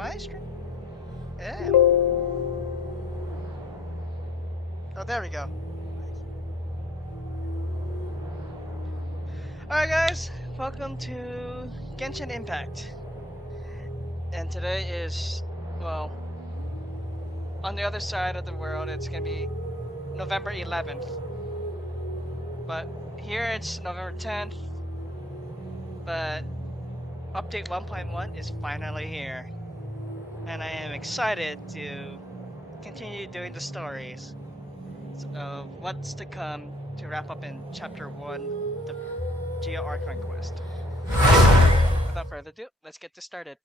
Am I streaming? Yeah. Oh, there we go. Alright guys, welcome to Genshin Impact. And today is, well, on the other side of the world, it's gonna be November 11th. But here it's November 10th. But update 1.1 is finally here. And I am excited to continue doing the stories of what's to come to wrap up in chapter 1, the Geo Archon quest. Without further ado, let's get this started.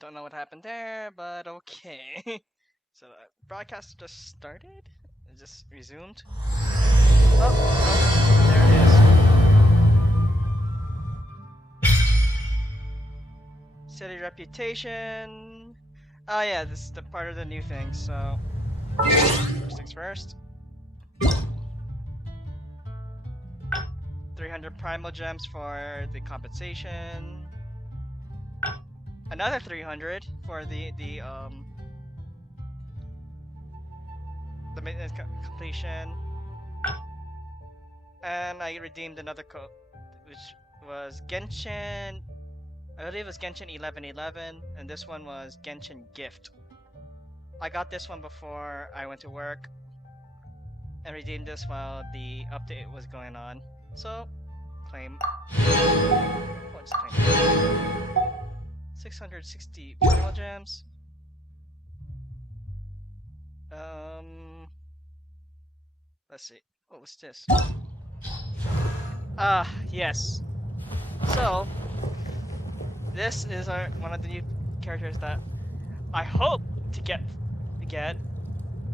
Don't know what happened there, but okay. So broadcast just started? It just resumed? Oh, there it is. City reputation. Oh yeah, this is the part of the new thing, so first things first. 300 primal gems for the compensation. Another 300 for the maintenance completion. And I redeemed another code, which was Genshin. I believe it was Genshin 1111, and this one was Genshin Gift. I got this one before I went to work, and redeemed this while the update was going on. So, claim. What's claim? 660 primal gems. Let's see. What was this? Yes. So, this is one of the new characters that I hope to get.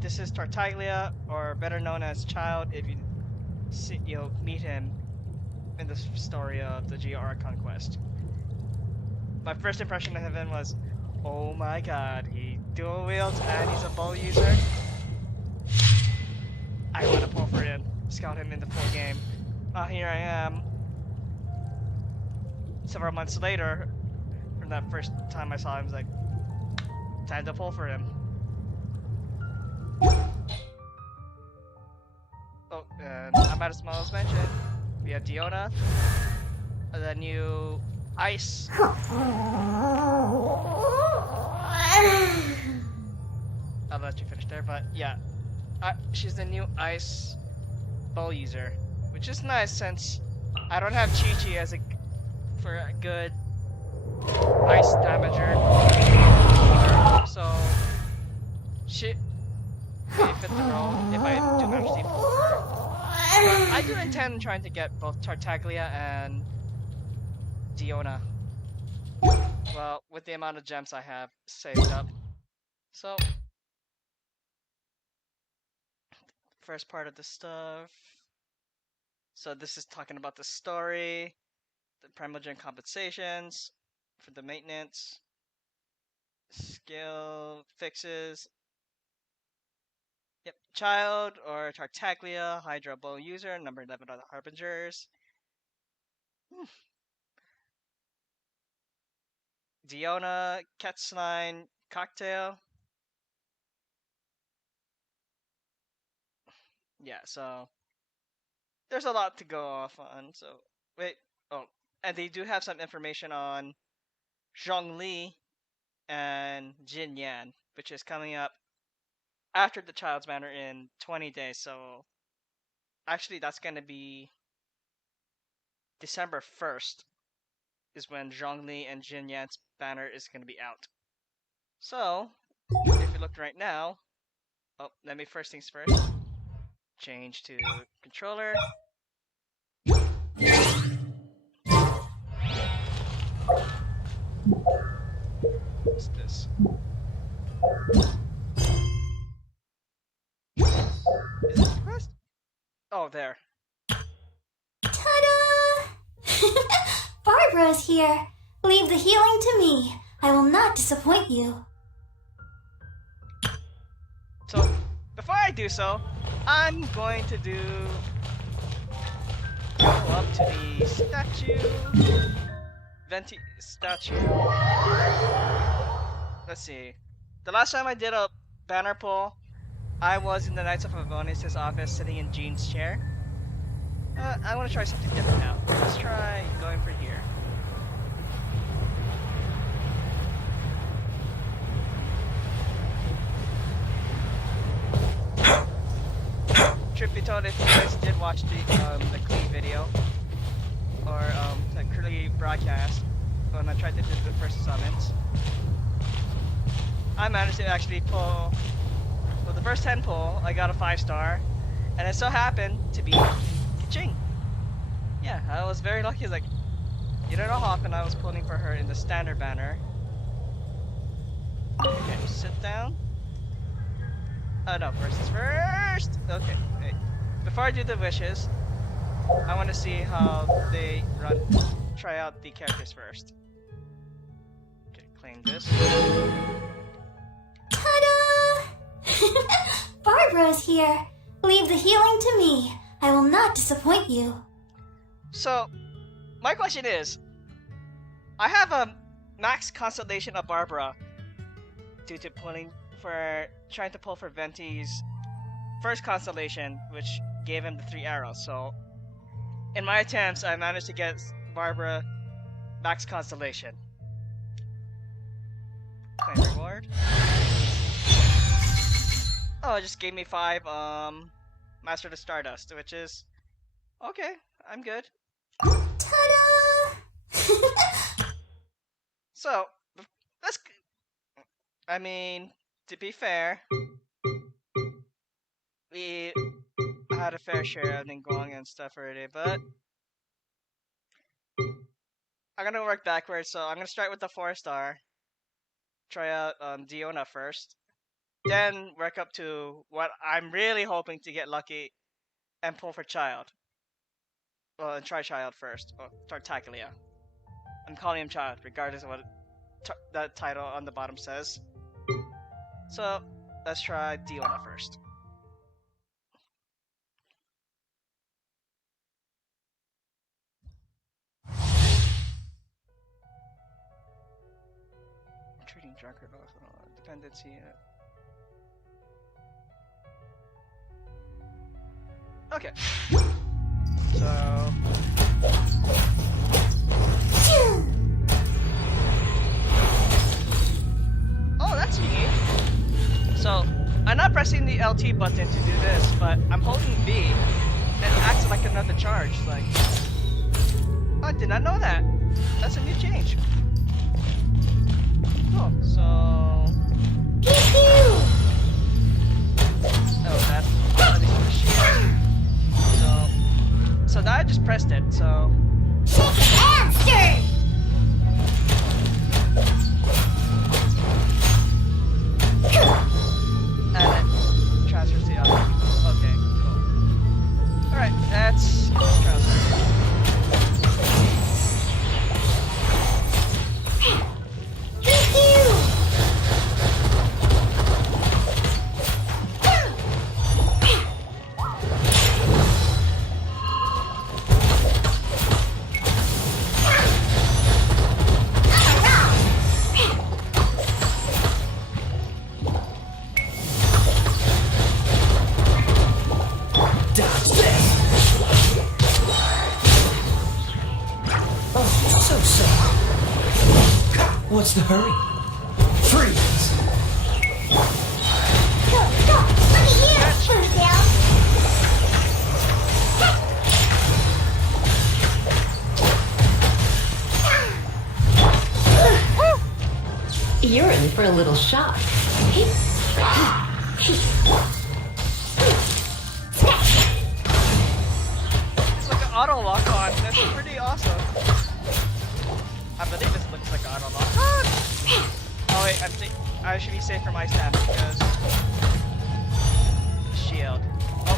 This is Tartaglia, or better known as Childe, if you meet him in the story of the Geo Archon quest. My first impression of him was, oh my god, he dual wields and he's a bow user. I want to pull for him, scout him in the full game. Here I am, several months later, from that first time I saw him. I was like, time to pull for him. Oh, and I might as well mention, we have Diona, the new ice. I'll let you finish there, but yeah, she's the new ice bow user, which is nice since I don't have Chi-Chi for a good ice damager, so she may fit the role if I do manage to pull her. But I do intend on trying to get both Tartaglia and Diona. Well, with the amount of gems I have saved up. So, first part of the stuff. So this is talking about the story, the primal gem compensations for the maintenance, skill fixes. Yep, Childe or Tartaglia, Hydra bow user, number 11 on the Harbingers. Diona, Cat's9, Cocktail. Yeah, so there's a lot to go off on. So wait, oh, and they do have some information on Zhongli and Jin Yan, which is coming up after the Child's Banner in 20 days. So actually, that's gonna be December 1st. Is when Zhongli and Jin Yan's banner is going to be out. So, if you look right now, oh, let me first things first, change to controller. What's this? Is it pressed? Oh, there. Ta-da! Barbara's here. Leave the healing to me. I will not disappoint you. So, before I do so, I'm going to do go up to the statue. Venti statue. Let's see. The last time I did a banner pull, I was in the Knights of Avonis' office sitting in Jean's chair. I want to try something different now. Let's try going for here. Truth be told, if you guys did watch the Klee video, or the Klee broadcast, when I tried to do the first summons, I managed to actually pull, well, the first 10 pull, I got a 5-star, and it so happened to be Ka-ching. Yeah, I was very lucky. Like, you don't know how often I was pulling for her in the standard banner. Okay, sit down. Oh no, first is first! Okay, wait. Before I do the wishes, I want to see how they try out the characters first. Okay, claim this. Ta-da! Barbara's here. Leave the healing to me. I will not disappoint you. So, my question is, I have a max constellation of Barbara due to trying to pull for Venti's first constellation, which gave him the 3 arrows. So, in my attempts, I managed to get Barbara max constellation. Claim reward. Oh, it just gave me 5 Master of the Stardust, which is okay. I'm good. Ta-da! So, I mean, to be fair, we had a fair share of Ningguang and stuff already, but I'm gonna work backwards. So I'm gonna start with the 4-star. Try out Diona first, then work up to what I'm really hoping to get lucky and pull for Child. Well, and try Child first. Oh, Tartaglia. I'm calling him Child, regardless of what that title on the bottom says. So, let's try Diona first. Treating drunkard off dependency. Okay. So. Oh, that's neat. So, I'm not pressing the LT button to do this, but I'm holding B, and it acts like another charge. Like, oh, I did not know that. That's a new change. Cool. So. Oh, that's the shield. So now I just pressed it. So. Answer! And it transfers the other. Okay, cool. Alright, let's transfer. What's the hurry? Freeze! Go! Look at you! Put it down! You're in for a little shock. It's like an auto lock on. That's pretty awesome. I believe this looks like an auto lock. Oh wait, I should be safe from ice damage because shield. Oh.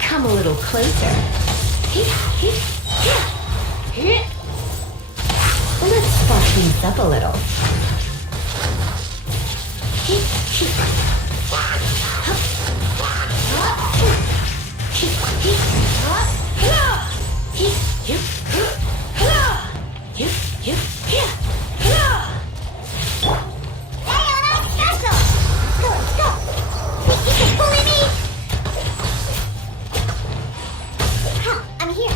Come a little closer. Let's spark things up a little. I'm here.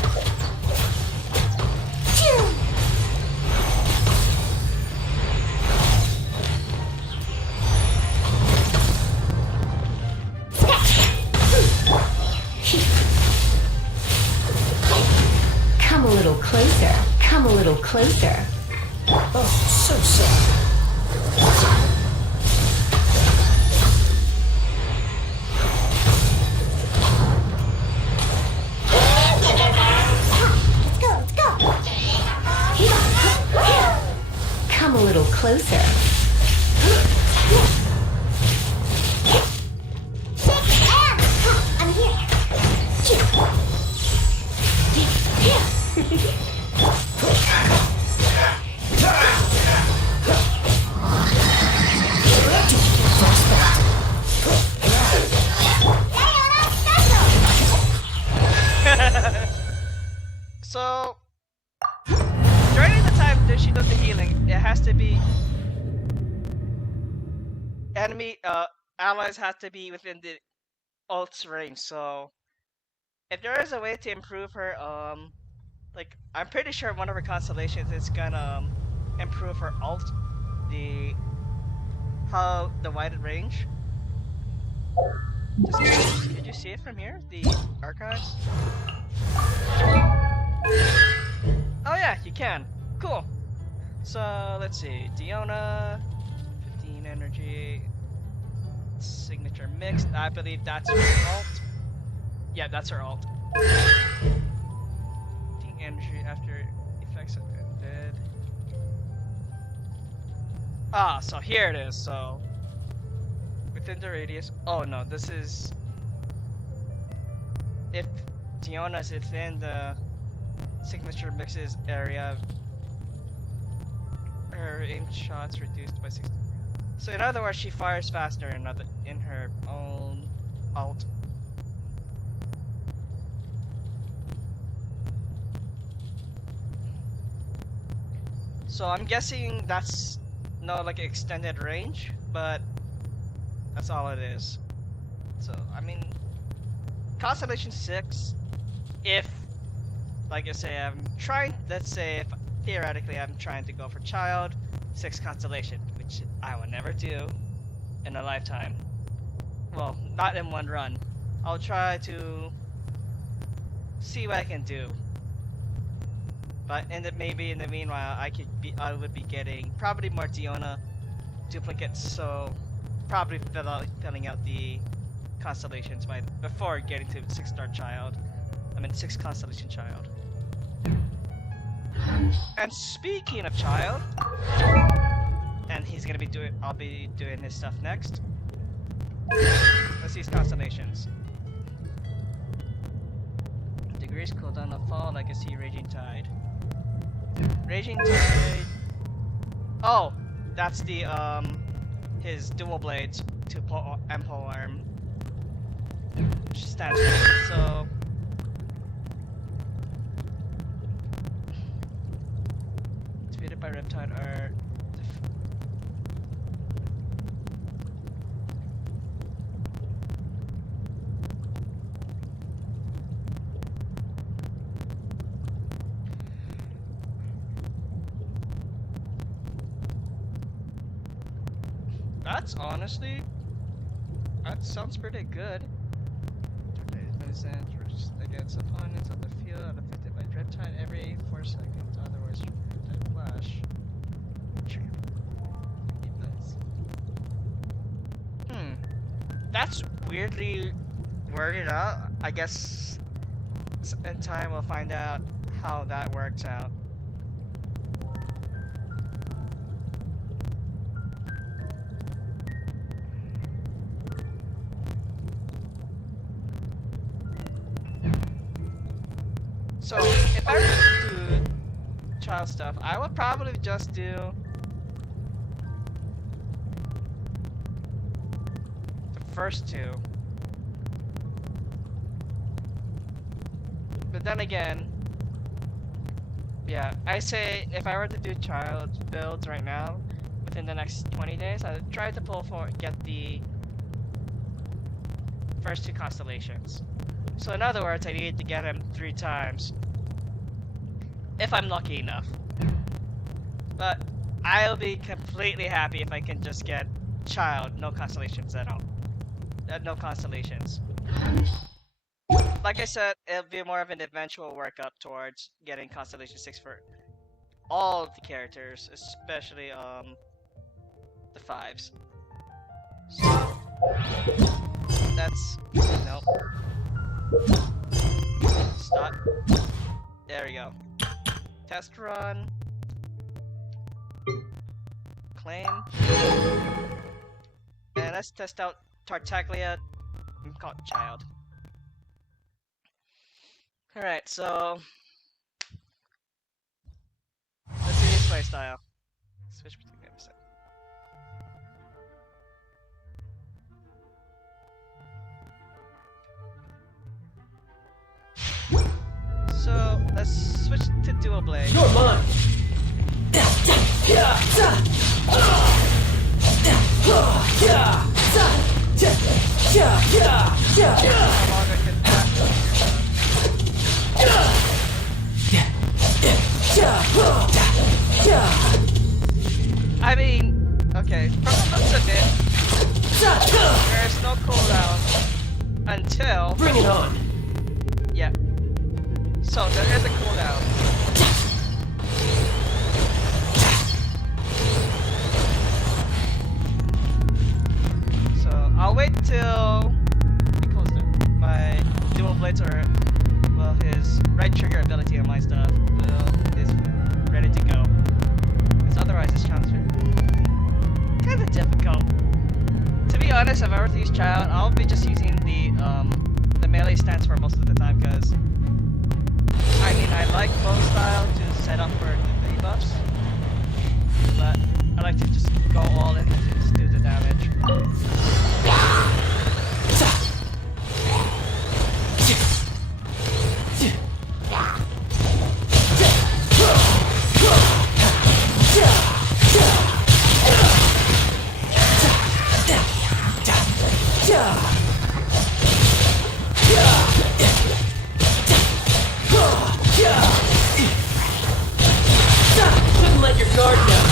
Come a little closer. Come a little closer. Oh, so sad. Let's go. Come a little closer. I'm here. So during the time that she does the healing, it has to be enemy allies have to be within the ult's range. So if there is a way to improve her, like I'm pretty sure one of her constellations is gonna improve her ult, the widened range. Did you see it from here? The archives? Oh yeah, you can. Cool. So let's see. Diona, 15 energy, signature mixed. I believe that's her ult. Yeah, that's her ult. 15 energy after effects have been dead. Ah, so here it is. So within the radius. Oh no, this is if Diona's within the signature mixes area, her aim shots reduced by 60. So in other words, she fires faster in her own ult. So I'm guessing that's no like extended range, but that's all it is. So I mean, Constellation 6, if like I say I'm trying, let's say if theoretically I'm trying to go for Child 6 Constellation, which I will never do in a lifetime. Well, not in one run. I'll try to see what I can do. But maybe in the meanwhile, I would be getting probably more Diona duplicates, so probably filling out the constellations before getting to 6-star Child. I mean 6 Constellation Child. And speaking of Child, and he's gonna be I'll be doing his stuff next. Let's see his constellations. Degrees cooldown of Fall, Legacy, Raging Tide. Raging Tide. Oh, that's the his dual blades to and pole arm. Which stands for so. Defeated by Riptide are. That's honestly, that sounds pretty good. Against opponents on the field are affected by Riptide every 4 seconds, otherwise Riptide Flash. That's weirdly worded out. I guess in time we'll find out how that works out. So, if I were to do child stuff, I would probably just do first two. But then again, yeah, I say if I were to do child builds right now, within the next 20 days, I'd try to get the first two constellations. So in other words, I need to get him 3 times, if I'm lucky enough. But I'll be completely happy if I can just get child, no constellations at all. No constellations. Like I said, it'll be more of an eventual workup towards getting Constellation 6 for all of the characters, especially the 5s. So that's nope. Stop. There we go. Test run. Claim. And let's test out Tartaglia. I'm called Child. Alright, so let's see his playstyle. Switch between the episode. So let's switch to dual blade. You're mine. No longer can I mean, okay, from the looks of it, there's no cooldown until... Bring it on. Yeah. So there is a cooldown. So I'll wait till he cools down. My dual blades are, well, his right trigger ability on my stuff is ready to go. Because otherwise this challenge is kind of difficult. To be honest, if I were to use Child, I'll be just using the melee stance for most of the time, because I mean, I like bow style to set up for the debuffs, but I like to just go all in and just do the damage. Couldn't let your guard down.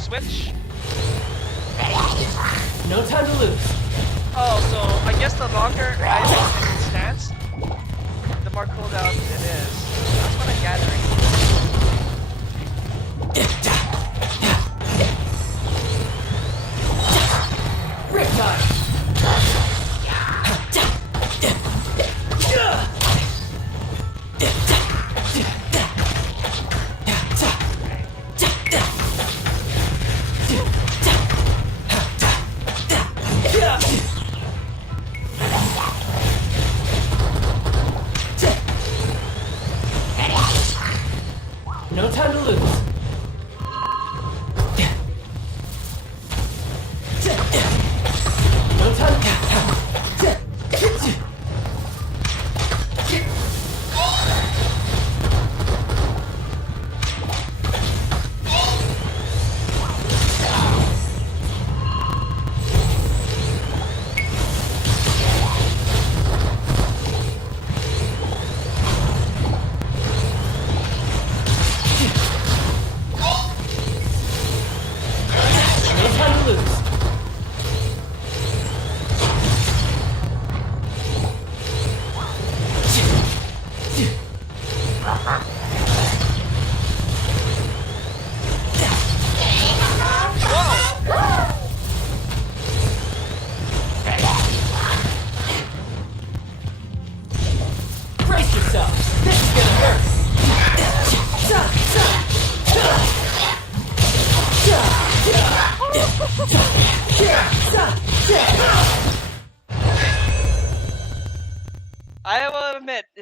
Switch. No time to lose. Oh, so I guess the longer I take the stance, the more cooldown it is. That's what I'm gathering. Riptide.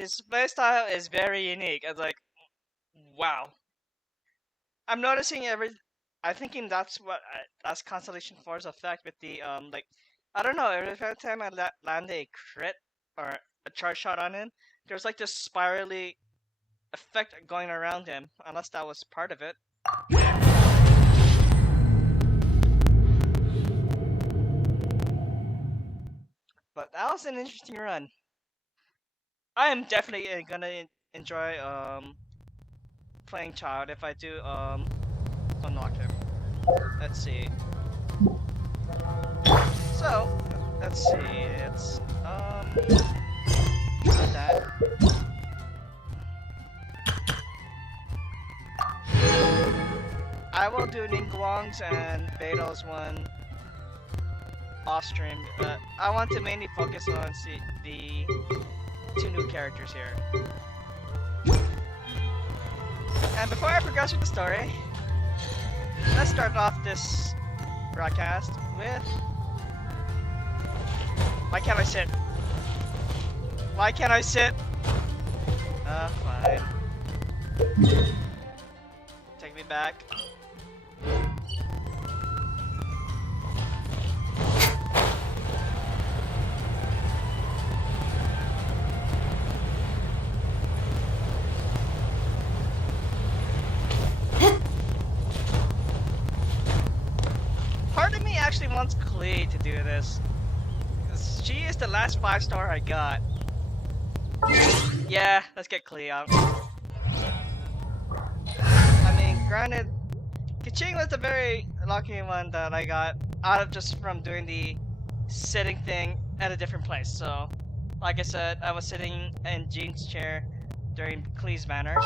his playstyle is very unique. It's like, wow. I'm noticing I'm thinking that's that's Constellation Force effect with the like, I don't know. Every time I land a crit or a charge shot on him, there's like this spirally effect going around him. Unless that was part of it. But that was an interesting run. I am definitely gonna enjoy playing Child if I do unlock him. Let's see. So let's see. It's not that. I will do Ningguang's and Beto's one off stream, but I want to mainly focus on the two new characters here. And before I progress with the story, let's start off this broadcast with... Why can't I sit? Why can't I sit? Fine. Take me back. Part of me actually wants Klee to do this. Cause she is the last 5-star I got. Yeah, let's get Klee out. I mean, granted, Kaching was the very lucky one that I got out of just from doing the sitting thing at a different place. So, like I said, I was sitting in Jean's chair during Klee's banner.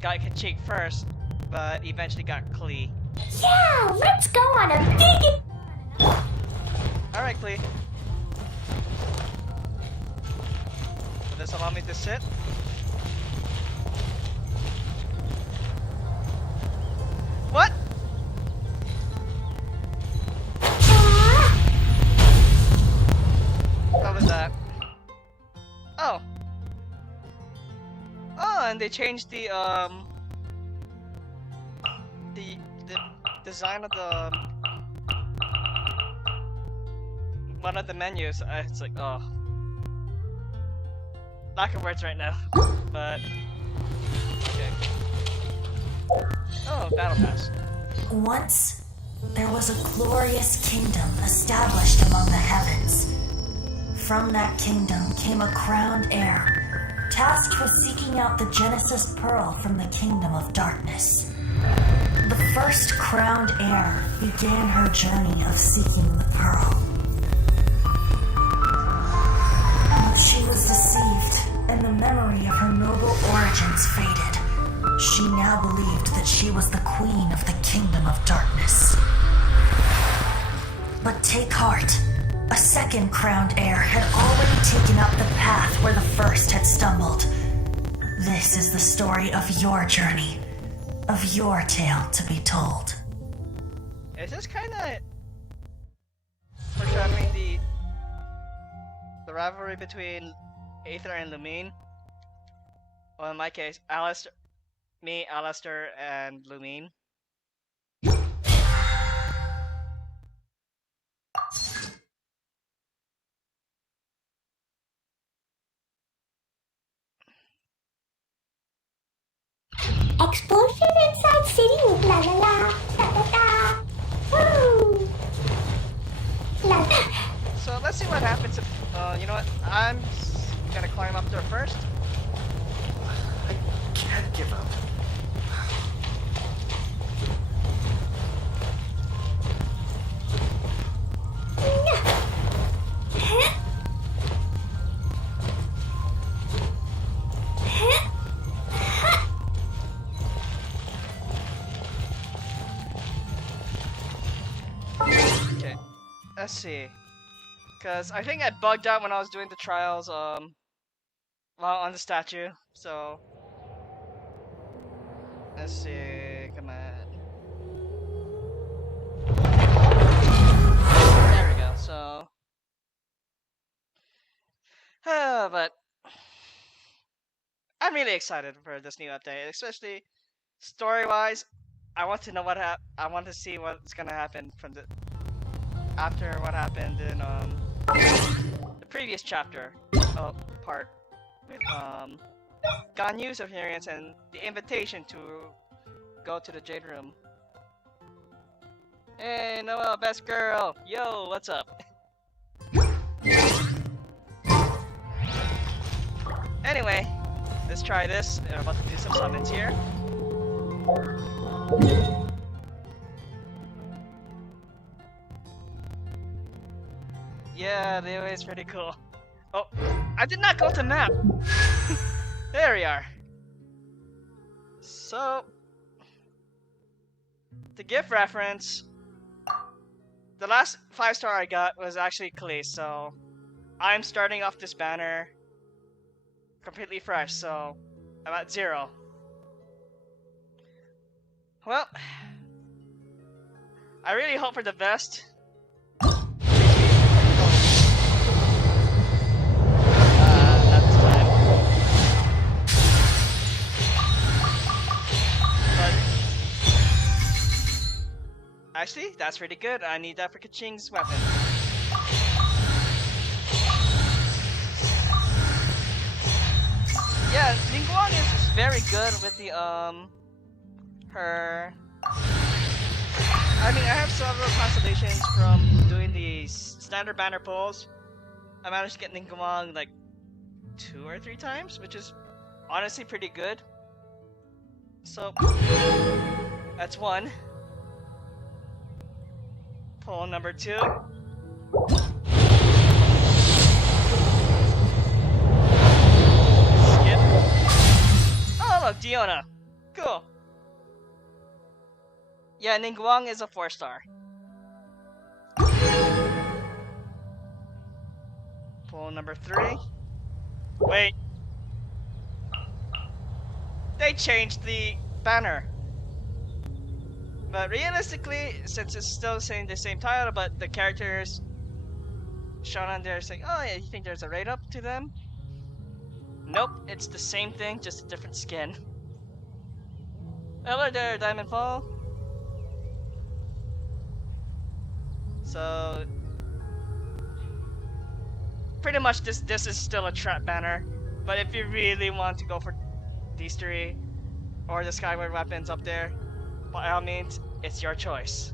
Got Kaching first, but eventually got Klee. Yeah, let's go on a big... Alright, Klee. Will this allow me to sit? What? What was that? Oh. Oh, and they changed the design of the one of the menus. It's like, oh, lack of words right now. But okay. Oh, battle pass. Once, there was a glorious kingdom established among the heavens. From that kingdom came a crowned heir, tasked with seeking out the Genesis Pearl from the kingdom of darkness. The first crowned heir began her journey of seeking the pearl. She was deceived, and the memory of her noble origins faded. She now believed that she was the queen of the kingdom of darkness. But take heart. A second crowned heir had already taken up the path where the first had stumbled. This is the story of your journey, of your tale to be told. Is this kind of foreshadowing the rivalry between Aether and Lumine? Well, in my case, Alistair, and Lumine. Explosion inside city, la la la, da da da, woo! La la. So let's see what happens if, you know what, I'm gonna climb up there first. I can't give up. Okay, let's see. Cause I think I bugged out when I was doing the trials, while on the statue. So let's see. Come on. There we go. So, but I'm really excited for this new update, especially story-wise. I want to know I want to see what's gonna happen from the after what happened in the previous chapter part with Ganyu's appearance and the invitation to go to the Jade Room. Hey, Noelle, best girl! Yo, what's up? Anyway, let's try this. I'm about to do some summons here. Yeah, the way is pretty cool. Oh, I did not go to map! There we are. So, to give reference, the last 5-star I got was actually Khalees, so I'm starting off this banner completely fresh, so I'm at 0. Well, I really hope for the best. At this time. But actually, that's pretty good. I need that for Kaching's weapon. Yeah, Ningguang is very good with the her. I mean, I have several constellations from doing the standard banner pulls. I managed to get Ningguang like 2 or 3 times, which is honestly pretty good. So that's 1. Pull number 2. Oh, look, Diona. Cool. Yeah, Ningguang is a 4-star. Pull number 3. Wait. They changed the banner. But realistically, since it's still saying the same title, but the characters shown on there saying, oh yeah, you think there's a raid up to them? Nope, it's the same thing, just a different skin. Hello there, Diamond Fall. So pretty much this is still a trap banner, but if you really want to go for these 3 or the Skyward weapons up there, by all means, it's your choice.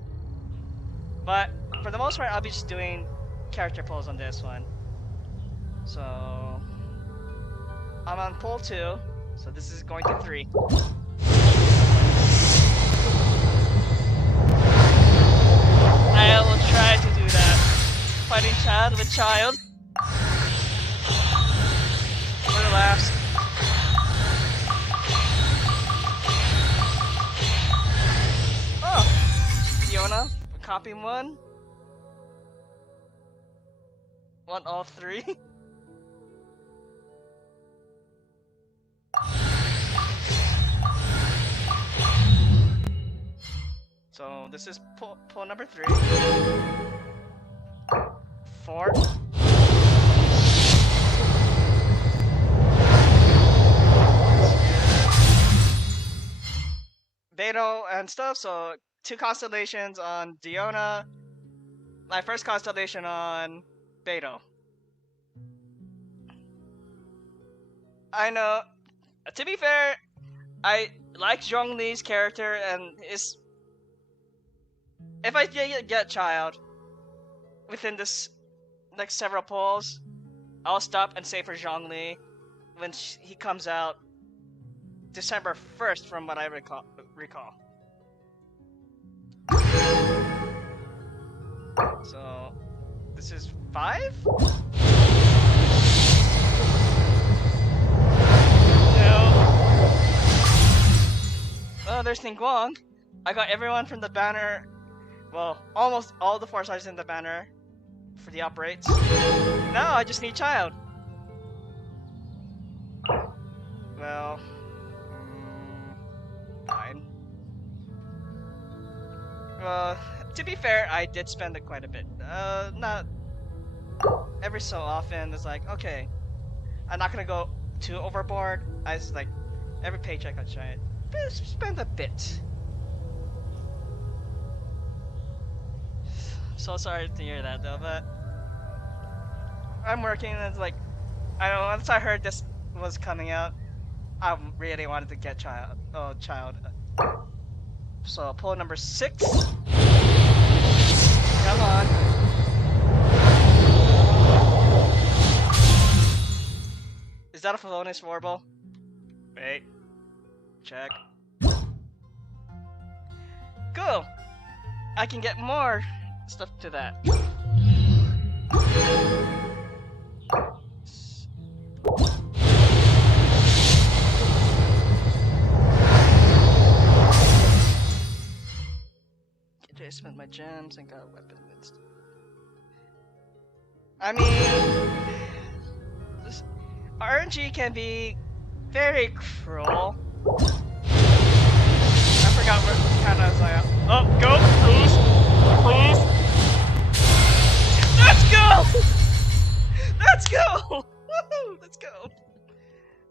But for the most part, I'll be just doing character pulls on this one. So I'm on pull 2, so this is going to 3. I will try to do that. Fighting child with child. For the laughs. Oh! Fiona, copy 1. Want all 3? So this is pull number 3. 4. Beto and stuff, so 2 constellations on Diona. My first constellation on Beto. I know, to be fair, I like Zhongli's character and his. If I get child within this next several pulls, I'll stop and say for Zhongli when he comes out December 1st, from what I recall. So this is 5? No. Oh, there's Ningguang. I got everyone from the banner. Well, almost all the 4 stars in the banner for the operates. Now I just need child. Well, fine. Well, to be fair, I did spend it quite a bit. Not every so often. It's like, okay, I'm not gonna go too overboard. I just like every paycheck I try to spend a bit. So sorry to hear that though, but I'm working and it's like I don't know, once I heard this was coming out, I really wanted to get child. So pull number 6. Come on. Is that a Felonious Warble? Wait. Check. Cool! I can get more stuff to that. I spent my gems and got a weapon instead. I mean, this RNG can be very cruel. I forgot where kind of was like, oh, go, please, please. Let's go! Let's go! Woohoo! Let's go.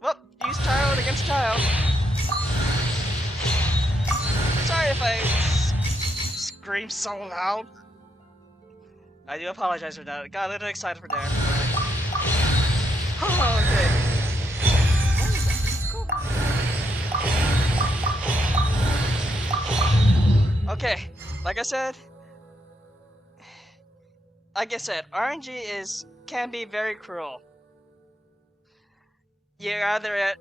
Well, use child against child. Sorry if I scream so loud. I do apologize for that. I got a little excited for that. Oh, okay. Okay, like I said, RNG can be very cruel. You're either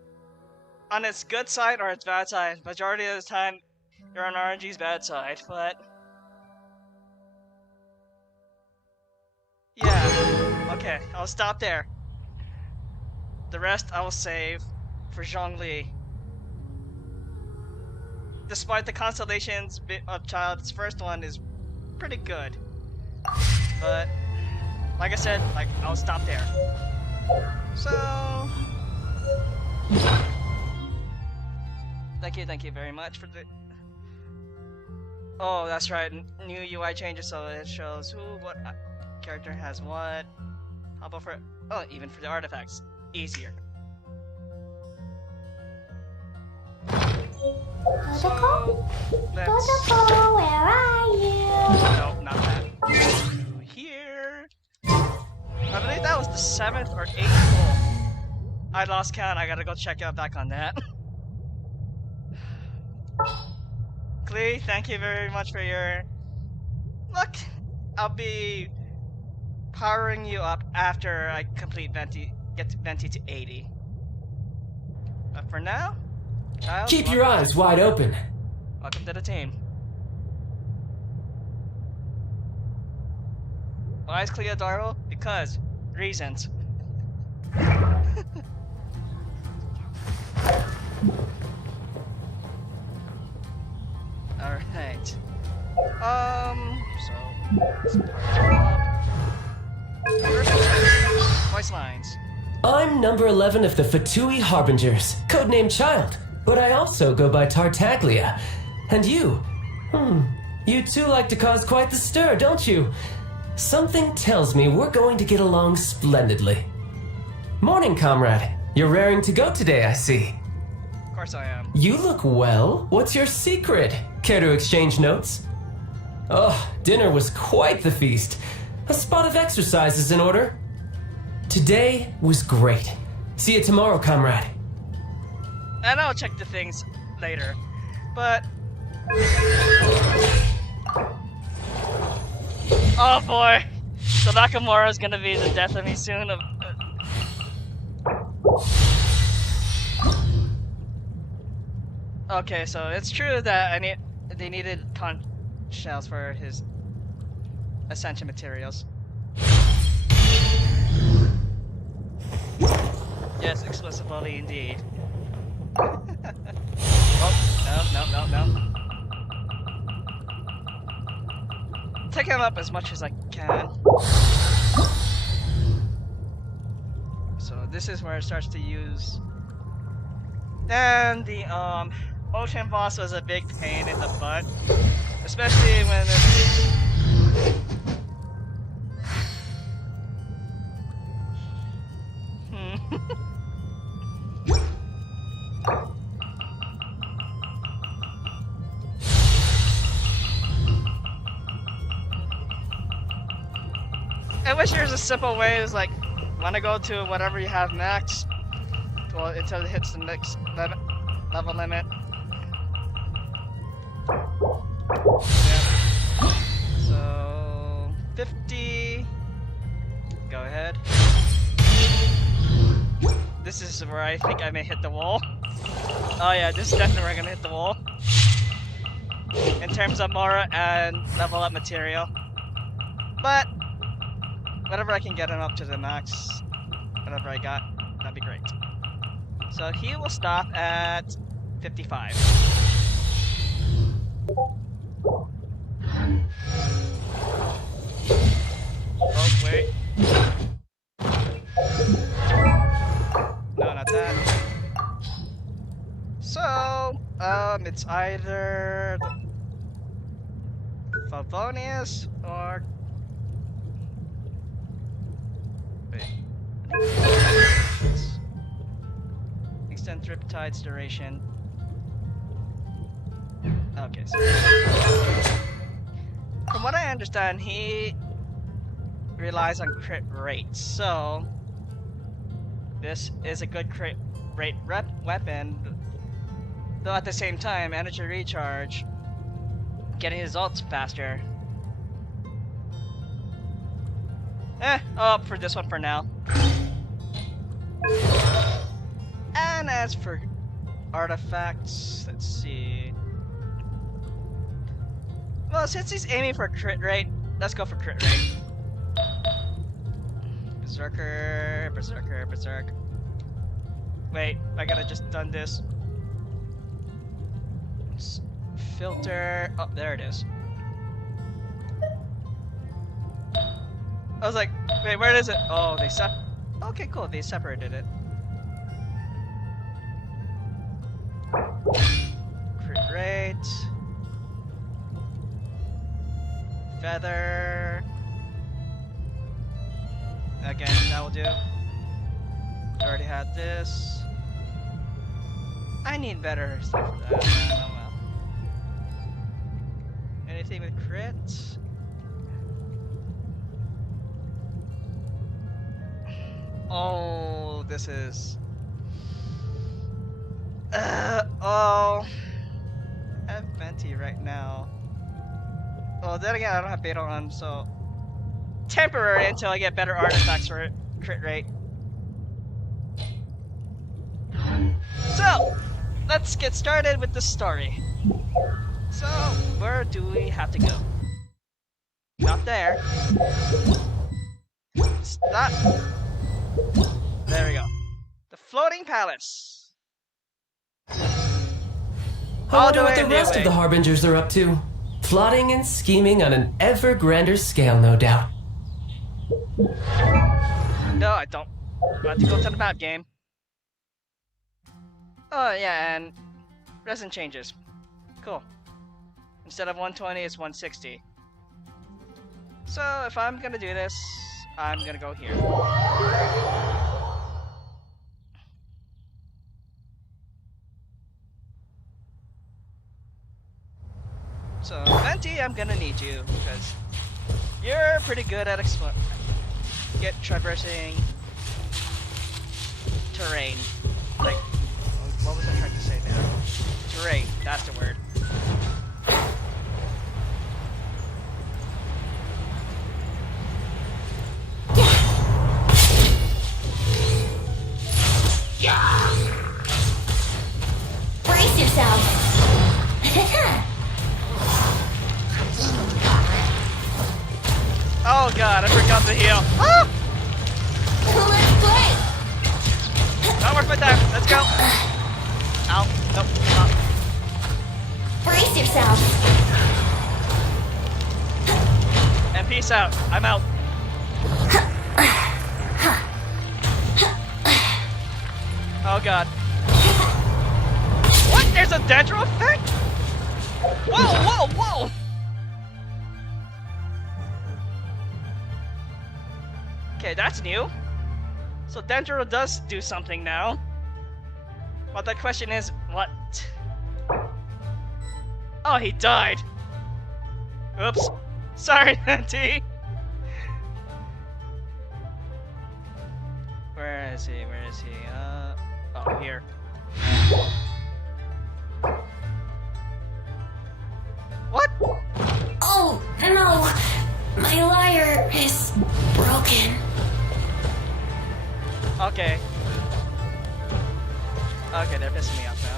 on its good side or its bad side. Majority of the time, you're on RNG's bad side, but yeah, okay, I'll stop there. The rest I will save for Zhongli. Despite the constellations of Childe's first one is pretty good. But, like I said, I'll stop there. So, thank you very much for the... Oh, that's right, new UI changes so it shows what character has what. How about for... Oh, even for the artifacts. Easier. Protocol? Let's... Protocol, where are you? No, not that. Here. I believe that was the 7th or 8th goal. I lost count. I gotta go check out back on that. Klee, thank you very much for your... Look, I'll be powering you up after I complete get Venti to 80. But for now, Child, Keep your eyes wide open. welcome to the team. Why is Clea Darrow? Because reasons. Alright. So voice lines. I'm number 11 of the Fatui Harbingers, codenamed Childe, but I also go by Tartaglia. And you? You two like to cause quite the stir, don't you? Something tells me we're going to get along splendidly. Morning, comrade. You're raring to go today, I see. Of course I am. You look well. What's your secret? Care to exchange notes? Oh, dinner was quite the feast. A spot of exercise is in order. Today was great. See you tomorrow, comrade. And I'll check the things later. But... oh boy! So Nakamura's gonna be the death of me soon. Okay, so it's true that they needed conch shells for his ascension materials. Yes, explicitly indeed. Oh, no. Take him up as much as I can. So this is where it starts to use. And the ocean boss was a big pain in the butt, especially when it's... I wish there was a simple way. It's like, wanna go to whatever you have max, well, until it hits the next level limit. Yeah. So 50. Go ahead. This is where I think I may hit the wall. Oh yeah, this is definitely where I'm gonna hit the wall. In terms of Mora and level up material. But whatever I can get him up to the max, whatever I got, that'd be great. So he will stop at 55. Oh, wait. No, not that. So, it's either Favonius or... Wait. Extend Riptide's duration. Okay, so... From what I understand, he relies on crit rate, so... This is a good crit rate weapon, though at the same time, energy recharge, getting his ults faster. I'll opt for this one for now. And as for artifacts, let's see. Well, since he's aiming for crit rate, let's go for crit rate. Berserker, Berserker, Berserk. Wait, I gotta just done this. Filter. Oh, there it is. I was like, wait, where is it? Oh, they okay, cool. They separated it. Crit rate. Feather. Again, that will do. Already had this. I need better stuff for that. Oh well. Anything with crit? Oh, this is... oh... I have Venti right now. Well, then again, I don't have Beta on, so... Temporary until I get better artifacts for crit rate. So, let's get started with the story. So, where do we have to go? Not there. Stop. There we go. The floating palace. I wonder what the rest of the Harbingers are up to. Plotting and scheming on an ever grander scale, no doubt. No, I don't. I have to go to the map game. Oh yeah, and resin changes. Cool. Instead of 120, it's 160. So if I'm gonna do this, I'm gonna go here. So Venti, I'm gonna need you because you're pretty good at traversing terrain. Like, what was I trying to say there? Terrain, that's the word. Brace yourself. Oh god, I forgot to heal. Ah! Let's play. Not worth my time. Let's go. Ow. Nope. Stop. Brace yourself. And peace out. I'm out. Oh god. What? There's a Dendro effect? Whoa, whoa, whoa! Okay, that's new. So Dendro does do something now. But the question is, what? Oh, he died. Oops. Sorry, T. is he? Where is he? Oh, here. What? Oh, no! My lyre is broken. Okay. Okay, they're pissing me off now.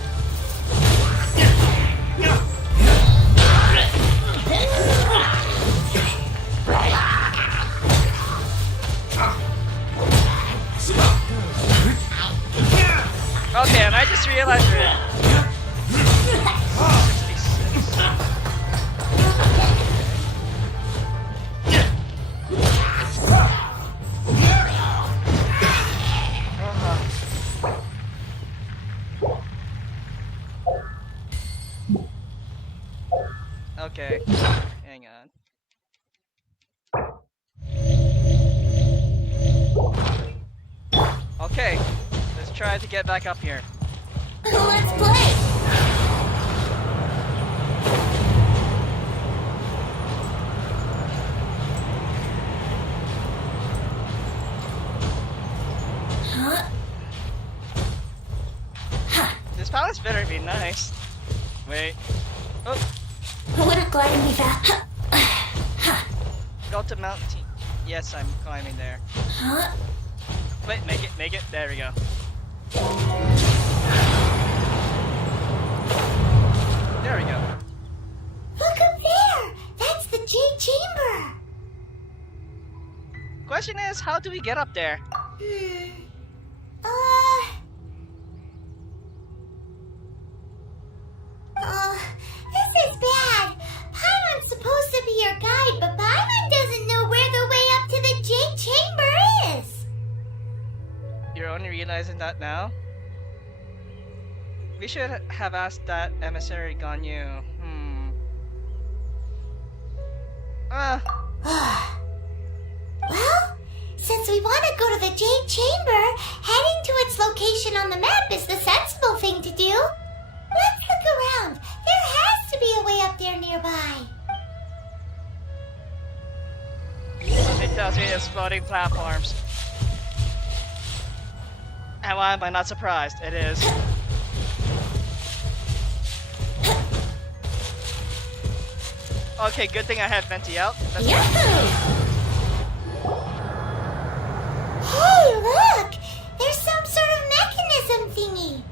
Okay, and I just realized it. 66. Okay, hang on. Okay, let's try to get back up here. Let's play! This palace better be nice. Wait. Oh, Wouldn't gliding be fast? go to Mount T. Yes, I'm climbing there. Huh? Wait, make it. There we go. There we go. Look up there! That's the Jade Chamber! Question is, how do we get up there? This is bad. Paimon's supposed to be your guide, but Paimon doesn't know where the way up to the Jade Chamber is. You're only realizing that now? We should have asked that emissary Ganyu. Well, since we want to go to the Jade Chamber, heading to its location on the map is the sensible thing to do. Let's look around. There has to be a way up there nearby. It tells me it's floating platforms. And why am I not surprised? It is. Okay, good thing I had Venti out. That's Yahoo! Hey, look! There's some sort of mechanism thingy.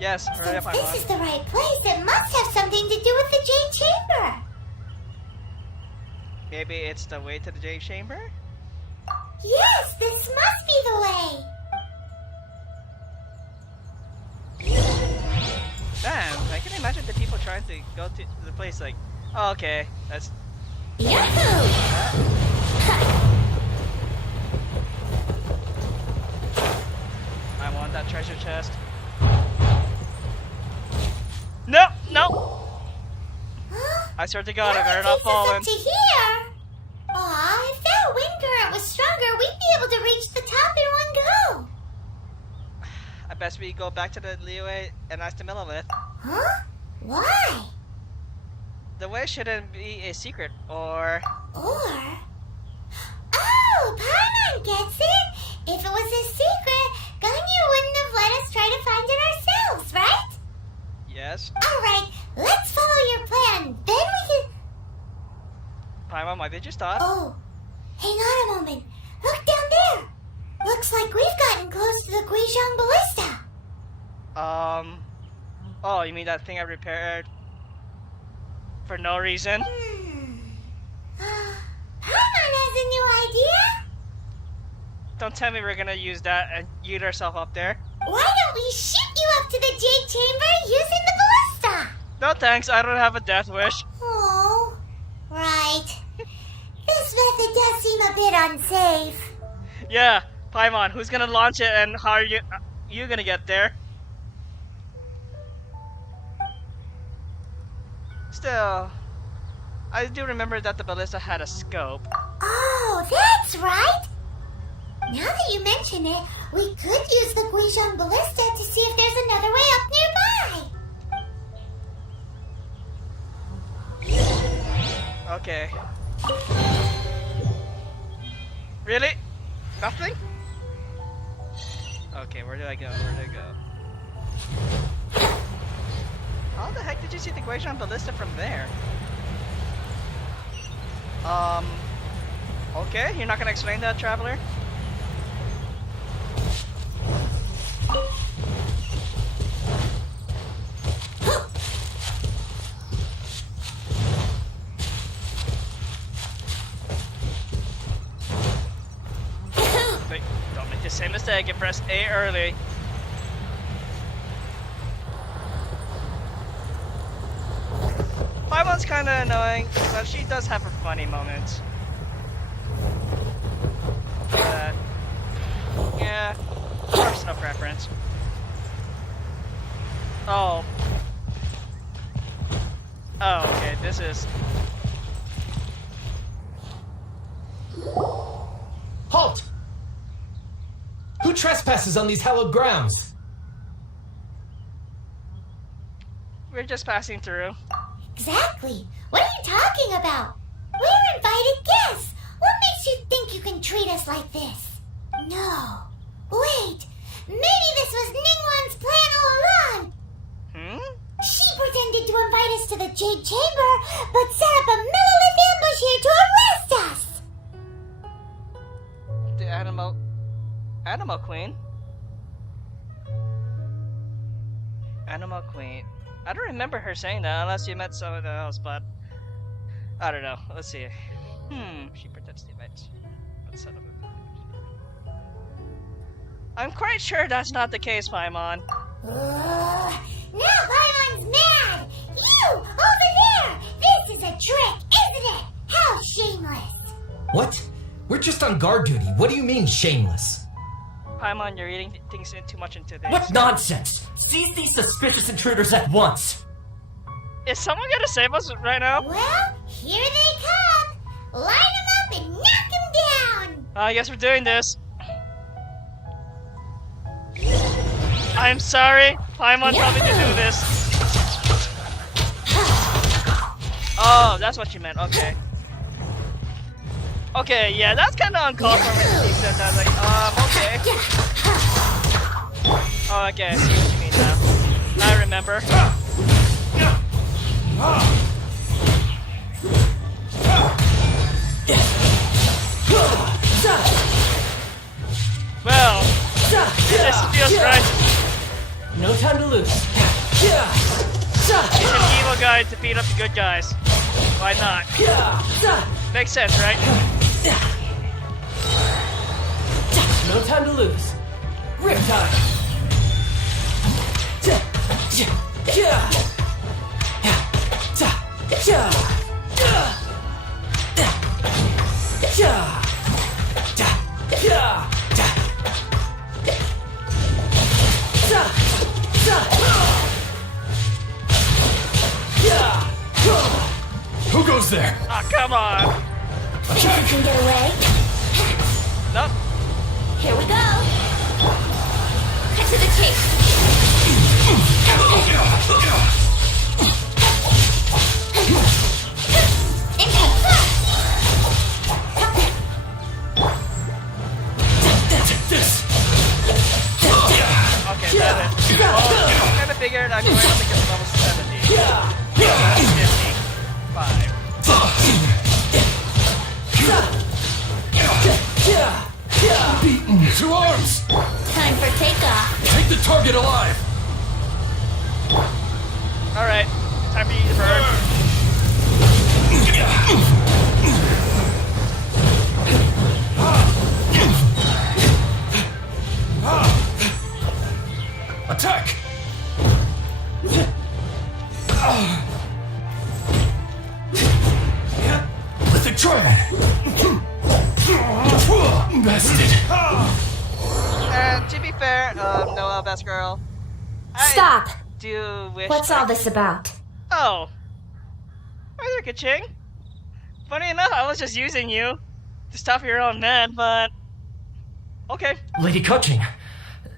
Yes, hurry up, Since this Paimon. is the right place, it must have something to do with the Jade Chamber. Maybe it's the way to the Jade Chamber? Yes, this must be the way. Damn, I can imagine the people trying to go to the place like, oh, okay, that's... Yahoo! I want that treasure chest. No, no! Huh? I swear to God, I That better takes not us fall in. up to here. Aw, if that wind current was stronger, we'd be able to reach the top in one go. I best we go back to the Liyue and ask the Millilith. Huh? Why? The way shouldn't be a secret, or... Or... Oh, Paimon gets it! If it was a secret, Ganyu wouldn't have let us try to find it ourselves, right? Yes? Alright, let's follow your plan. Then we can... Paimon, why did you stop? Oh, hang on a moment. Look down there. Looks like we've gotten close to the Guizhong Ballista. Oh, you mean that thing I repaired? For no reason? Paimon has a new idea. Don't tell me we're gonna use that and yeet ourselves up there. Why don't we shoot you up to the Jade Chamber using the ballista? No thanks, I don't have a death wish. Oh, right. This method does seem a bit unsafe. Yeah, Paimon, who's gonna launch it and how are you gonna get there? Still, I do remember that the ballista had a scope. Oh, that's right. Now that you mention it, we could use the Guizhong Ballista to see if there's another way up nearby. Okay. Really? Nothing? Okay, where did I go? Where did I go? How the heck did you see the Guizhong Ballista from there? Okay, you're not gonna explain that, traveler? Wait, don't make the same mistake and press A early. Paimon's kinda annoying, but she does have her funny moments. But, yeah, personal preference. Oh. Oh, okay, this is... Halt! Who trespasses on these hallowed grounds? We're just passing through. Exactly. What are you talking about? We're invited guests. What makes you think you can treat us like this? No. Wait. Maybe this was Ningguang's plan all along. She pretended to invite us to the Jade Chamber, but set up a millilith ambush here to arrest us. The Animal Queen? Animal Queen. I don't remember her saying that unless you meant someone else, but I don't know. Let's see. She pretends to invite. Let's set up a... I'm quite sure that's not the case, Paimon. Now Paimon's mad! You! Over there! This is a trick, isn't it? How shameless! What? We're just on guard duty. What do you mean, shameless? Paimon, you're reading things in too much into this. What nonsense! Seize these suspicious intruders at once! Is someone gonna save us right now? Well, here they come! Line them up and knock them down! I guess we're doing this. I'm sorry, Paimon told me to do this. Oh, that's what you meant, okay. Okay, yeah, that's kind of uncalled for when he said that. Like, okay. Oh, okay, I see what you mean now. I remember. Well, this feels right. No time to lose. He's an evil guy to beat up the good guys. Why not? Makes sense, right? No time to lose. Riptide. Who goes there? Ah, come on. Think you can get away? Nope. Here we go! Cut to the chase! Okay, that's it. Oh, I kind of figured I'm going to get to level 70. 55. Beaten to arms! Time for takeoff. Take the target alive! Alright, time for you to burn. Attack! With the dragon! Bested! And to be fair, Noah, best girl. Stop! Do you wish... What's all this about? Oh. Hi there, Kaching. Funny enough, I was just using you to stop your own men, but... Okay. Lady Kuching,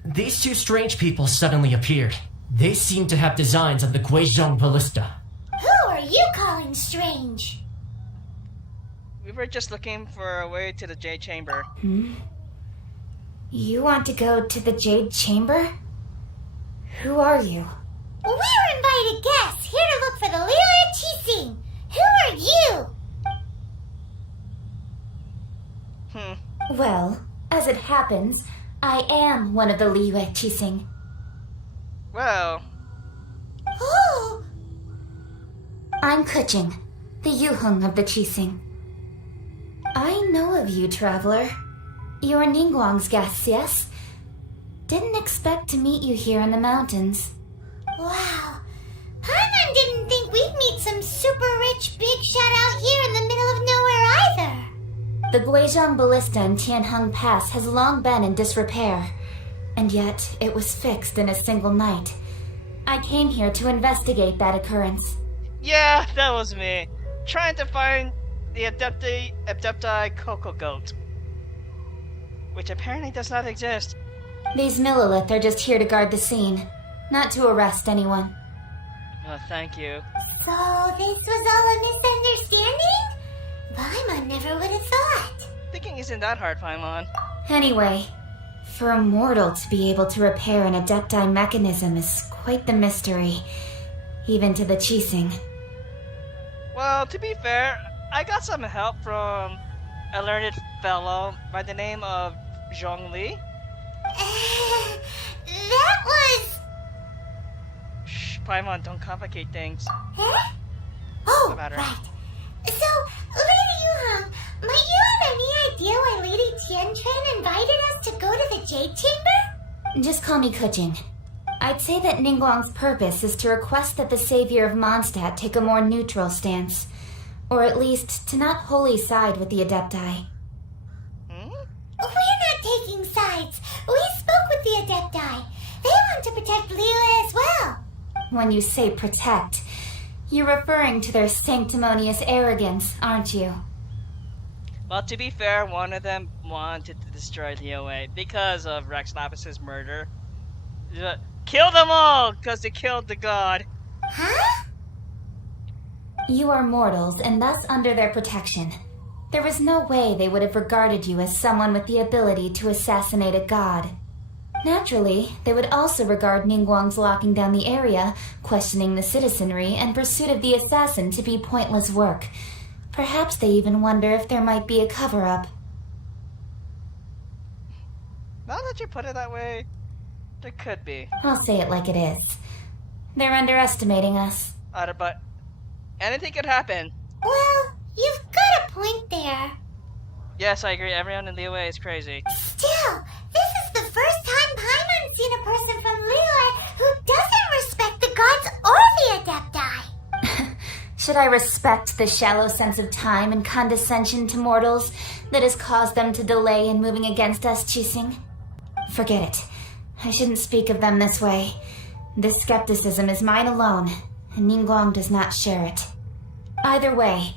these two strange people suddenly appeared. They seem to have designs of the Guizhong Ballista. Who are you calling strange? We were just looking for a way to the Jade Chamber. You want to go to the Jade Chamber? Who are you? We're invited guests here to look for the Liyue Qixing. Who are you? Well, as it happens, I am one of the Liyue Qixing. Well, Oh, I'm Kuching, the Yuheng of the Qixing. I know of you, traveler. You're Ningguang's guests, yes? Didn't expect to meet you here in the mountains. wow. Paimon didn't think we'd meet some super rich big shot out here in the middle of nowhere either. The Guizhong Ballista in Tianheng Pass has long been in disrepair, and yet it was fixed in a single night. I came here to investigate that occurrence. yeah, that was me. Trying to find the Adepti Coco Goat. Which apparently does not exist. These Millilith are just here to guard the scene, not to arrest anyone. Oh, thank you. So this was all a misunderstanding? Paimon never would have thought. Thinking isn't that hard, Paimon. Anyway, for a mortal to be able to repair an Adepti mechanism is quite the mystery, even to the Qixing. Well, to be fair, I got some help from a learned fellow by the name of Zhongli. That was... Shh, Paimon, don't complicate things. Huh? Oh, About her. right. So, Lady Yuhang, might you have any idea why Lady Tianchen invited us to go to the Jade Chamber? Just call me Kuching. I'd say that Ningguang's purpose is to request that the savior of Mondstadt take a more neutral stance, or at least to not wholly side with the Adepti. We're not taking sides. We spoke with the Adepti. They want to protect Liyue as well. When you say protect, you're referring to their sanctimonious arrogance, aren't you? Well, to be fair, one of them wanted to destroy Liyue because of Rex Lapis's murder. Kill them all, because they killed the god. Huh? You are mortals and thus under their protection. There was no way they would have regarded you as someone with the ability to assassinate a god. Naturally, they would also regard Ningguang's locking down the area, questioning the citizenry, and pursuit of the assassin to be pointless work. Perhaps they even wonder if there might be a cover-up. Now that you put it that way, there could be. I'll say it like it is. They're underestimating us. But anything could happen. Well, you've got a point there. Yes, I agree. Everyone in Liyue is crazy. Still, this is the first time Paimon's seen a person from Liyue who doesn't respect the gods or the Adepti. Should I respect the shallow sense of time and condescension to mortals that has caused them to delay in moving against us, Qixing? Forget it. I shouldn't speak of them this way. This skepticism is mine alone, and Ningguang does not share it. Either way,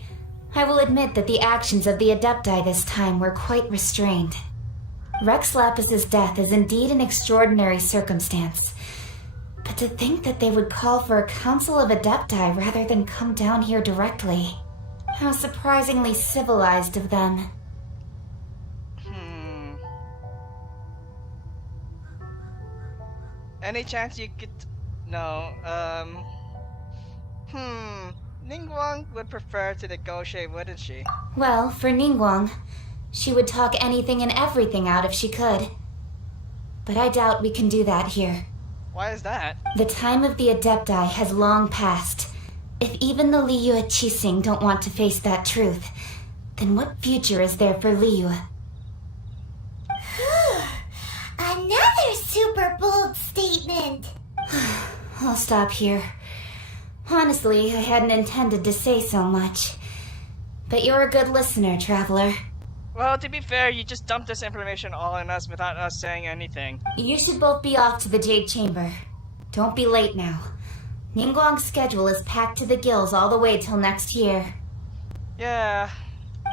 I will admit that the actions of the Adepti this time were quite restrained. Rex Lapis's death is indeed an extraordinary circumstance. But to think that they would call for a council of Adepti rather than come down here directly. How surprisingly civilized of them. Any chance you could... No, Ningguang would prefer to negotiate, wouldn't she? Well, for Ningguang, she would talk anything and everything out if she could. But I doubt we can do that here. Why is that? The time of the Adepti has long passed. If even the Liyue Qixing don't want to face that truth, then what future is there for Liyue? Another super bold statement. I'll stop here. Honestly, I hadn't intended to say so much. But you're a good listener, traveler. Well, to be fair, you just dumped this information all on us without us saying anything. You should both be off to the Jade Chamber. Don't be late now. Ningguang's schedule is packed to the gills all the way till next year. Yeah.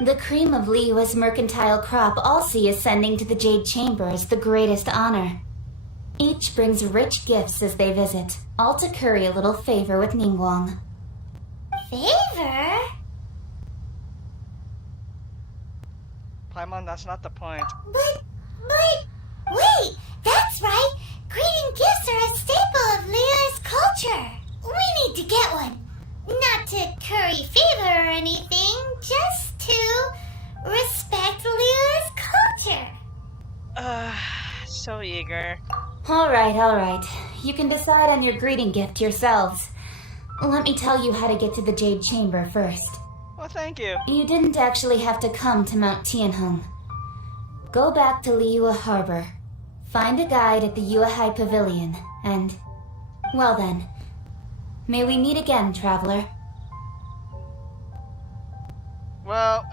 The cream of Liyue's mercantile crop all see ascending to the Jade Chamber as the greatest honor. Each brings rich gifts as they visit, all to curry a little favor with Ningguang. Favor? Paimon, that's not the point. But, what wait! That's right! Greeting gifts are a staple of Leah's culture. We need to get one. Not to curry favor or anything, just to respect Leah's culture. So eager. Alright. You can decide on your greeting gift yourselves. Let me tell you how to get to the Jade Chamber first. Well, thank you. You didn't actually have to come to Mount Tianheng. Go back to Liyue Harbor. Find a guide at the Yuehai Pavilion, and... well then. May we meet again, traveler. Well,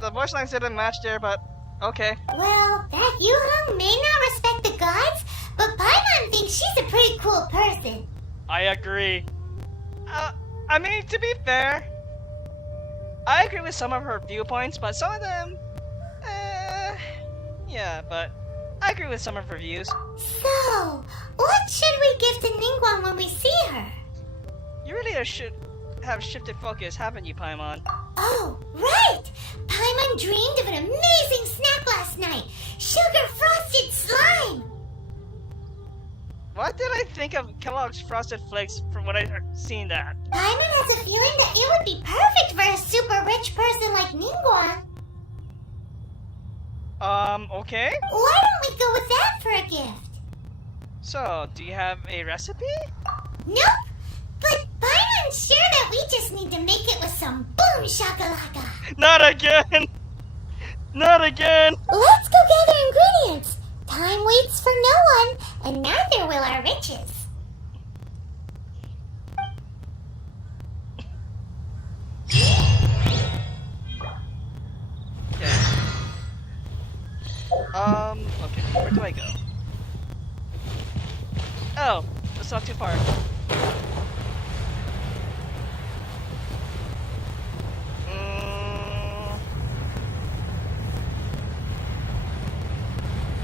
the voice lines didn't match there, but okay. Well, that Yuheng may not respect the gods, but Paimon thinks she's a pretty cool person. I agree. I mean, to be fair, I agree with some of her viewpoints, but some of them, yeah, but I agree with some of her views. So, what should we give to Ningguang when we see her? You really should have shifted focus, haven't you, Paimon? Oh, right! Paimon dreamed of an amazing snack last night! Sugar frosted slime! What did I think of Kellogg's Frosted Flakes from what I seen that? Paimon has a feeling that it would be perfect for a super rich person like Ningguang. Okay. Why don't we go with that for a gift? So, do you have a recipe? Nope! But Paimon's sure that we just need to make it with some boom shakalaka. Not again! Not again! Let's go gather ingredients. Time waits for no one, and neither will our riches. Okay, where do I go? Oh, that's not too far.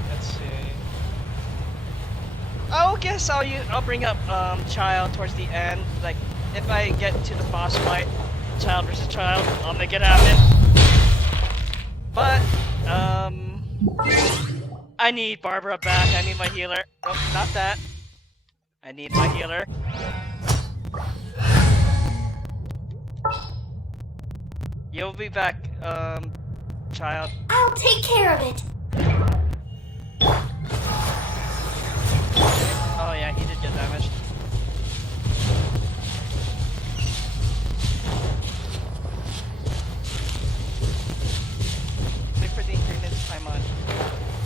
Let's see. I'll bring up Childe towards the end. Like, if I get to the boss fight, Childe versus Childe, I'll make it happen. But I need Barbara back. I need my healer. Oh, not that. I need my healer. You'll be back, Childe. I'll take care of it. Oh yeah, he did get damaged. Wait for the ingredients I'm on.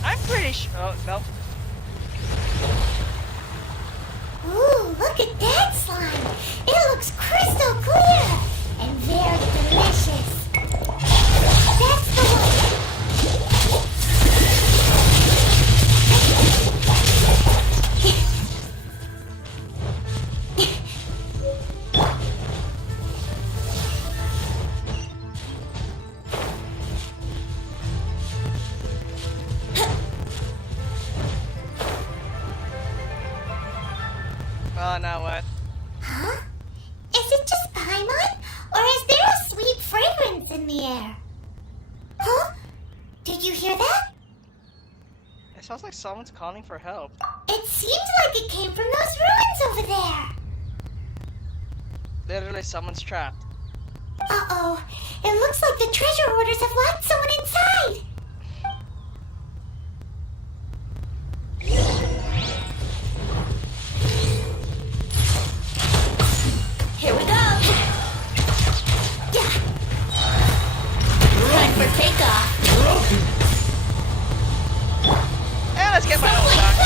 I'm pretty sure. Oh, nope. Ooh, look at that slime. It looks crystal clear and very delicious. That's the one. Oh, now what? Huh? Is it just Paimon? Or is there a sweet fragrance in the air? Huh? Did you hear that? It sounds like someone's calling for help. It seems like it came from those ruins over there. Literally, someone's trapped. Uh-oh. It looks like the treasure hoarders have locked someone inside. Here we go! Yeah. Time for takeoff! And let's get my own back.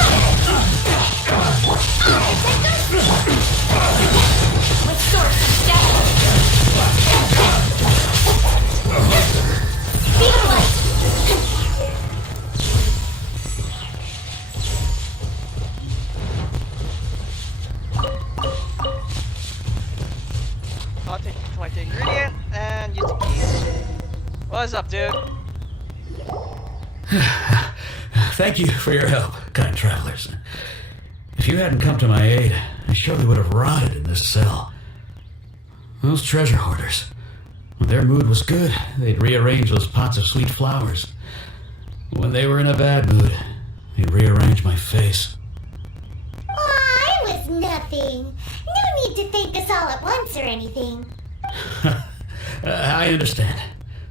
With sword staff! Speed of light! I'll collect the ingredient and use the keys. What's up, dude? Thank you for your help, kind travelers. If you hadn't come to my aid, I surely would have rotted in this cell. Those treasure hoarders, when their mood was good, they'd rearrange those pots of sweet flowers. When they were in a bad mood, He rearranged my face. Aw, it was nothing. No need to thank us all at once or anything. I understand.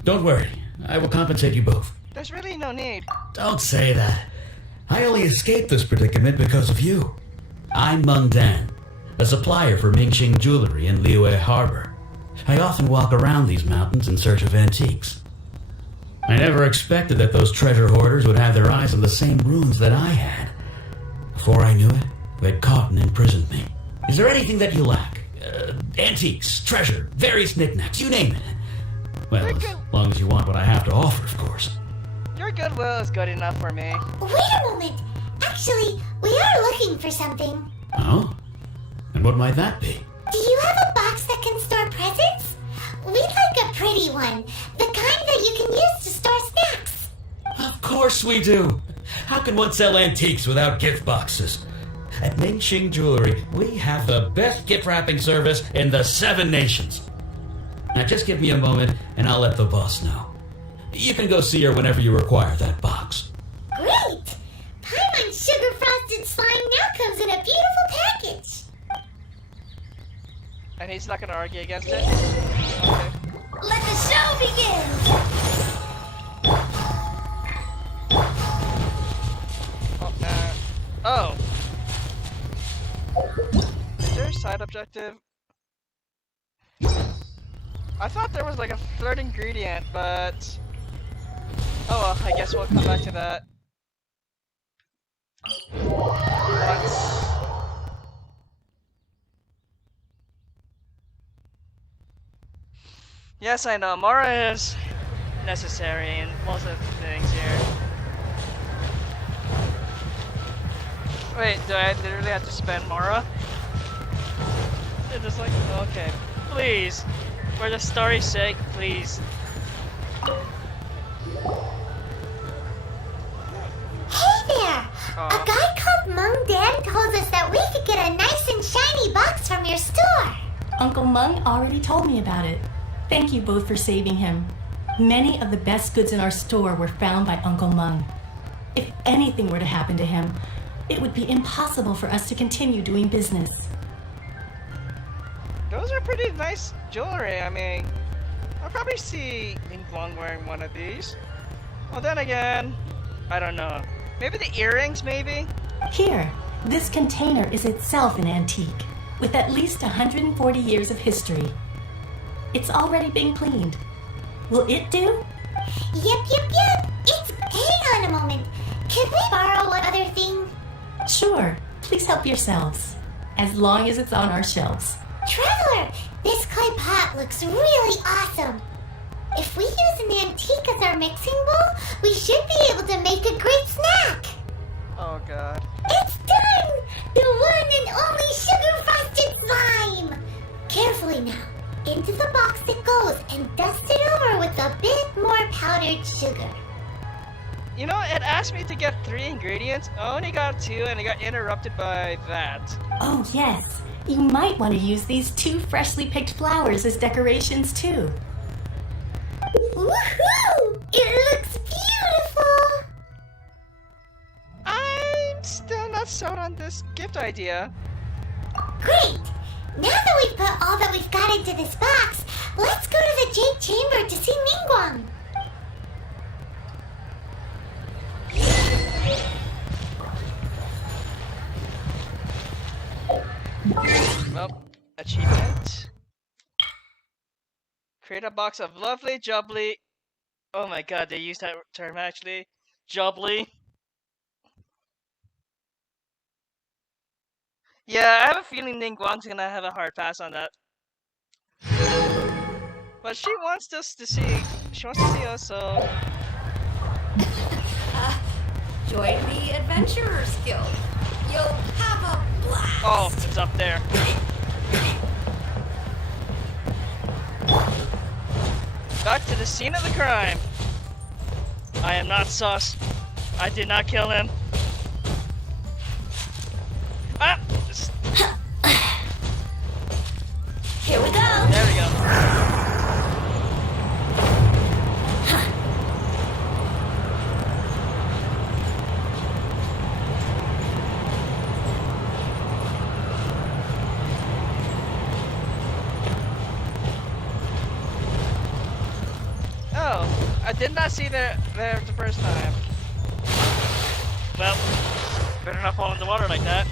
Don't worry. I will compensate you both. There's really no need. Don't say that. I only escaped this predicament because of you. I'm Meng Dan, a supplier for Mingxing jewelry in Liyue Harbor. I often walk around these mountains in search of antiques. I never expected that those treasure hoarders would have their eyes on the same runes that I had. Before I knew it, they'd caught and imprisoned me. Is there anything that you lack? Antiques, treasure, various knickknacks, you name it. Well, as long as you want what I have to offer, of course. Your goodwill is good enough for me. Wait a moment. Actually, we are looking for something. Oh? And what might that be? Do you have a box that can store presents? We'd like a pretty one. The kind that you can use to store snacks. Of course we do. How can one sell antiques without gift boxes? At Mingxing Jewelry, we have the best gift wrapping service in the 7 nations. Now just give me a moment and I'll let the boss know. You can go see her whenever you require that box. Great! Paimon Sugar Frosted Slime now comes in a beautiful package. And he's not gonna argue against it? Okay. Let the show begin! Oh, oh! Is there a side objective? I thought there was like a third ingredient, but... Oh well, I guess we'll come back to that. Once. Yes, I know, Mora is necessary in most of the things here. Wait, do I literally have to spend Mora? They're just like, okay, please. For the story's sake, please. Hey there! A guy called Meng Dan told us that we could get a nice and shiny box from your store. Uncle Meng already told me about it. Thank you both for saving him. Many of the best goods in our store were found by Uncle Meng. If anything were to happen to him, it would be impossible for us to continue doing business. Those are pretty nice jewelry. I mean, I'll probably see Ling Guang wearing one of these. Well, then again, I don't know. Maybe the earrings, maybe? Here, this container is itself an antique, with at least 140 years of history. It's already been cleaned. Will it do? Yep. Hang on a moment. Can we borrow one other thing? Sure, please help yourselves, as long as it's on our shelves. Traveler, this clay pot looks really awesome. If we use an antique as our mixing bowl, we should be able to make a great snack. Oh god. It's done! The one and only sugar frosted slime! Carefully now. Into the box it goes and dust it over with a bit more powdered sugar. You know, it asked me to get 3 ingredients. I only got 2 and I got interrupted by that. Oh yes, you might want to use these 2 freshly picked flowers as decorations too. Woohoo! It looks beautiful! I'm still not sold on this gift idea. Great! Now that we've put all that we've got into this box, let's go to the Jade Chamber to see Ningguang. Well, achievement. Create a box of lovely jubbly. Oh my god, they used that term actually. Jubbly. Yeah, I have a feeling Ning Guang's gonna have a hard pass on that. But she wants us to see. She wants to see us, so. Join the Adventurers Guild. You'll have a blast. Oh, it's up there. Back to the scene of the crime. I am not sus. I did not kill him. Ah! Here we go. There we go. I did not see there the first time. Well, better not fall in the water like that.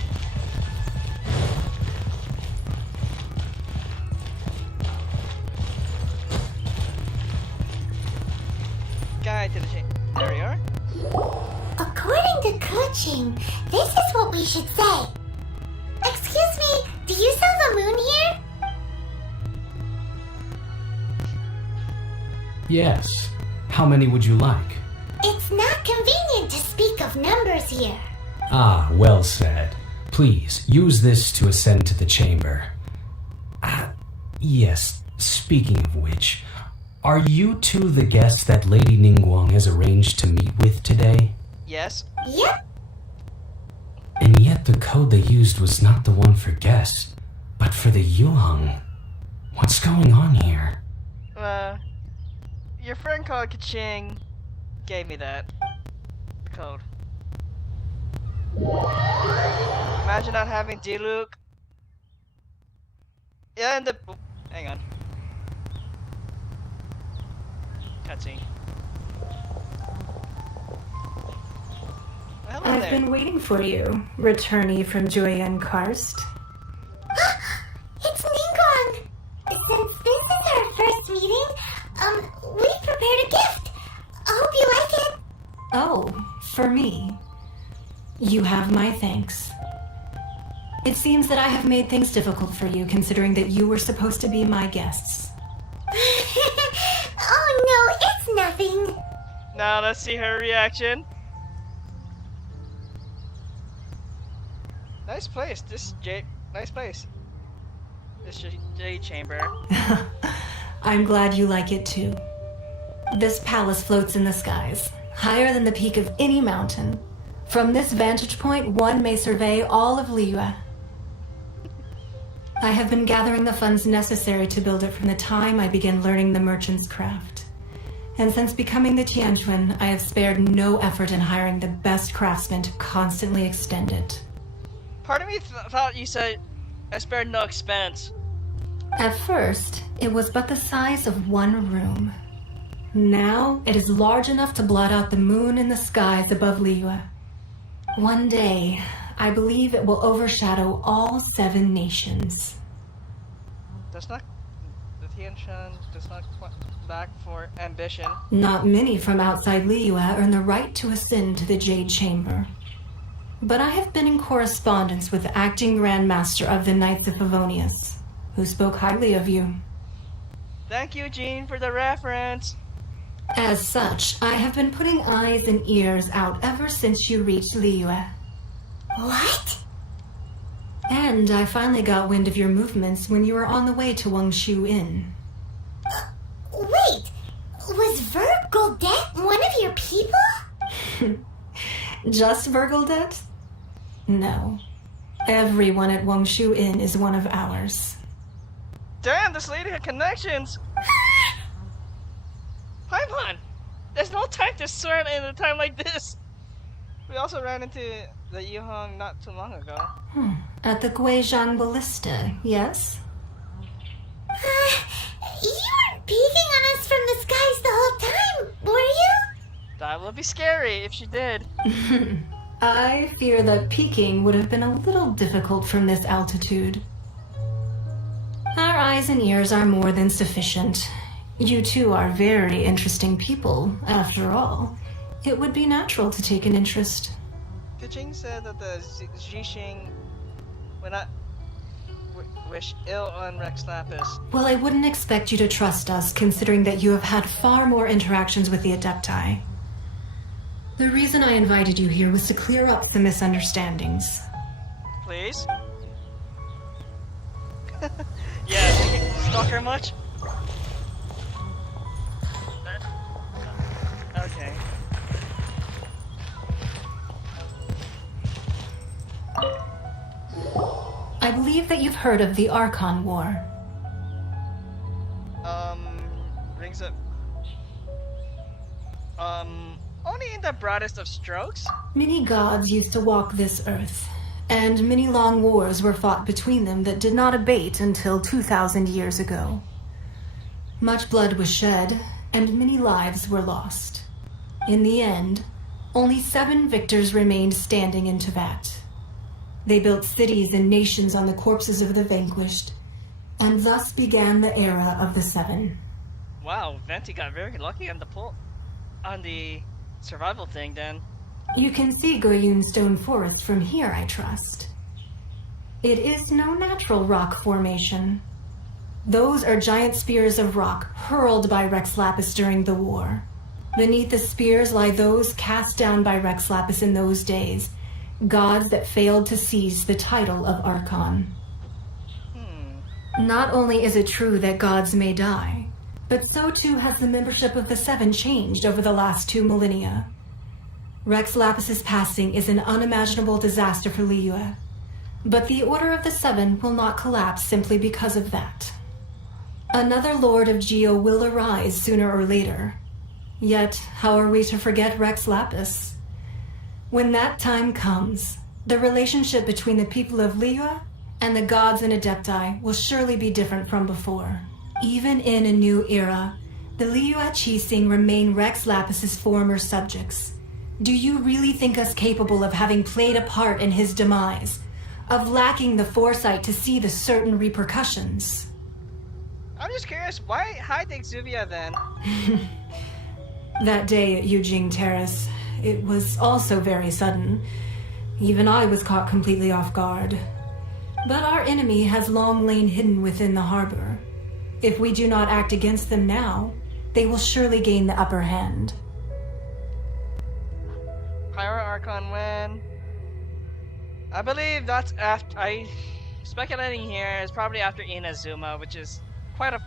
Guide to the chain. There we are. According to coaching, this is what we should say. Excuse me, do you sell the moon here? Yes. How many would you like? It's not convenient to speak of numbers here. Ah, well said. Please, use this to ascend to the chamber. Yes, speaking of which, are you two the guests that Lady Ningguang has arranged to meet with today? Yes. Yep. And yet the code they used was not the one for guests, but for the Yuheng. What's going on here? Your friend called Kaching gave me that code. Imagine not having Diluc. Yeah, and the... oh, hang on. Cutscene. Well, hello I've there. been waiting for you, returnee from Julian Karst. It's Ningguang! Since this is our first meeting, we prepared a gift. I hope you like it. Oh, for me. You have my thanks. It seems that I have made things difficult for you, considering that you were supposed to be my guests. Oh no, it's nothing. Now let's see her reaction. Nice place. Nice place. This Jade Chamber. I'm glad you like it too. This palace floats in the skies, higher than the peak of any mountain. From this vantage point, one may survey all of Liyue. I have been gathering the funds necessary to build it from the time I began learning the merchant's craft. And since becoming the Tianquan, I have spared no effort in hiring the best craftsmen to constantly extend it. Part of me thought you said I spared no expense. At first, it was but the size of one room. Now, it is large enough to blot out the moon in the skies above Liyue. One day, I believe it will overshadow all 7 nations. The Tianshan does not lack for ambition. Not many from outside Liyue earn the right to ascend to the Jade Chamber. But I have been in correspondence with the acting Grand Master of the Knights of Favonius, who spoke highly of you. Thank you, Jean, for the reference. As such, I have been putting eyes and ears out ever since you reached Liyue. What? And I finally got wind of your movements when you were on the way to Wangshu Inn. Wait, was Vergoldet one of your people? Just Vergoldet? No. Everyone at Wangshu Inn is one of ours. Damn, this lady had connections. Paimon, there's no time to swim in a time like this. We also ran into the Yuheng not too long ago. At the Guizhang Ballista, yes? You weren't peeking on us from the skies the whole time, were you? That would be scary if she did. I fear that peeking would have been a little difficult from this altitude. Our eyes and ears are more than sufficient. You two are very interesting people, after all. It would be natural to take an interest. Kaching said that the Zhixing would not wish ill on Rex Lapis. Well, I wouldn't expect you to trust us, considering that you have had far more interactions with the Adepti. The reason I invited you here was to clear up the misunderstandings. Please? Yeah, stalk her much? Okay. I believe that you've heard of the Archon War. Rings up. Only in the broadest of strokes? Many gods used to walk this earth, and many long wars were fought between them that did not abate until 2,000 years ago. Much blood was shed, and many lives were lost. In the end, only 7 victors remained standing in Teyvat. They built cities and nations on the corpses of the vanquished, and thus began the era of the 7. Wow, Venti got very lucky on the survival thing then. You can see Goyun Stone Forest from here, I trust. It is no natural rock formation. Those are giant spears of rock hurled by Rex Lapis during the war. Beneath the spears lie those cast down by Rex Lapis in those days, gods that failed to seize the title of Archon. Not only is it true that gods may die, but so too has the membership of the 7 changed over the last 2 millennia. Rex Lapis's passing is an unimaginable disaster for Liyue, but the Order of the 7 will not collapse simply because of that. Another Lord of Geo will arise sooner or later. Yet, how are we to forget Rex Lapis? When that time comes, the relationship between the people of Liyue and the gods and Adepti will surely be different from before. Even in a new era, the Liyue Qixing remain Rex Lapis's former subjects. Do you really think us capable of having played a part in his demise? Of lacking the foresight to see the certain repercussions? I'm just curious, why hide the Exuvia then? That day at Yujing Terrace, it was also very sudden. Even I was caught completely off guard. But our enemy has long lain hidden within the harbor. If we do not act against them now, they will surely gain the upper hand. Pyro Archon when? I believe that's after. Speculating here is probably after Inazuma, which is quite a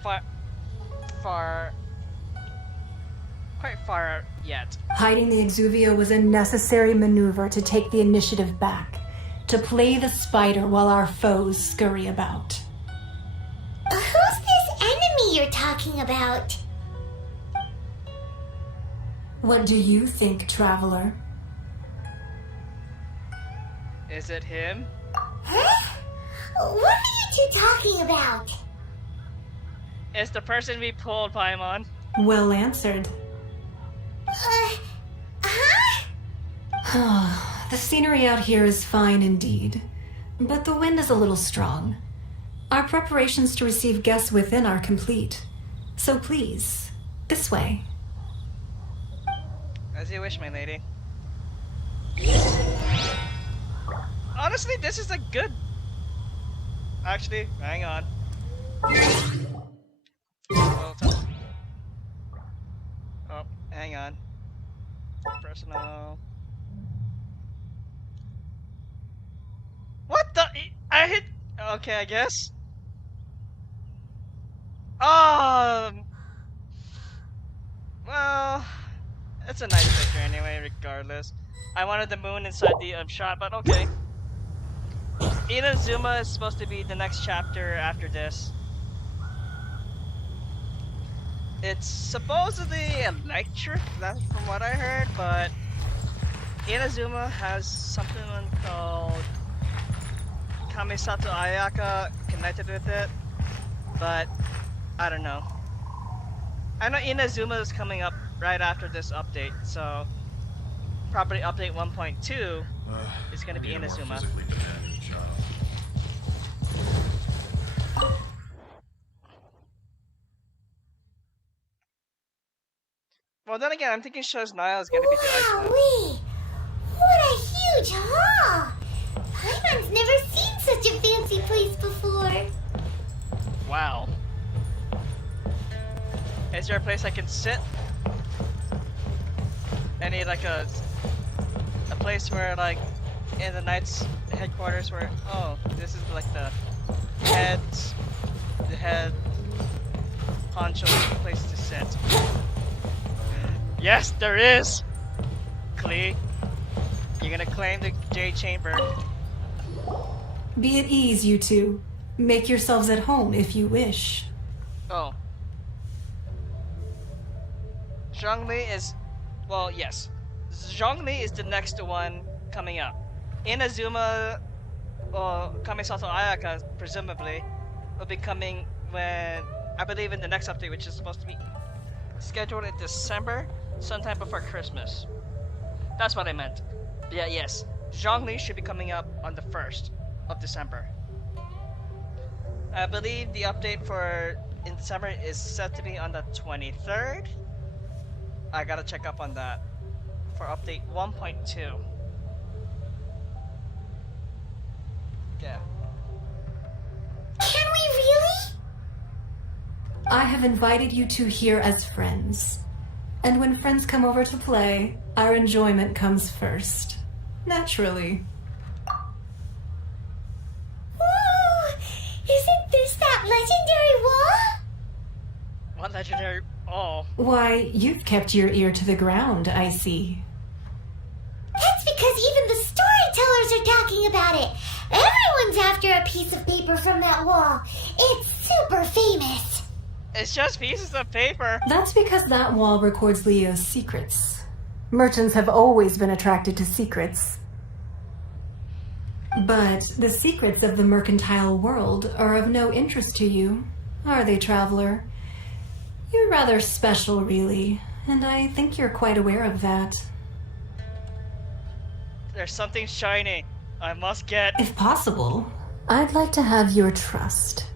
quite far yet. Hiding the Exuvia was a necessary maneuver to take the initiative back, to play the spider while our foes scurry about. Who's this enemy you're talking about? What do you think, traveler? Is it him? Huh? What are you two talking about? It's the person we pulled, Paimon. Well answered. The scenery out here is fine indeed, but the wind is a little strong. Our preparations to receive guests within are complete, so please, this way. As you wish, my lady. Honestly, this is a good... Actually, hang on. Oh, hang on. Personal... What the? I hit... Okay, I guess. Well... It's a nice picture anyway, regardless. I wanted the moon inside the shot, but okay. Inazuma is supposed to be the next chapter after this. It's supposedly electric, that's from what I heard, but Inazuma has something called Kamisato Ayaka connected with it, but I don't know. I know Inazuma is coming up right after this update, so probably update 1.2 is going to be Inazuma. Well, then again, I'm thinking Sho's Nile is going to be the Iceland. Wowee! What a huge hall! Paimon's never seen such a fancy place before. Wow. Is there a place I can sit? Any like a place where like in the Knights headquarters where this is like the head honcho place to sit. Yes, there is. Klee, you're gonna claim the Jade Chamber. Be at ease, you two. Make yourselves at home if you wish. Oh. Zhongli is... Well, yes. Zhongli is the next one coming up. Inazuma, or Kamisato Ayaka, presumably, will be coming when... I believe in the next update, which is supposed to be scheduled in December, sometime before Christmas. That's what I meant. Yeah, yes. Zhongli should be coming up on the 1st of December. I believe the update for in December is set to be on the 23rd. I gotta check up on that for update 1.2. Yeah. Can we really? I have invited you two here as friends. And when friends come over to play, our enjoyment comes first. Naturally. Ooh, isn't this that legendary wall? What legendary? Oh. Why, you've kept your ear to the ground, I see. That's because even the storytellers are talking about it. Everyone's after a piece of paper from that wall. It's super famous. It's just pieces of paper. That's because that wall records Leo's secrets. Merchants have always been attracted to secrets. But the secrets of the mercantile world are of no interest to you, are they, traveler? You're rather special, really, and I think you're quite aware of that. There's something shiny. I must get. If possible, I'd like to have your trust.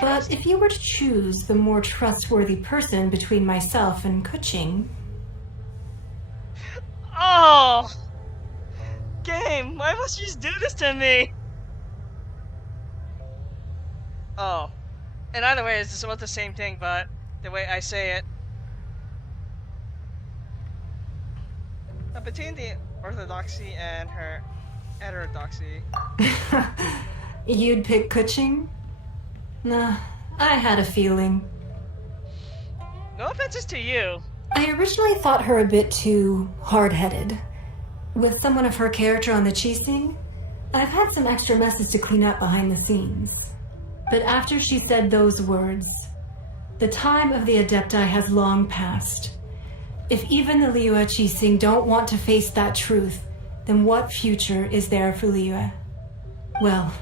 But if you were to choose the more trustworthy person between myself and Kuching... Oh! Game, why must you just do this to me? Oh. In either way, it's about the same thing, but the way I say it. Between the orthodoxy and her heterodoxy. You'd pick Kuching? Nah, I had a feeling. No offenses to you. I originally thought her a bit too hard-headed. With someone of her character on the Qixing, I've had some extra messes to clean up behind the scenes. But after she said those words, the time of the Adepti has long passed. If even the Liyue Qixing don't want to face that truth, then what future is there for Liyue? Well,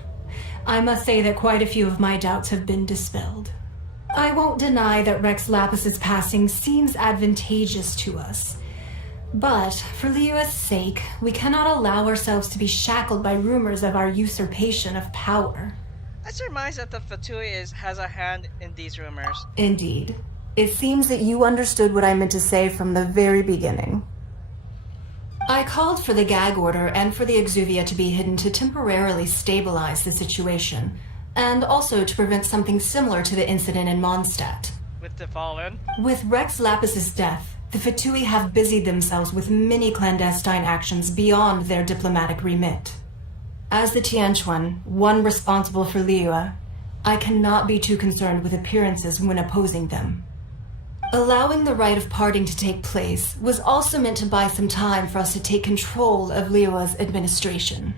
I must say that quite a few of my doubts have been dispelled. I won't deny that Rex Lapis's passing seems advantageous to us. But, for Liyue's sake, we cannot allow ourselves to be shackled by rumors of our usurpation of power. I surmise that the Fatui has a hand in these rumors. Indeed. It seems that you understood what I meant to say from the very beginning. I called for the gag order and for the Exuvia to be hidden to temporarily stabilize the situation, and also to prevent something similar to the incident in Mondstadt. With the Fallen? With Rex Lapis's death, the Fatui have busied themselves with many clandestine actions beyond their diplomatic remit. As the Tianquan, one responsible for Liyue, I cannot be too concerned with appearances when opposing them. Allowing the rite of parting to take place was also meant to buy some time for us to take control of Liyue's administration.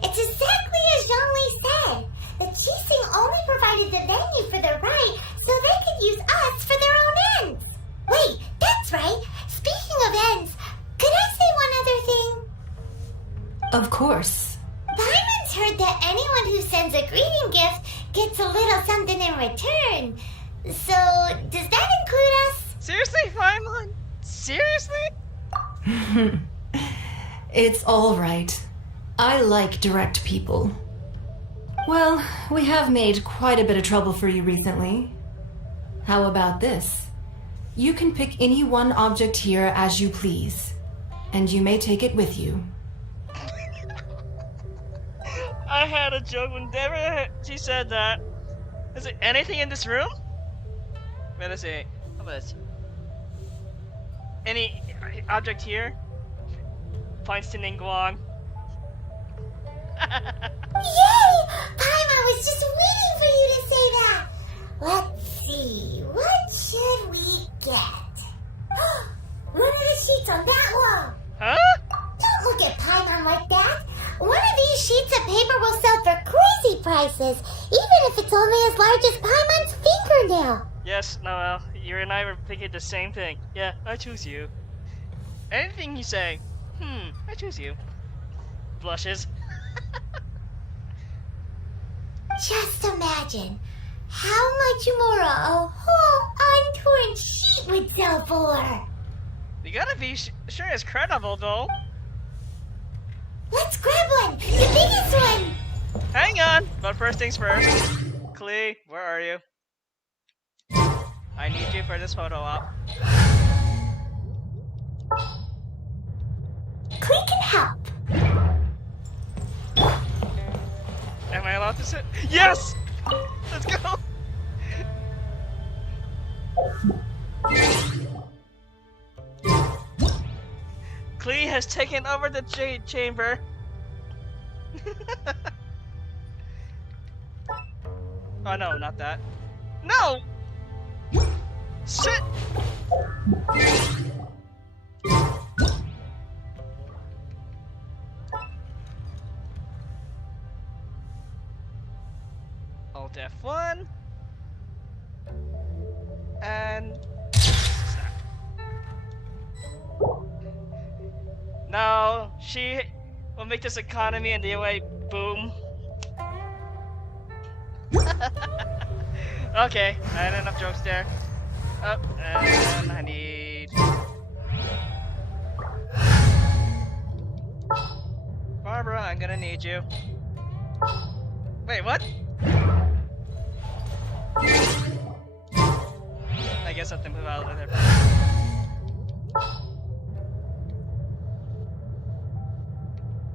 It's exactly as Zhongli said. The Qixing only provided the venue for the rite so they could use us for their own ends. Wait, that's right. Speaking of ends, could I say one other thing? Of course. Paimon's heard that anyone who sends a greeting gift gets a little something in return. So, does that include us? Seriously, Paimon? Seriously? It's all right. I like direct people. Well, we have made quite a bit of trouble for you recently. How about this? You can pick any one object here as you please, and you may take it with you. I had a joke whenever she said that. Is there anything in this room? Wait, let's see. How about this? Any object here? Points to Ningguang. Yay! Paimon was just waiting for you to say that. Let's see. What should we get? One of the sheets on that wall. Huh? Don't look at Paimon like that. One of these sheets of paper will sell for crazy prices, even if it's only as large as Paimon's fingernail. Yes, Noel. You and I were thinking the same thing. Yeah, I choose you. Anything you say. I choose you. Blushes. Just imagine How much more a whole untorn sheet would sell for? You gotta be sure it's credible, though. Let's grab one! The biggest one! Hang on! But first things first. Klee, where are you? I need you for this photo op. Klee can help. Am I allowed to sit? Yes! Let's go! Klee has taken over the Jade Chamber. Oh no, not that. No! Sit! Alt F1. And... snap. No, she will make this economy and the way boom. Okay, I had enough jokes there. Up, and I need... Barbara, I'm gonna need you. Wait, what? I guess I have to move out of there.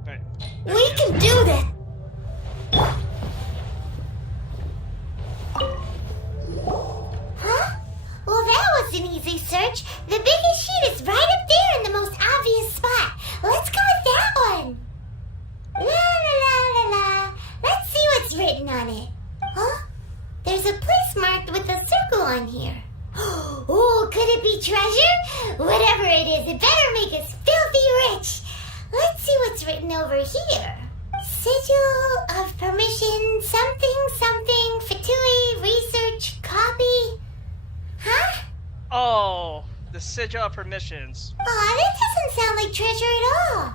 Right. We can do this! Huh? Well, that was an easy search. The biggest sheet is right up there in the most obvious spot. Let's go with that one. La la la la la. Let's see what's written on it. Huh? There's a place marked with a circle on here. Oh, could it be treasure? Whatever it is, it better make us filthy rich. Let's see what's written over here. Sigil of permission, something, something, Fatui, research, copy. Huh? Oh, the sigil of permissions. Aw, that doesn't sound like treasure at all.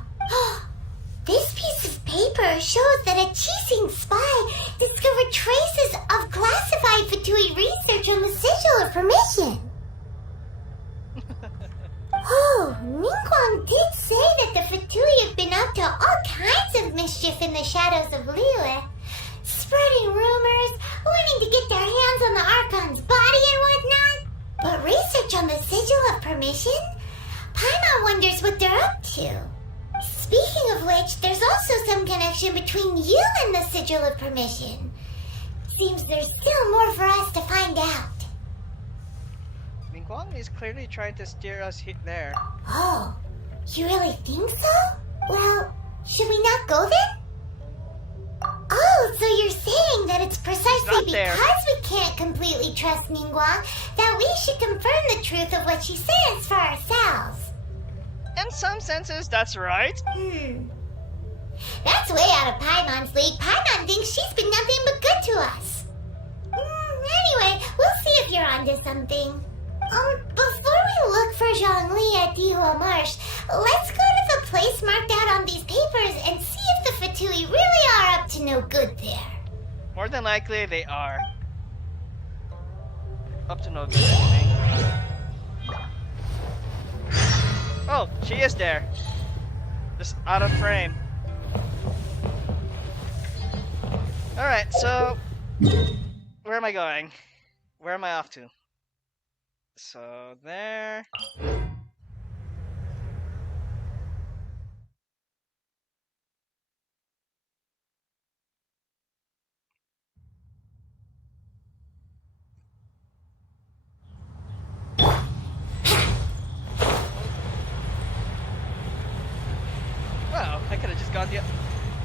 This piece of paper shows that a Chising spy discovered traces of classified Fatui research on the sigil of permission. Oh, Ningguang did say that the Fatui have been up to all kinds of mischief in the shadows of Liyue, spreading rumors, wanting to get their hands on the Archon's body and whatnot. But research on the sigil of permission? Paimon wonders what they're up to. Speaking of which, there's also some connection between you and the sigil of permission. Seems there's still more for us to find out. Ningguang is clearly trying to steer us there. Oh, you really think so? Well, should we not go then? Oh, so you're saying that it's precisely because we can't completely trust Ningguang that we should confirm the truth of what she says for ourselves. In some senses, that's right. That's way out of Paimon's league. Paimon thinks she's been nothing but good to us. Anyway, we'll see if you're onto something. Before we look for Zhongli at Dihua Marsh, let's go to the place marked out on these papers and see if the Fatui really are up to no good there. More than likely, they are. Up to no good anything. Oh, she is there. Just out of frame. Alright, so... where am I going? Where am I off to? So, there... Wow, I could have just gone the...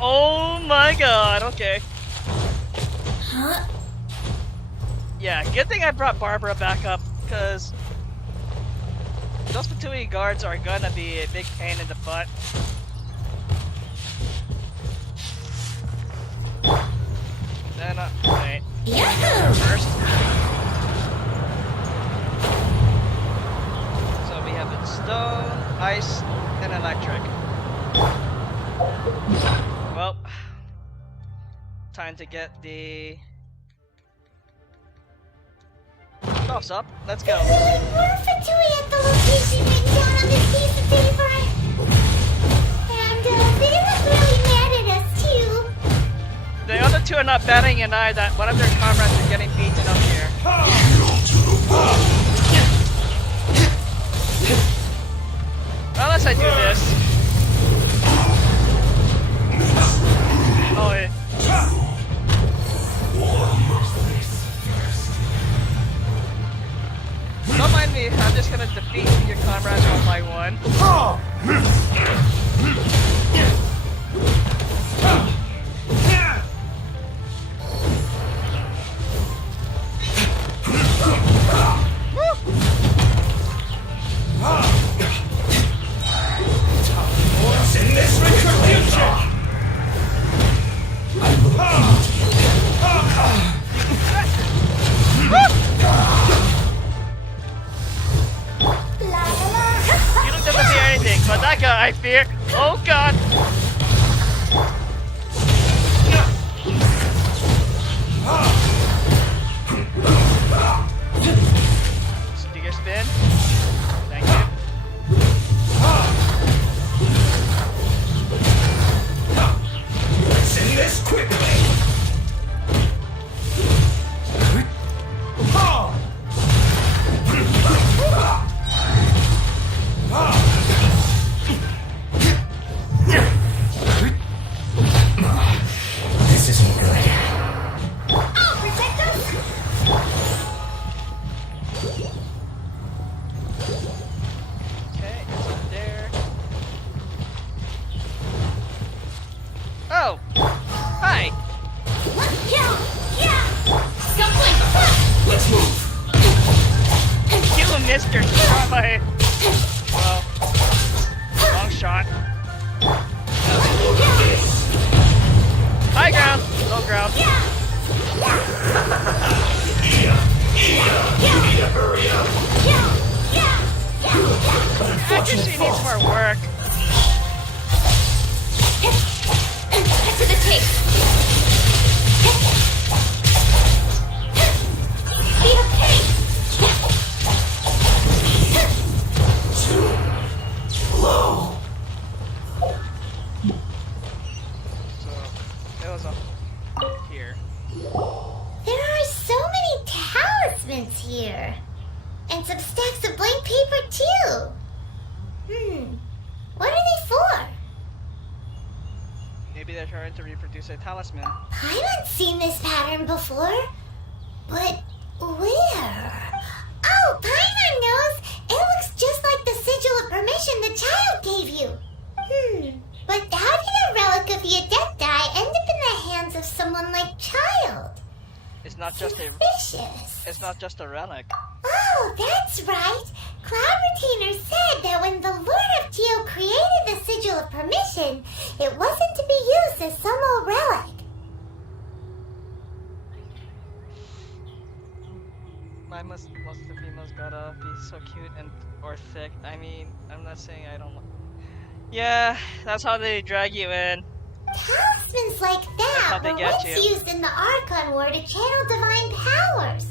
Oh my god, okay. Huh? Yeah, good thing I brought Barbara back up, because those Fatui guards are gonna be a big pain in the butt. Then, wait. Yahoo! First. So we have stone, ice, and electric. Well, time to get the Stuff's up. Let's go. Really were Fatui at the location written down on this piece of paper. And they look really mad at us too. The other two are not betting an eye that one of their comrades are getting beaten up here. Unless I do this. Oh, yeah. Don't mind me, I'm just gonna defeat your comrades one by one. What's in this retribution? You don't have to fear anything, but that guy I fear. Oh god! Sticker spin. Thank you. Let's end this quickly. This isn't good. Oh, protectors! Okay, it's up there. Oh! Hi! Let's move. You missed your shot by... Well... Long shot. High ground! Low ground. You need to hurry up. Accuracy needs more work. To the tape. Be okay. Too low. So, it was up here. There are so many talismans here. And some stacks of blank paper too. What are they for? Maybe they're trying to reproduce a talisman. I haven't seen this pattern before. But where? Oh, Paimon knows! It looks just like the sigil of permission the child gave you. But how did a relic of the Adepti end up in the hands of someone like Child? It's not just a... Suspicious. It's not just a relic. Oh, that's right. Cloud Retainer said that when the Lord of Geo created the Sigil of Permission, it wasn't to be used as some old relic. Why must most of the females gotta be so cute and or thick? I mean, I'm not saying I don't. Yeah, that's how they drag you in. Talismans like how that they were get once you. used in the Archon War to channel divine powers.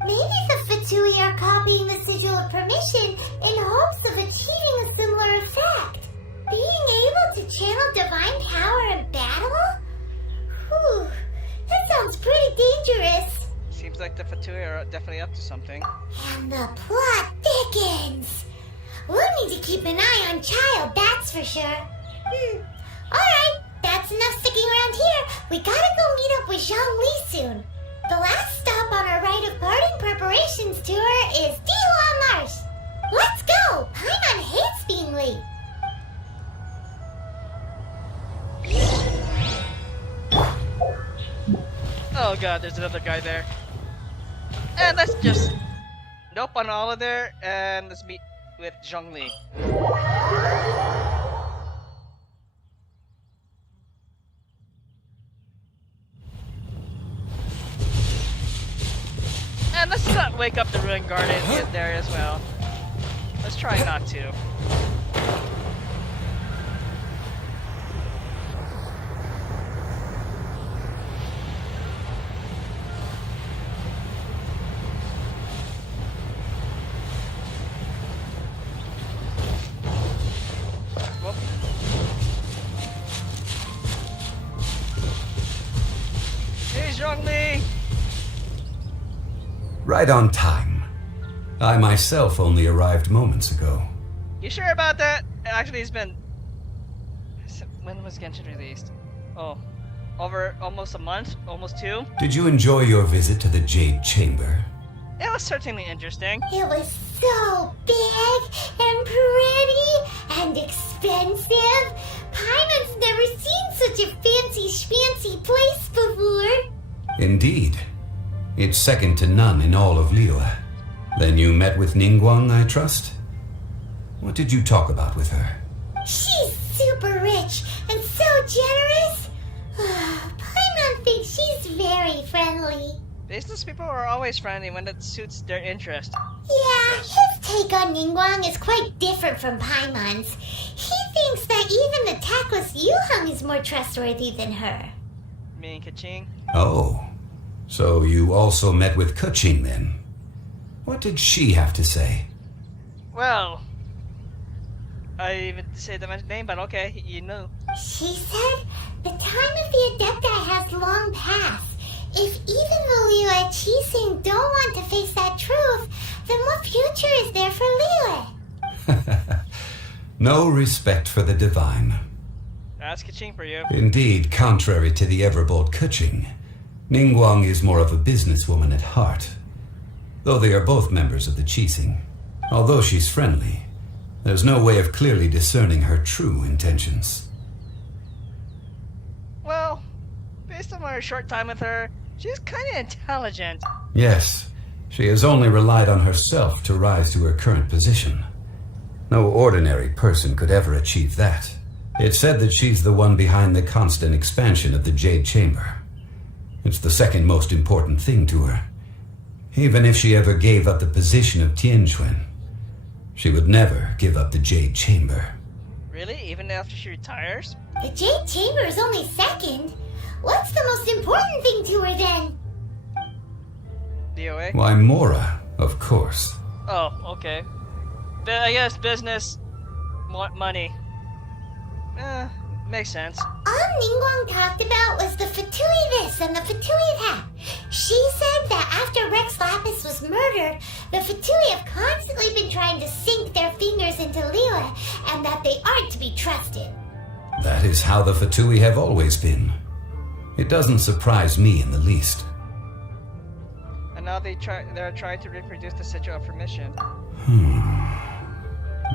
Maybe the Fatui are copying the Sigil of Permission in hopes of achieving a similar effect. Being able to channel divine power in battle? Whew, that sounds pretty dangerous. Seems like the Fatui are definitely up to something. And the plot thickens. We'll need to keep an eye on Child, that's for sure. Alright, that's enough sticking around here. We gotta go meet up with Zhongli soon. The last stop on our rite of parting preparations tour is Dihua Marsh. Let's go! Paimon hates being late. Oh god, there's another guy there. And let's just... Nope on all of there, and let's meet with Zhongli. And let's not wake up the Ruined Guardian there as well. Let's try not to. Right on time. I myself only arrived moments ago. You sure about that? Actually, it's been... When was Genshin released? Oh, over almost a month? Almost 2? Did you enjoy your visit to the Jade Chamber? It was certainly interesting. It was so big and pretty and expensive. Paimon's never seen such a fancy schmancy place before. Indeed. It's second to none in all of Liyue. Then you met with Ningguang, I trust? What did you talk about with her? She's super rich and so generous. Paimon thinks she's very friendly. Business people are always friendly when it suits their interest. Yeah, his take on Ningguang is quite different from Paimon's. He thinks that even the tactless Yuheng is more trustworthy than her. Me and Kaching? Oh, so you also met with Keqing then? What did she have to say? Well, I didn't even say the name, but okay, you know. She said the time of the Adepti has long passed. If even the Liyue Qixing don't want to face that truth, then what future is there for Liyue? No respect for the divine. That's Kaching for you. Indeed, contrary to the ever-bold Keqing, Ningguang is more of a businesswoman at heart. Though they are both members of the Qixing. Although she's friendly, there's no way of clearly discerning her true intentions. Well, based on my short time with her, she's kind of intelligent. Yes, she has only relied on herself to rise to her current position. No ordinary person could ever achieve that. It's said that she's the one behind the constant expansion of the Jade Chamber. It's the second most important thing to her. Even if she ever gave up the position of Tianquan, she would never give up the Jade Chamber. Really? Even after she retires? The Jade Chamber is only second. What's the most important thing to her then? DOA? Why, Mora, of course. Oh, okay. I guess business, money. Makes sense. All Ningguang talked about was the Fatui this and the Fatui that. She said that after Rex Lapis was murdered, the Fatui have constantly been trying to sink their fingers into Liyue, and that they aren't to be trusted. That is how the Fatui have always been. It doesn't surprise me in the least. And now they're trying to reproduce the sigil of permission.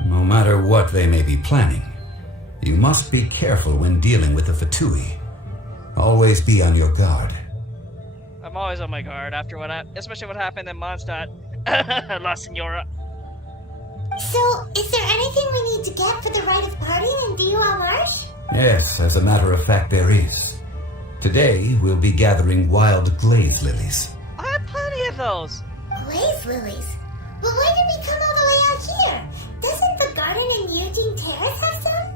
No matter what they may be planning, you must be careful when dealing with the Fatui. Always be on your guard. I'm always on my guard after especially what happened in Mondstadt. La Senora. So, is there anything we need to get for the rite of parting in Diwa Marsh? Yes, as a matter of fact, there is. Today, we'll be gathering wild glaze lilies. I have plenty of those. Glaze lilies? But why did we come all the way out here? Doesn't the garden in Eugene Terrace have some?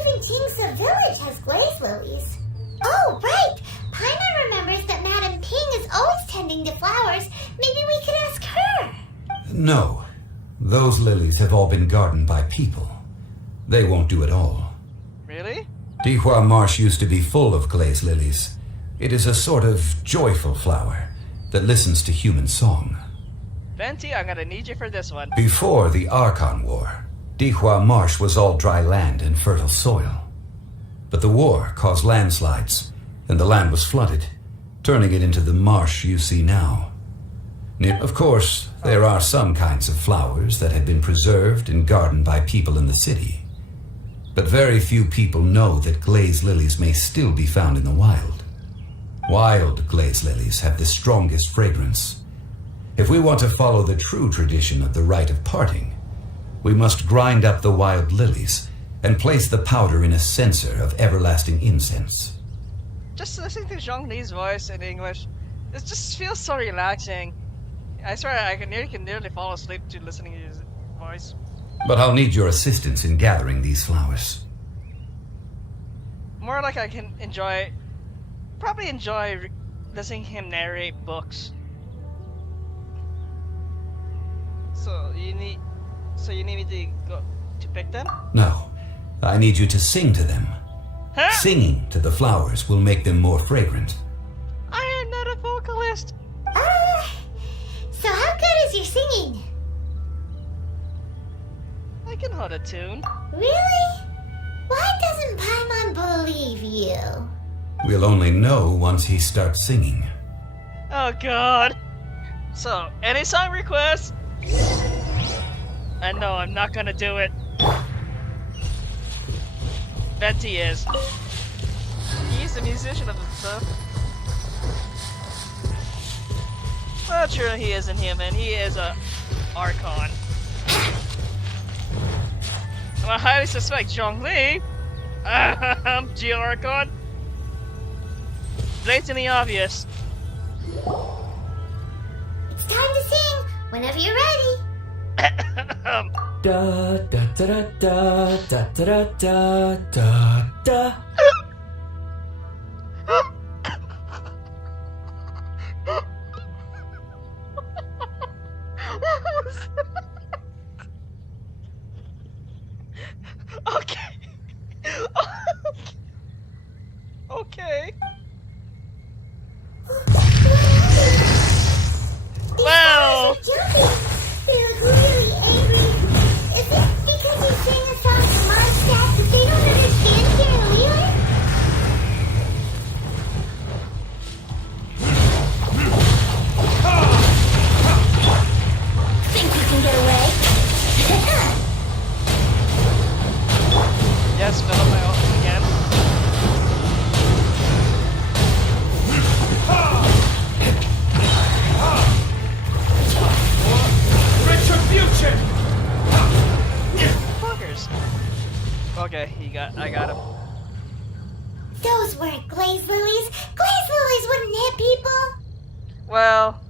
Even Tingsa Village has glaze lilies. Oh, right! Paimon remembers that Madame Ping is always tending to flowers. Maybe we could ask her. No. Those lilies have all been gardened by people. They won't do it all. Really? Dihua Marsh used to be full of glaze lilies. It is a sort of joyful flower that listens to human song. Venti, I'm gonna need you for this one. Before the Archon War, Dihua Marsh was all dry land and fertile soil. But the war caused landslides, and the land was flooded, turning it into the marsh you see now. Of course, there are some kinds of flowers that have been preserved and gardened by people in the city. But very few people know that glaze lilies may still be found in the wild. Wild glaze lilies have the strongest fragrance. If we want to follow the true tradition of the rite of parting, we must grind up the wild lilies and place the powder in a censer of everlasting incense. Just listening to Zhongli's voice in English, it just feels so relaxing. I swear I can nearly fall asleep to listening to his voice. But I'll need your assistance in gathering these flowers. More like I can probably enjoy listening to him narrate books. So you need me to go to pick them? No, I need you to sing to them. Huh? Singing to the flowers will make them more fragrant. I am not a vocalist. So how I can hold a tune. Really? Why doesn't Paimon believe you? We'll only know once he starts singing. Oh god. So, any song requests? I know, I'm not gonna do it. Venti is. He's the musician of the stuff. Well, true, he isn't human. He is a Archon. I highly suspect Zhongli. Geo Archon. Blatantly obvious. It's time to sing whenever you're ready. Da da da da da da da da da. Okay. Okay. Well. They're really angry. Is it because you sing a song to Mondstadt that they don't understand here, really? Think you can get away? Yes, fill up my ult again. Retribution! Fuckers. Okay, I got him. Those weren't glaze lilies. Glaze lilies wouldn't hit people. Well,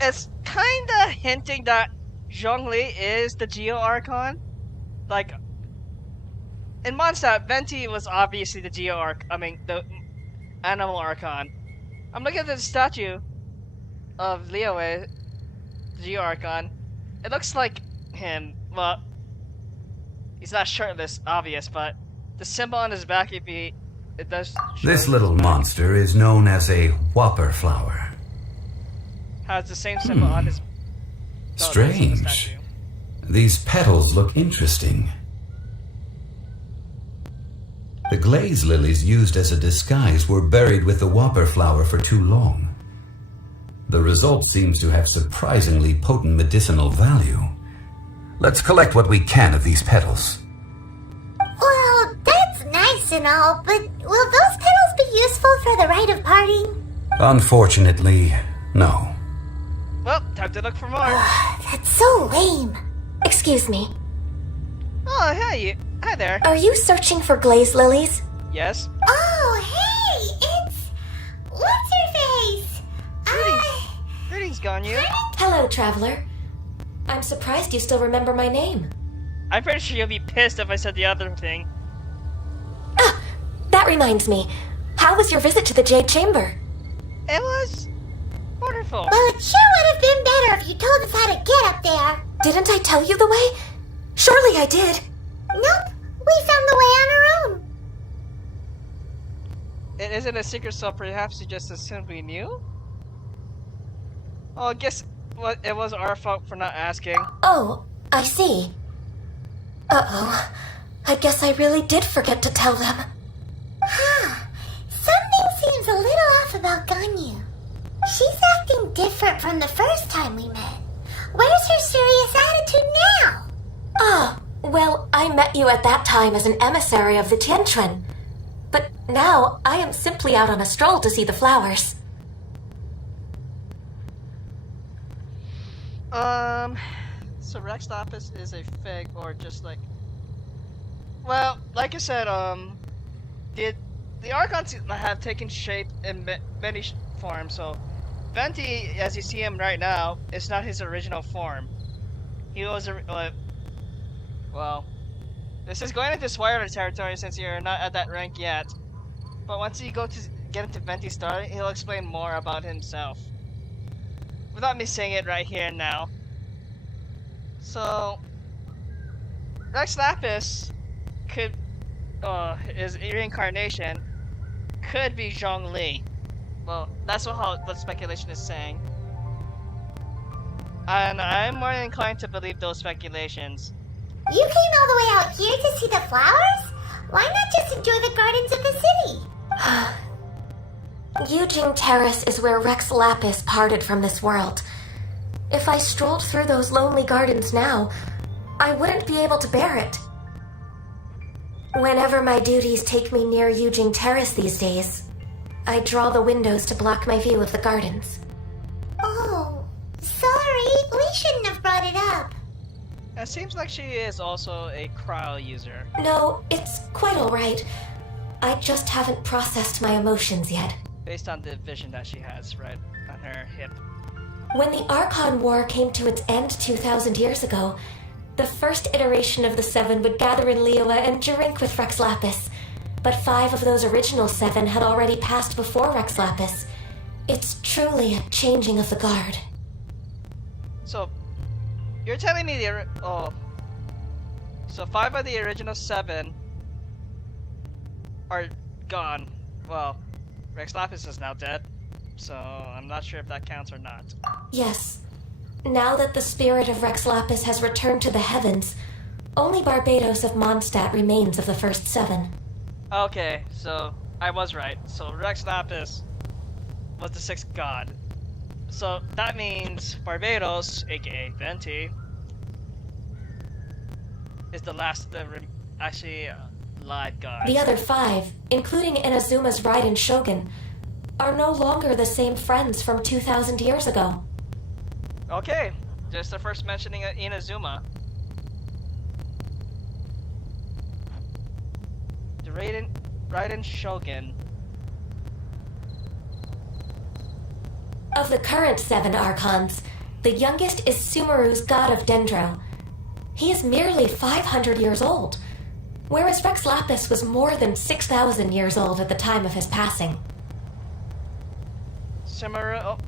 it's kinda hinting that Zhongli is the Geo Archon. Like, in Mondstadt, Venti was obviously the the Animal Archon. I'm looking at the statue of Liyue, the Geo Archon. It looks like him. Well, he's not shirtless, obvious, but the symbol on his back, it does show This little monster is known as a whopper flower. has the same symbol on his. Strange. These petals look interesting. The glaze lilies used as a disguise were buried with the whopper flower for too long. The result seems to have surprisingly potent medicinal value. Let's collect what we can of these petals. Well, that's nice and all, but will those petals be useful for the rite of parting? Unfortunately, no. Well, time to look for more. That's so lame. Excuse me. Oh, hey, hi there. Are you searching for glaze lilies? Yes. Oh, hey, it's... What's her face? Greetings, Ganyu. Hello, traveler. I'm surprised you still remember my name. I'm pretty sure you'll be pissed if I said the other thing. Ah, that reminds me. How was your visit to the Jade Chamber? It was wonderful. Well, it sure would have been better if you told us how to get up there. Didn't I tell you the way? Surely I did. Nope, we found the way on our own. It isn't a secret, so perhaps you just assumed we knew? Oh, I guess it was our fault for not asking. Oh, I see. Uh-oh. I guess I really did forget to tell them. Huh. Something seems a little off about Ganyu. She's acting different from the first time we met. Where's her serious attitude now? Ah, well, I met you at that time as an emissary of the Tianquan. But now I am simply out on a stroll to see the flowers. So Rex Lapis is a fig, or just like... Well, like I said, the Archons have taken shape in many forms, so Venti, as you see him right now, is not his original form. He was, well, this is going into spoiler territory since you're not at that rank yet. But once you get into Venti's story, he'll explain more about himself. Without me saying it right here and now. So, Rex Lapis could, his reincarnation could be Zhongli. Well, that's what the speculation is saying. And I'm more inclined to believe those speculations. You came all the way out here to see the flowers? Why not just enjoy the gardens of the city? Eugene Terrace is where Rex Lapis parted from this world. If I strolled through those lonely gardens now, I wouldn't be able to bear it. Whenever my duties take me near Eugene Terrace these days, I draw the windows to block my view of the gardens. Oh, sorry. We shouldn't have brought it up. It seems like she is also a cryo user. No, it's quite alright. I just haven't processed my emotions yet. Based on the vision that she has, right, on her hip. When the Archon War came to its end 2,000 years ago, the first iteration of the Seven would gather in Liyue and drink with Rex Lapis. But 5 of those original 7 had already passed before Rex Lapis. It's truly a changing of the guard. So, you're telling me so 5 of the original 7 are gone. Well, Rex Lapis is now dead, so I'm not sure if that counts or not. Yes. Now that the spirit of Rex Lapis has returned to the heavens, only Barbados of Mondstadt remains of the first 7. Okay, so I was right. So Rex Lapis was the 6th god. So that means Barbados, aka Venti, is the last of the live gods. The other 5, including Inazuma's Raiden Shogun, are no longer the same friends from 2,000 years ago. Okay, just the first mentioning of Inazuma. The Raiden Shogun. Of the current 7 Archons, the youngest is Sumeru's god of Dendro. He is merely 500 years old, whereas Rex Lapis was more than 6,000 years old at the time of his passing. Sumeru, oh,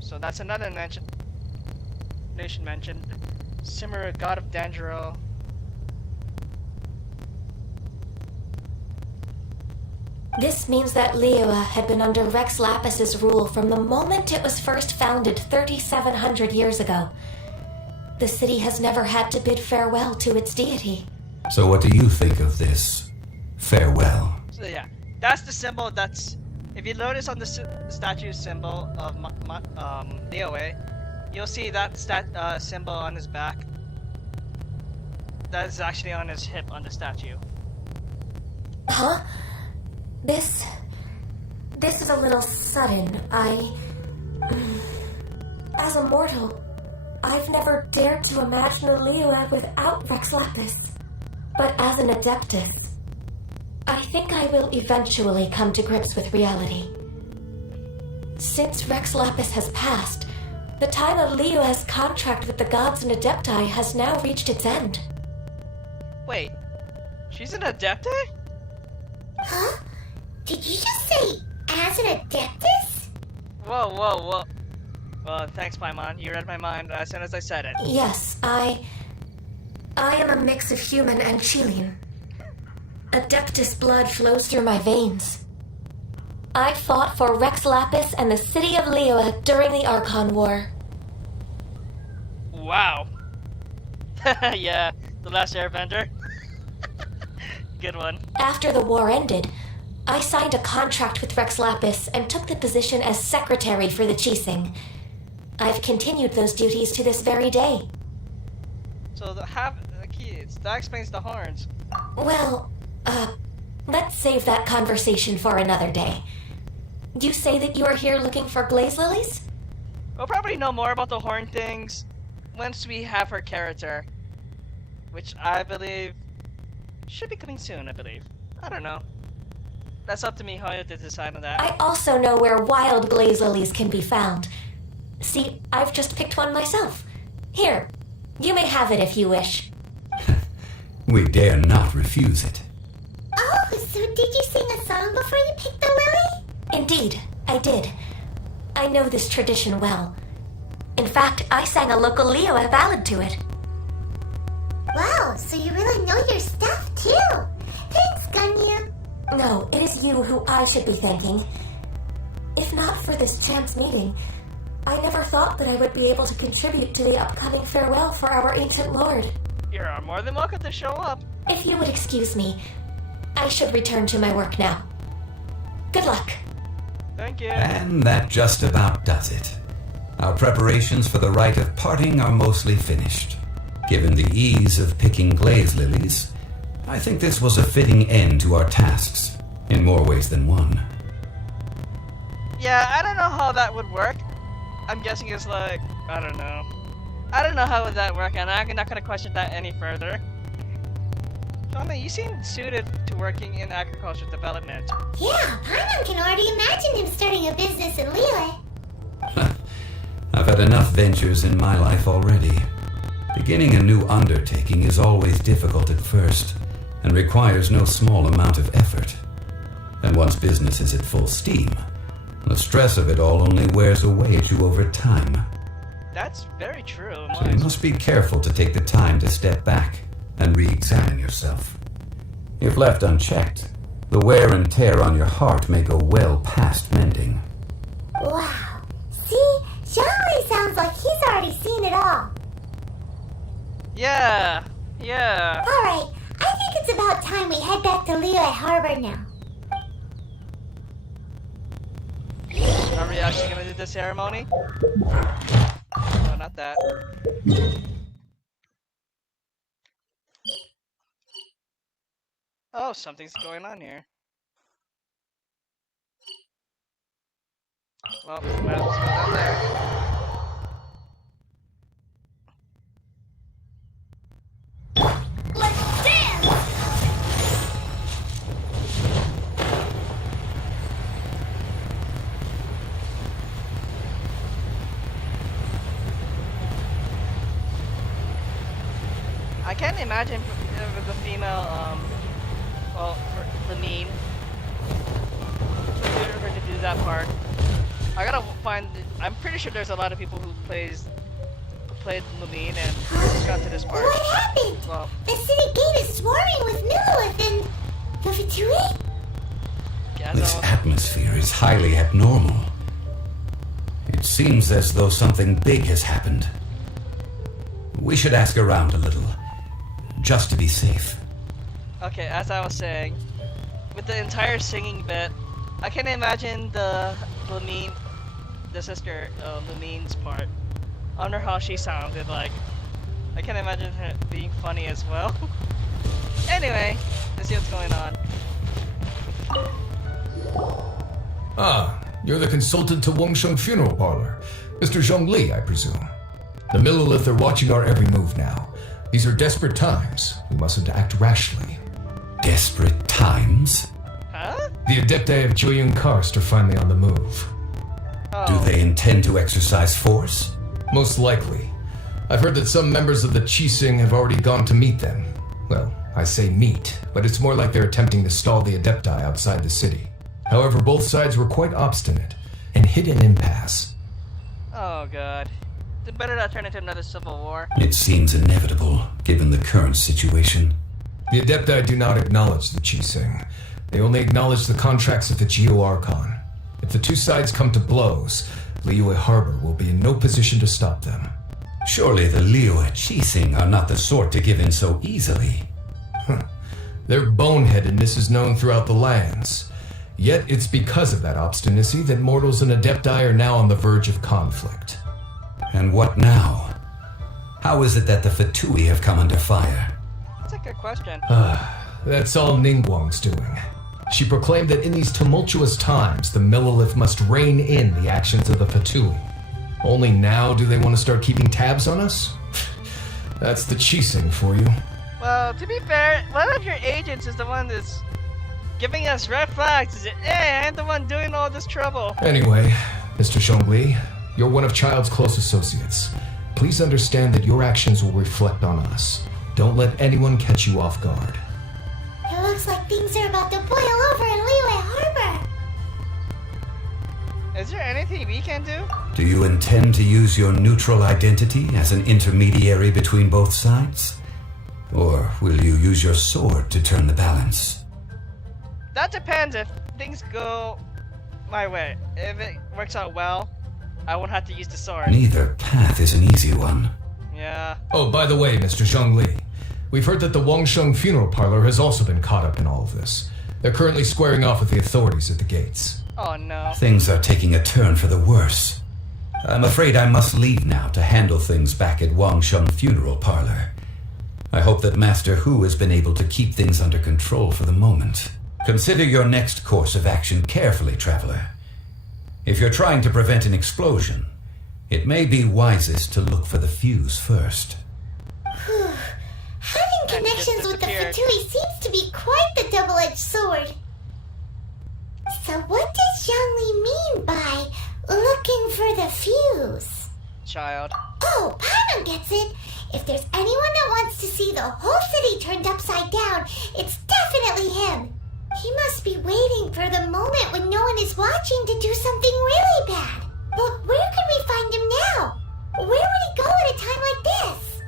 so that's another nation mentioned. Sumeru, god of Dendro. This means that Liyue had been under Rex Lapis's rule from the moment it was first founded 3,700 years ago. The city has never had to bid farewell to its deity. So what do you think of this farewell? So yeah, that's the symbol. That's if you notice on the statue symbol of Liyue, you'll see that symbol on his back. That is actually on his hip on the statue. Huh? This is a little sudden. As a mortal, I've never dared to imagine a Liyue without Rex Lapis. But as an Adeptus, I think I will eventually come to grips with reality. Since Rex Lapis has passed, the time of Liyue's contract with the gods and Adepti has now reached its end. Wait, she's an Adepti? Huh? Did you just say, as an Adeptus? Whoa. Well, thanks, Paimon. You read my mind as soon as I said it. Yes, I am a mix of human and Chilean. Adeptus blood flows through my veins. I fought for Rex Lapis and the city of Liyue during the Archon War. Wow. Yeah, the last airbender. Good one. After the war ended, I signed a contract with Rex Lapis and took the position as secretary for the Chising. I've continued those duties to this very day. So the keys, that explains the horns. Well, let's save that conversation for another day. You say that you are here looking for glaze lilies? We'll probably know more about the horn things once we have her character, which I believe should be coming soon, I believe. I don't know. That's up to me how to decide on that. I also know where wild glaze lilies can be found. See, I've just picked one myself. Here, you may have it if you wish. We dare not refuse it. Oh, so did you sing a song before you picked the lily? Indeed, I did. I know this tradition well. In fact, I sang a local Liyue ballad to it. Wow, so you really know your stuff, too. Thanks, Gunya. No, it is you who I should be thanking. If not for this chance meeting, I never thought that I would be able to contribute to the upcoming farewell for our ancient lord. You're more than welcome to show up. If you would excuse me, I should return to my work now. Good luck. Thank you. And that just about does it. Our preparations for the rite of parting are mostly finished. Given the ease of picking glaze lilies, I think this was a fitting end to our tasks, in more ways than one. Yeah, I don't know how that would work. I'm guessing it's like, I don't know. I don't know how would that work, and I'm not gonna question that any further. Shauna, you seem suited to working in agriculture development. Yeah, Paimon can already imagine him starting a business in Liyue. I've had enough ventures in my life already. Beginning a new undertaking is always difficult at first, and requires no small amount of effort. And once business is at full steam, the stress of it all only wears away at you over time. That's very true. So you must be careful to take the time to step back and re-examine yourself. If left unchecked, the wear and tear on your heart may go well past mending. Wow. See? Zhongli sounds like he's already seen it all. Yeah. Alright, I think it's about time we head back to Liyue Harbor now. Are we actually gonna do the ceremony? No, not that. Oh, something's going on here. Well, we might as well go down there. Let's dance! I can't imagine with the female, well, for the mean, for her to do that part. I gotta find. I'm pretty sure there's a lot of people who played Lumine and just got to this part. What happened? Well, The city gate is swarming with Millilith and the Fatui? This atmosphere is highly abnormal. It seems as though something big has happened. We should ask around a little, just to be safe. Okay, as I was saying, with the entire singing bit, I can imagine the Lumine, the sister Lumine's part. I wonder how she sounded like. I can imagine her being funny as well. Anyway, let's see what's going on. Ah, you're the consultant to Wengsheng Funeral Parlor. Mr. Zhongli, I presume. The Millilith are watching our every move now. These are desperate times. We mustn't act rashly. Desperate times? Huh? The Adepti of Jueyun Karst are finally on the move. Oh. Do they intend to exercise force? Most likely. I've heard that some members of the Qixing have already gone to meet them. Well, I say meet, but it's more like they're attempting to stall the Adepti outside the city. However, both sides were quite obstinate and hit an impasse. Oh god. It better not turn into another civil war. It seems inevitable, given the current situation. The Adepti do not acknowledge the Qixing. They only acknowledge the contracts of the Geo Archon. If the two sides come to blows, Liyue Harbor will be in no position to stop them. Surely the Liyue Qixing are not the sort to give in so easily. Their boneheadedness is known throughout the lands. Yet it's because of that obstinacy that mortals and Adepti are now on the verge of conflict. And what now? How is it that the Fatui have come under fire? That's a good question. That's all Ningguang's doing. She proclaimed that in these tumultuous times, the Millilith must rein in the actions of the Fatui. Only now do they want to start keeping tabs on us? That's the Qixing for you. Well, to be fair, one of your agents is the one that's giving us red flags. Is it, hey, I'm the one doing all this trouble. Anyway, Mr. Zhongli, you're one of Childe's close associates. Please understand that your actions will reflect on us. Don't let anyone catch you off guard. It looks like things are about to boil over in Liyue Harbor. Is there anything we can do? Do you intend to use your neutral identity as an intermediary between both sides? Or will you use your sword to turn the balance? That depends if things go my way. If it works out well, I won't have to use the sword. Neither path is an easy one. Yeah. Oh, by the way, Mr. Zhongli, We've heard that the Wangsheng funeral parlor has also been caught up in all of this. They're currently squaring off with the authorities at the gates. Oh no. Things are taking a turn for the worse. I'm afraid I must leave now to handle things back at Wangsheng funeral parlor. I hope that Master Hu has been able to keep things under control for the moment. Consider your next course of action carefully, traveler. If you're trying to prevent an explosion, it may be wisest to look for the fuse first. Having connections with the Fatui seems to be quite the double-edged sword. So what does Zhongli mean by looking for the fuse? Child. Oh, Paimon gets it. If there's anyone that wants to see the whole city turned upside down, it's definitely him. He must be waiting for the moment when no one is watching to do something really bad. But where could we find him now? Where would he go at a time like this?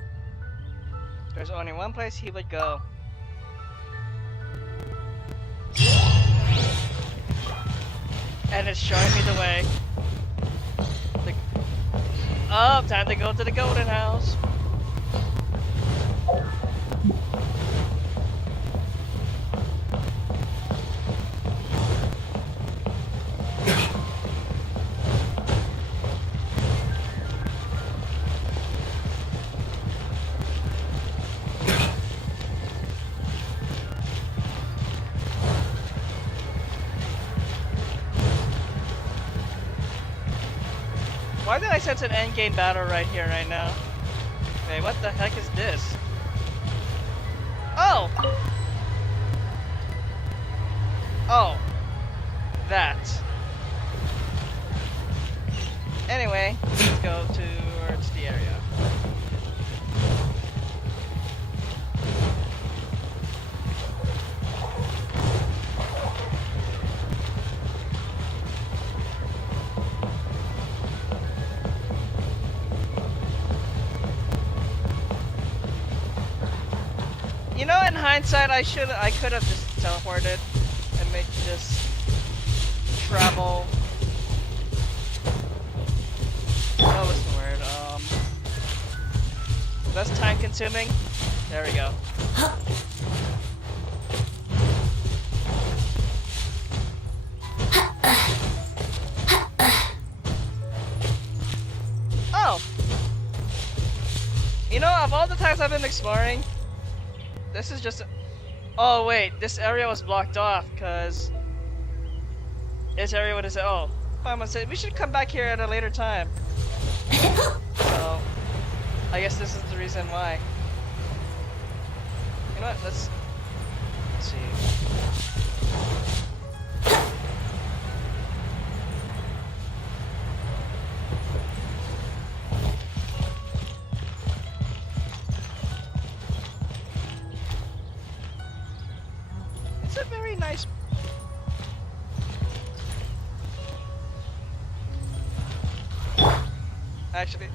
There's only one place he would go. And it's showing me the way. Oh, time to go to the Golden House. Why did I sense an endgame battle right here, right now? Okay, what the heck is this? Oh! Oh. That. Anyway, let's go towards the area. You know, in hindsight, I could have just teleported and make this travel. What was the word? Less time consuming. There we go. Oh. You know, of all the times I've been exploring, this is just. Oh wait, this area was blocked off because this area would have said, "Oh, Paimon said we should come back here at a later time." So I guess this is the reason why. You know what? Let's see. It's a very nice. Actually,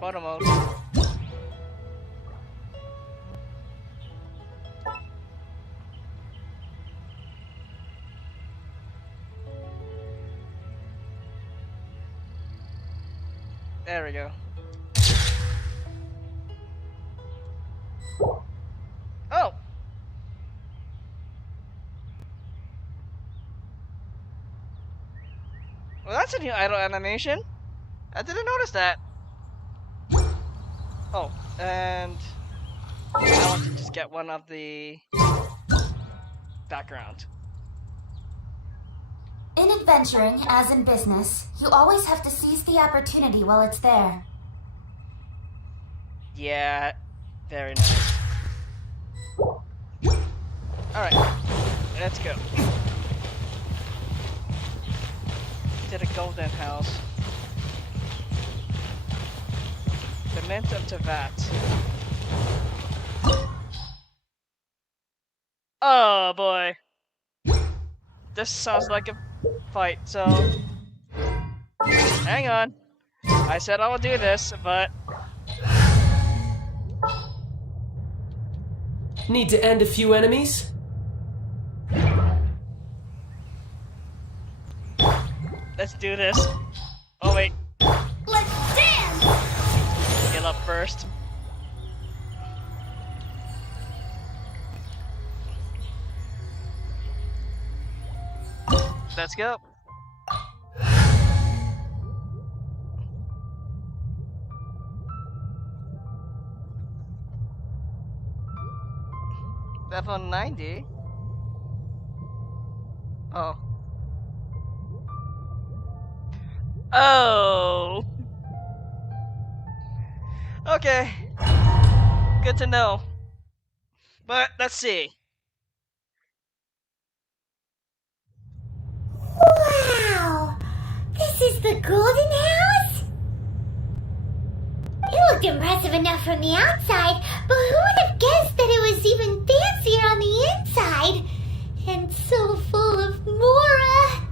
photo mode. There we go. Oh! Well, that's a new idle animation. I didn't notice that. Oh, and I want to just get one of the background. In adventuring, as in business, you always have to seize the opportunity while it's there. Yeah, very nice. Alright, let's go. To the Golden House. The Mint of Tevat. Oh boy. This sounds like a fight, so hang on. I said I will do this, but Need to end a few enemies? let's do this. Oh wait, Let's dance! heal up first. Let's go. Level 90? Oh. Oh! Okay. Good to know. But let's see. Wow! This is the Golden House? It looked impressive enough from the outside, but who would have guessed that it was even fancier on the inside? And so full of Mora!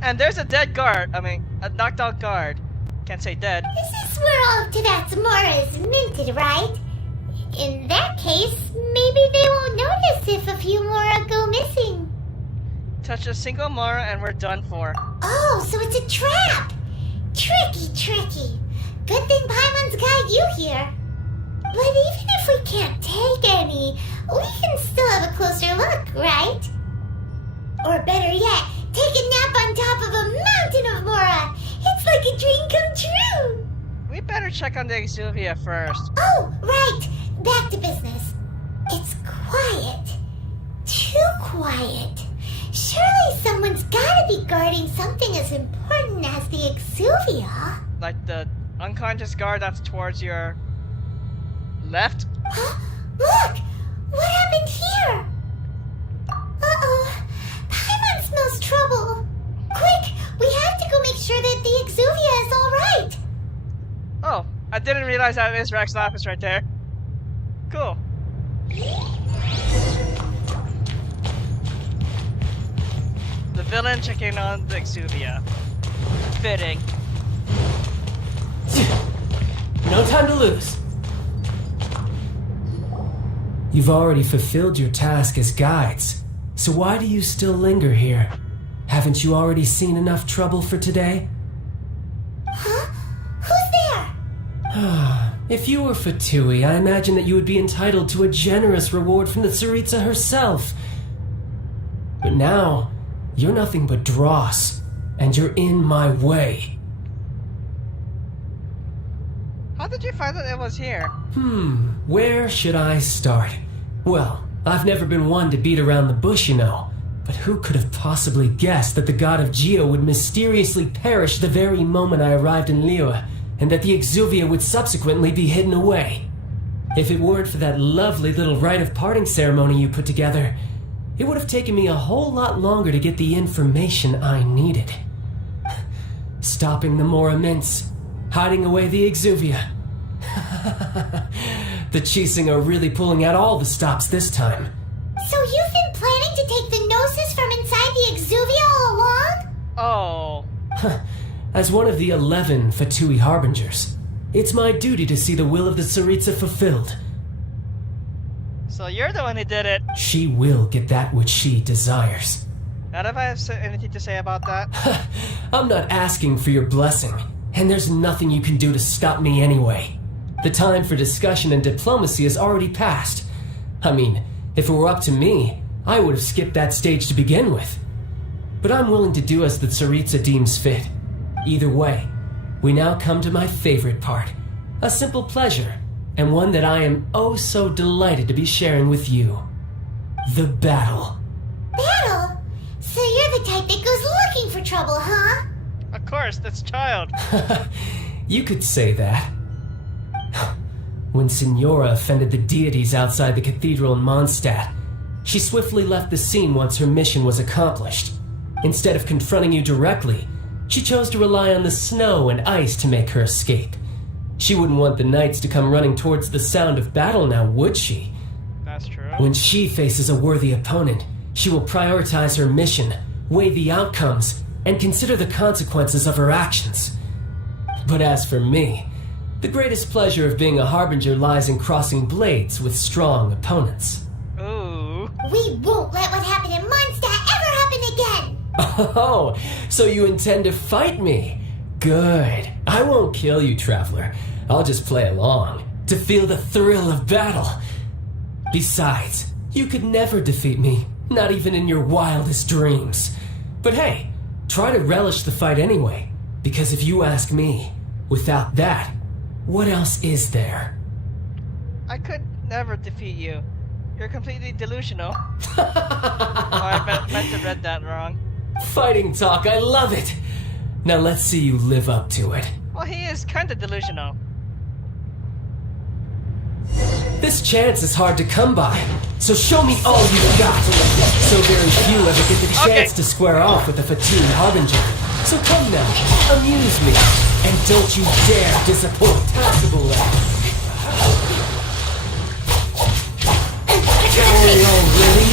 And there's a dead guard. I mean, a knocked out guard. Can't say dead. This is where all of Tibet's Mora is minted, right? In that case, maybe they won't notice if a few Mora go missing. Touch a single Mora and we're done for. Oh, so it's a trap! Tricky, tricky. Good thing Paimon's got you here. But even if we can't take any, we can still have a closer look, right? Or better yet, take a nap on top of a mountain of Mora. It's like a dream come true. We better check on the Exuvia first. Oh, right. Back to business. It's quiet. Too quiet. Surely someone's gotta be guarding something as important as the Exuvia. Like the unconscious guard that's towards your left? Huh? Look! What happened here? Uh-oh. Paimon smells trouble. Quick! We have to go make sure that the Exuvia is alright. Oh, I didn't realize that is Rex's office right there. Cool. The villain checking on the Exuvia. Fitting. No time to lose. You've already fulfilled your task as guides, so why do you still linger here? Haven't you already seen enough trouble for today? Huh? Who's there? If you were Fatui, I imagine that you would be entitled to a generous reward from the Tsaritsa herself. But now, you're nothing but dross, and you're in my way. How did you find that it was here? Where should I start? Well, I've never been one to beat around the bush, you know. But who could have possibly guessed that the god of Geo would mysteriously perish the very moment I arrived in Liyue, and that the Exuvia would subsequently be hidden away? If it weren't for that lovely little rite of parting ceremony you put together, it would have taken me a whole lot longer to get the information I needed. Stopping the Mora Mints, hiding away the Exuvia. The Chising are really pulling out all the stops this time. So you've been planning to take the Gnosis from inside the Exuvia all along? Oh. As one of the 11 Fatui Harbingers, it's my duty to see the will of the Tsaritsa fulfilled. So you're the one who did it. She will get that which she desires. Not if I have anything to say about that. I'm not asking for your blessing, and there's nothing you can do to stop me anyway. The time for discussion and diplomacy has already passed. I mean, if it were up to me, I would have skipped that stage to begin with. But I'm willing to do as the Tsaritsa deems fit. Either way, we now come to my favorite part. A simple pleasure, and one that I am oh so delighted to be sharing with you. The battle. Battle? So you're the type that goes looking for trouble, huh? Of course, that's Childe. You could say that. When Signora offended the deities outside the cathedral in Mondstadt, she swiftly left the scene once her mission was accomplished. Instead of confronting you directly, she chose to rely on the snow and ice to make her escape. She wouldn't want the knights to come running towards the sound of battle now, would she? That's true. When she faces a worthy opponent, she will prioritize her mission, weigh the outcomes, and consider the consequences of her actions. But as for me, the greatest pleasure of being a harbinger lies in crossing blades with strong opponents. Ooh. We won't let what happened in Mondstadt ever happen again! Oh, so you intend to fight me? Good. I won't kill you, Traveler. I'll just play along, to feel the thrill of battle. Besides, you could never defeat me, not even in your wildest dreams. But hey, try to relish the fight anyway. Because if you ask me, without that, what else is there? I could never defeat you. You're completely delusional. Oh, I meant to read that wrong. Fighting talk, I love it! Now let's see you live up to it. Well, he is kinda delusional. This chance is hard to come by, so show me all you've got. So very few ever get the chance to square off with a Fatui Harbinger. So come now, amuse me, and don't you dare disappoint. Passable lad. Cowering already?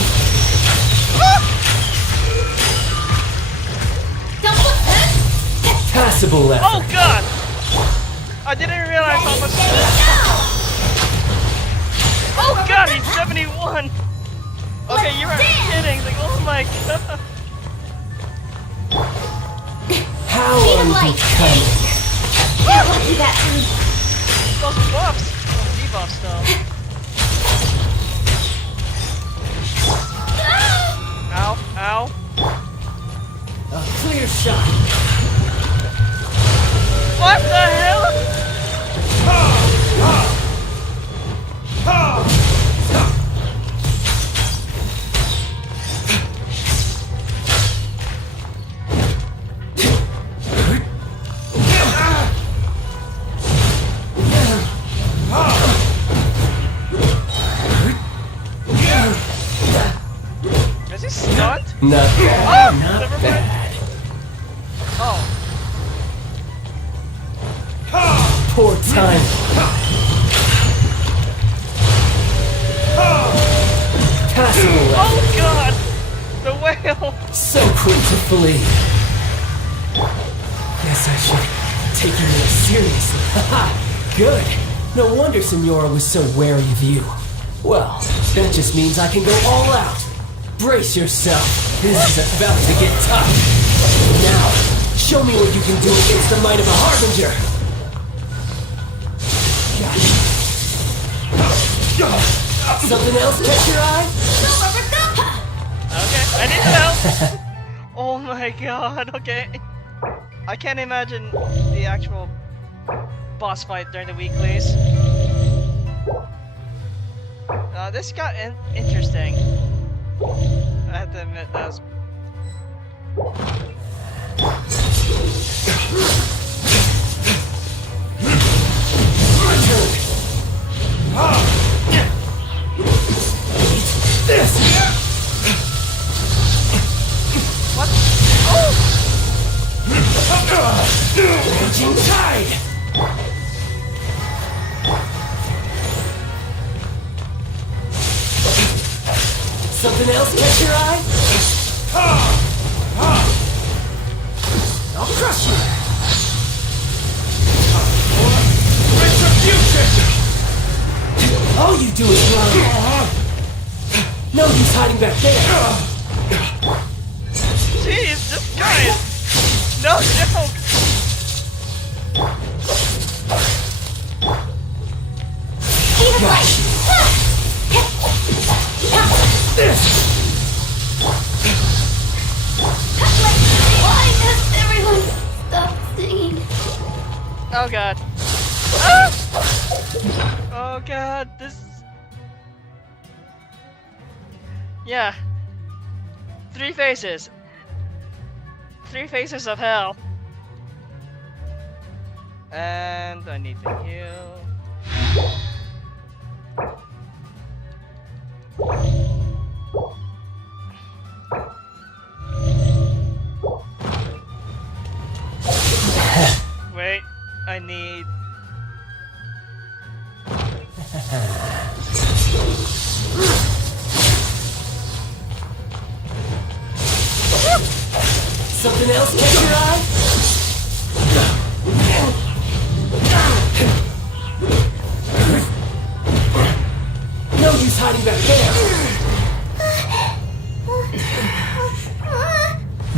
Passable effort. Oh god! I didn't realize how much. Oh god, he's 71! Okay, you were kidding. Like, oh my god. How unbecoming. Can't let you that through. Those buffs. Those debuffs though. Ow, ow. A clear shot. What the hell? Is he stunned? Not bad, not never mind. bad. Oh. Poor time. Passable effort. Oh god! The whale! So quick to flee. Guess I should take you more seriously. Haha, good. No wonder Senora was so wary of you. Well, that just means I can go all out. Brace yourself. This is about to get tough. Now, show me what you can do against the might of a Harbinger. Something else catch your eye? Okay, I need help! Oh my god, okay. I can't imagine the actual boss fight during the weeklies. This got interesting. I have to admit, that was... My turn. This! What? Oh! Raging tide! Something else catch your eye? I'll crush you! Retribution! All you do is run! No use hiding back there! Jeez, this guy is no joke! Gosh. This! Why does everyone stop singing? Oh god. Ah! Oh god, this... Yeah. 3 faces. 3 faces of hell. And I need to heal. Wait, I need... Something else catch your eye? No use hiding back there!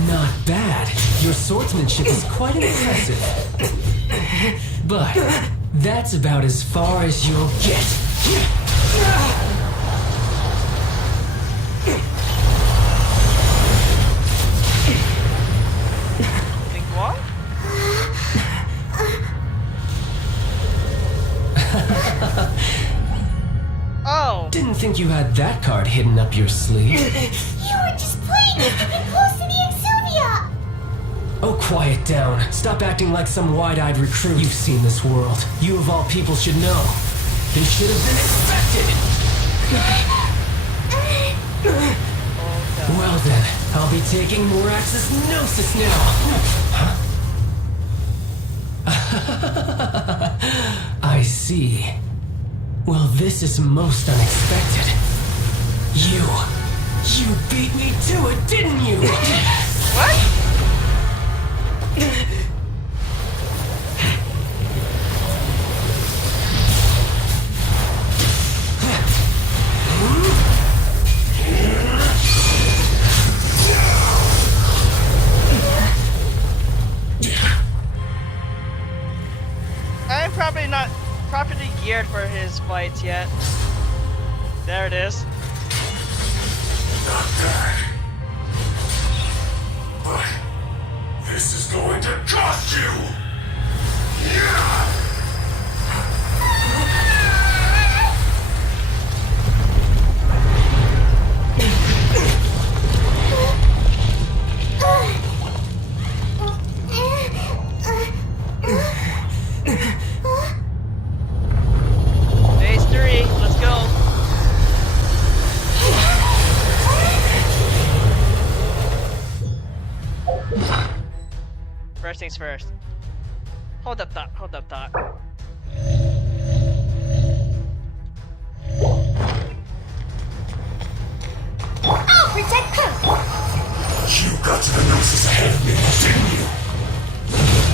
Not bad. Your swordsmanship is quite impressive. But that's about as far as you'll get. No. Didn't think you had that card hidden up your sleeve. You were just playing with to get close to the Exuvia! Oh, quiet down. Stop acting like some wide-eyed recruit. You've seen this world. You of all people should know. This should have been expected! Well then, I'll be taking Morax's Gnosis now! I see. Well, this is most unexpected. You beat me to it, didn't you? What? I'm probably not properly geared for his fights yet. There it is. Not bad. But this is going to cost you! Yeah! Phase 3, let's go. First things first. Hold up thought, hold up thought. I'll protect her! You got to the Gnosis ahead of me, didn't you?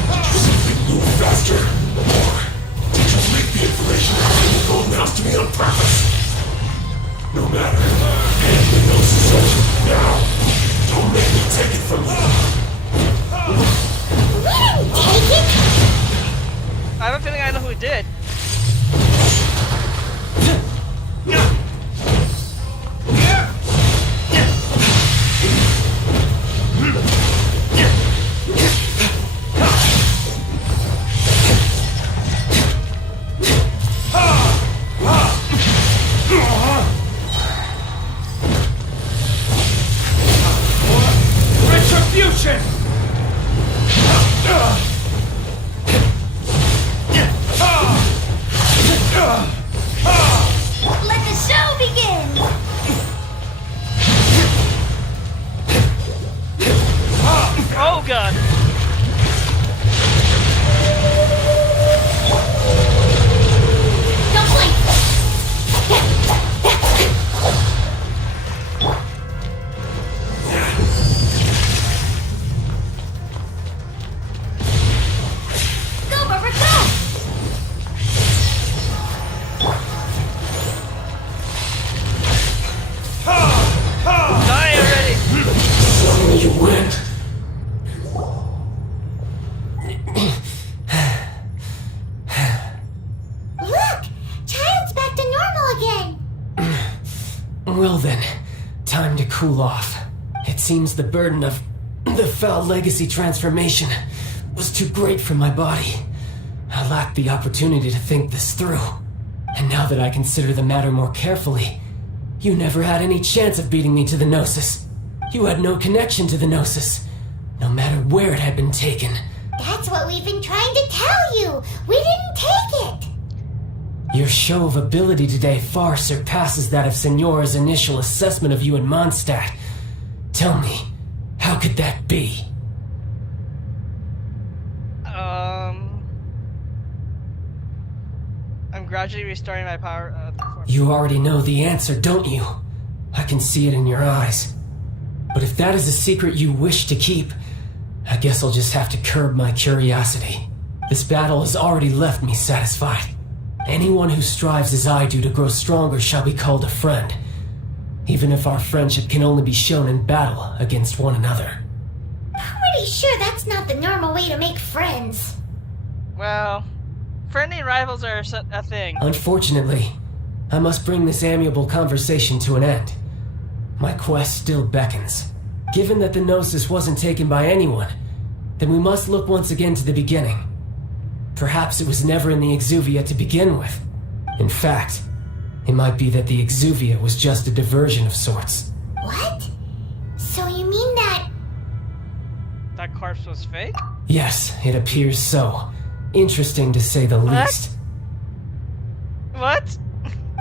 Did you simply move faster? Or did you leak the information out of the golden house to me on purpose? No matter. Hand the Gnosis over now. Don't make me take it from you. We didn't take it! I have a feeling I know who did. Retribution! Let the show begin! Oh god! Don't blink! Go, Barbara, go! Die already! So you went. Look! Child's back to normal again! Well then, time to cool off. It seems the burden of the foul legacy transformation was too great for my body. I lacked the opportunity to think this through. And now that I consider the matter more carefully, you never had any chance of beating me to the Gnosis. You had no connection to the Gnosis, no matter where it had been taken. That's what we've been trying to tell you! We didn't take it! Your show of ability today far surpasses that of Signora's initial assessment of you in Mondstadt. Tell me, how could that be? I'm gradually restoring my power. You already know the answer, don't you? I can see it in your eyes. But if that is a secret you wish to keep, I guess I'll just have to curb my curiosity. This battle has already left me satisfied. Anyone who strives as I do to grow stronger shall be called a friend, even if our friendship can only be shown in battle against one another. Pretty sure that's not the normal way to make friends. Well, friendly rivals are a thing. Unfortunately, I must bring this amiable conversation to an end. My quest still beckons. Given that the Gnosis wasn't taken by anyone, then we must look once again to the beginning. Perhaps it was never in the Exuvia to begin with. In fact, It might be that the exuvia was just a diversion of sorts. What? So you mean that... That corpse was fake? Yes, it appears so. Interesting to say the least. What?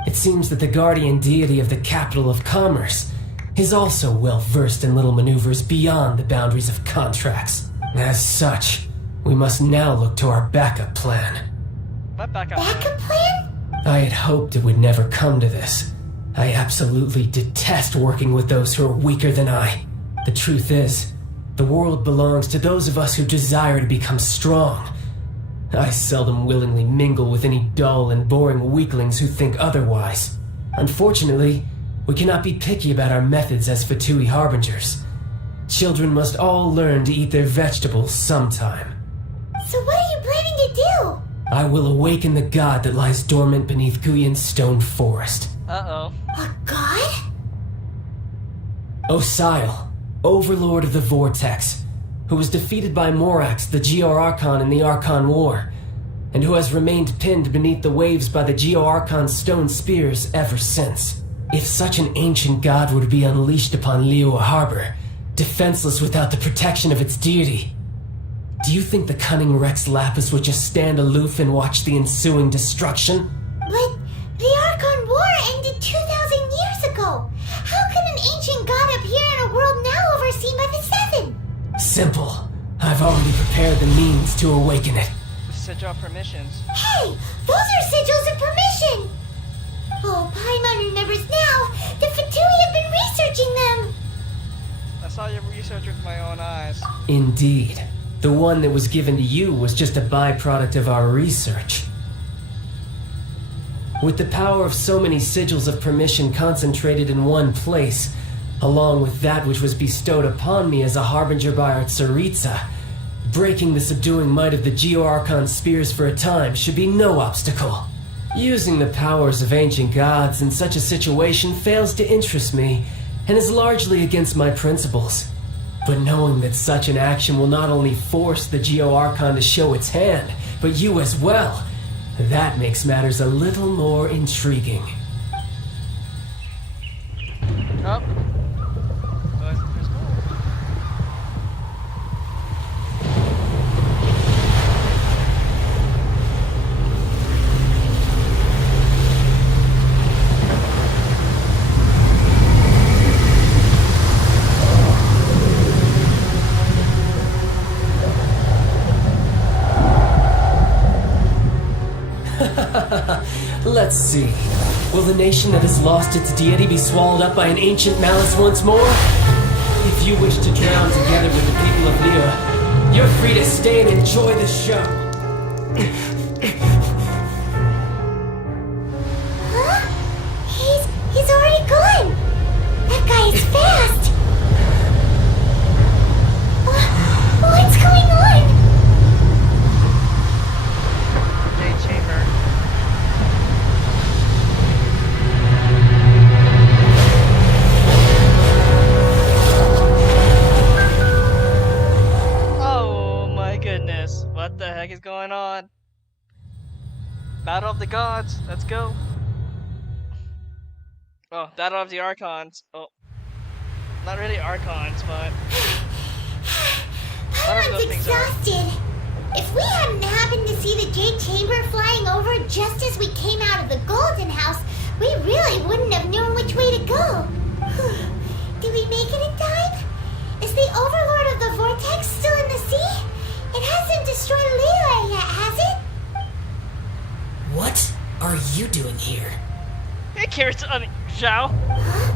It seems that the guardian deity of the capital of commerce is also well versed in little maneuvers beyond the boundaries of contracts. As such, we must now look to our backup plan. What backup plan? I had hoped it would never come to this. I absolutely detest working with those who are weaker than I. The truth is, the world belongs to those of us who desire to become strong. I seldom willingly mingle with any dull and boring weaklings who think otherwise. Unfortunately, we cannot be picky about our methods as Fatui Harbingers. Children must all learn to eat their vegetables sometime. So what are you planning to do? I will awaken the god that lies dormant beneath Guyon's stone forest. Uh-oh. A god? Osile, overlord of the Vortex, who was defeated by Morax, the Geo-Archon in the Archon War, and who has remained pinned beneath the waves by the Geo-Archon's stone spears ever since. If such an ancient god were to be unleashed upon Liyue Harbor, defenseless without the protection of its deity, do you think the cunning Rex Lapis would just stand aloof and watch the ensuing destruction? But the Archon War ended 2,000 years ago. How can an ancient god appear in a world now overseen by the Seven? Simple. I've already prepared the means to awaken it. Sigil permissions. Hey, those are sigils of permission. Oh, Paimon remembers now. The Fatui have been researching them. I saw your research with my own eyes. Indeed. The one that was given to you was just a byproduct of our research. With the power of so many sigils of permission concentrated in one place, along with that which was bestowed upon me as a harbinger by our Tsaritsa, breaking the subduing might of the Geo-Archon spears for a time should be no obstacle. Using the powers of ancient gods in such a situation fails to interest me, and is largely against my principles. But knowing that such an action will not only force the Geo-Archon to show its hand, but you as well, that makes matters a little more intriguing. Oh. Let's see. Will the nation that has lost its deity be swallowed up by an ancient malice once more? If you wish to drown together with the people of Liyue, you're free to stay and enjoy the show. Huh? He's already gone. That guy is fast. What's going on? Jade Chamber. Oh my goodness. What the heck is going on? Battle of the Gods. Let's go. Oh, Battle of the Archons. Oh. Not really Archons, but... Paimon's exhausted. If we hadn't happened to see the Jade Chamber flying over just as we came out of the Golden House, we really wouldn't have known which way to go. Did we make it in time? Is the Overlord of the Vortex still in the sea? It hasn't destroyed Liyue yet, has it? What are you doing here? Hey, Kirsten, Zhao. Huh?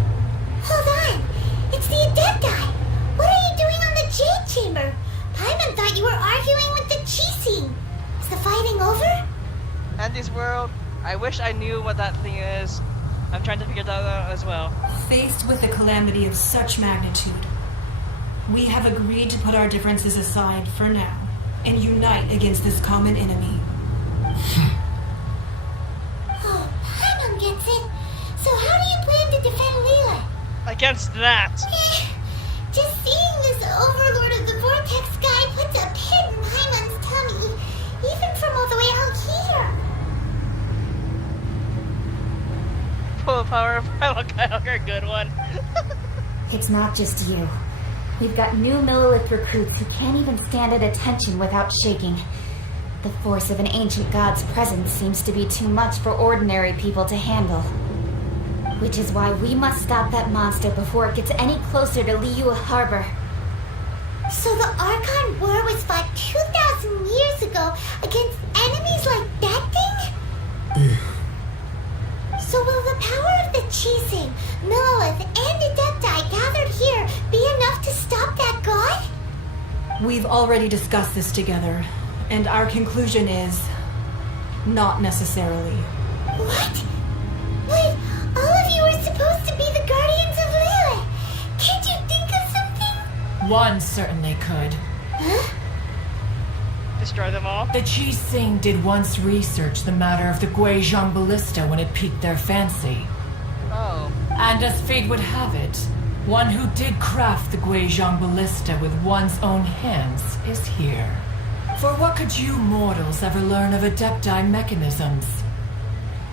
Hold on. It's the Adepti. What are you doing on the Jade Chamber? Paimon thought you were arguing with the Chising. Is the fighting over? Andy's world. I wish I knew what that thing is. I'm trying to figure that out as well. Faced with a calamity of such magnitude, we have agreed to put our differences aside for now and unite against this common enemy. Oh, Paimon gets it. So how do you plan to defend Liyue? Against that. Just seeing this Overlord of the Vortex guy puts a pit in Paimon's tummy, even from all the way out here. willpower primal Kyogre, good one. It's not just you. We've got new Millilith recruits who can't even stand at attention without shaking. The force of an ancient god's presence seems to be too much for ordinary people to handle. Which is why we must stop that monster before it gets any closer to Liyue Harbor. So the Archon War was fought 2,000 years ago against enemies like that thing? So will the power of the Chising, Millilith, and Adepti gathered here be enough to stop that god? We've already discussed this together, and our conclusion is not necessarily. What? Wait, all of you are supposed to be the Guardians of Liyue. Can't you think of something? One certainly could. Huh? Destroy them all? The Chising did once research the matter of the Guizhong Ballista when it piqued their fancy. Oh. And as fate would have it, one who did craft the Guizhong Ballista with one's own hands is here. For what could you mortals ever learn of Adepti mechanisms?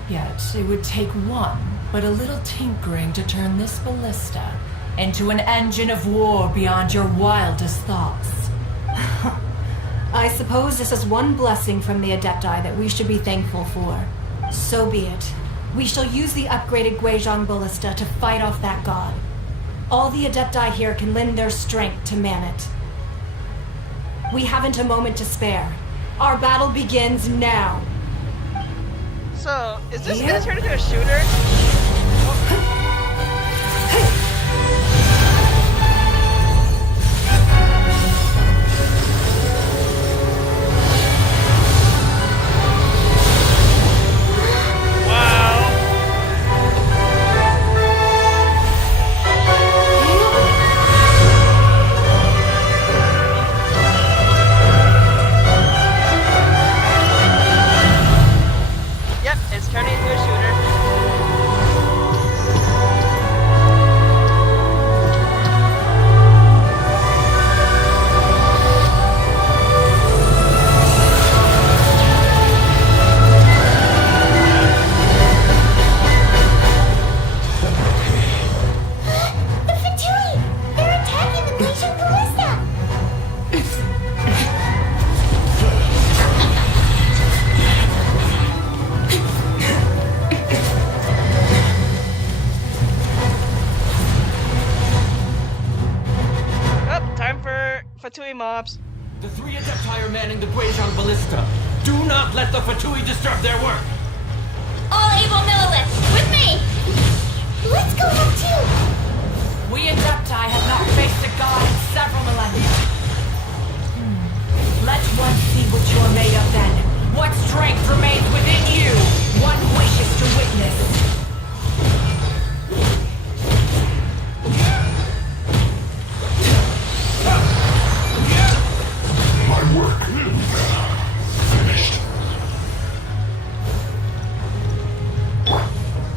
Yet it would take one but a little tinkering to turn this ballista into an engine of war beyond your wildest thoughts. I suppose this is one blessing from the Adepti that we should be thankful for. So be it. We shall use the upgraded Guizhong Ballista to fight off that god. All the Adepti here can lend their strength to man it. We haven't a moment to spare. Our battle begins now. So, is this gonna turn into a shooter? Fatui mobs. The three Adepti are manning the Guizhong Ballista. Do not let the Fatui disturb their work! All able Millilith, with me! Let's go up too! We Adepti have not faced a god in several millennia. Let one see what you are made of then. What strength remains within you. One wishes to witness. My work finished.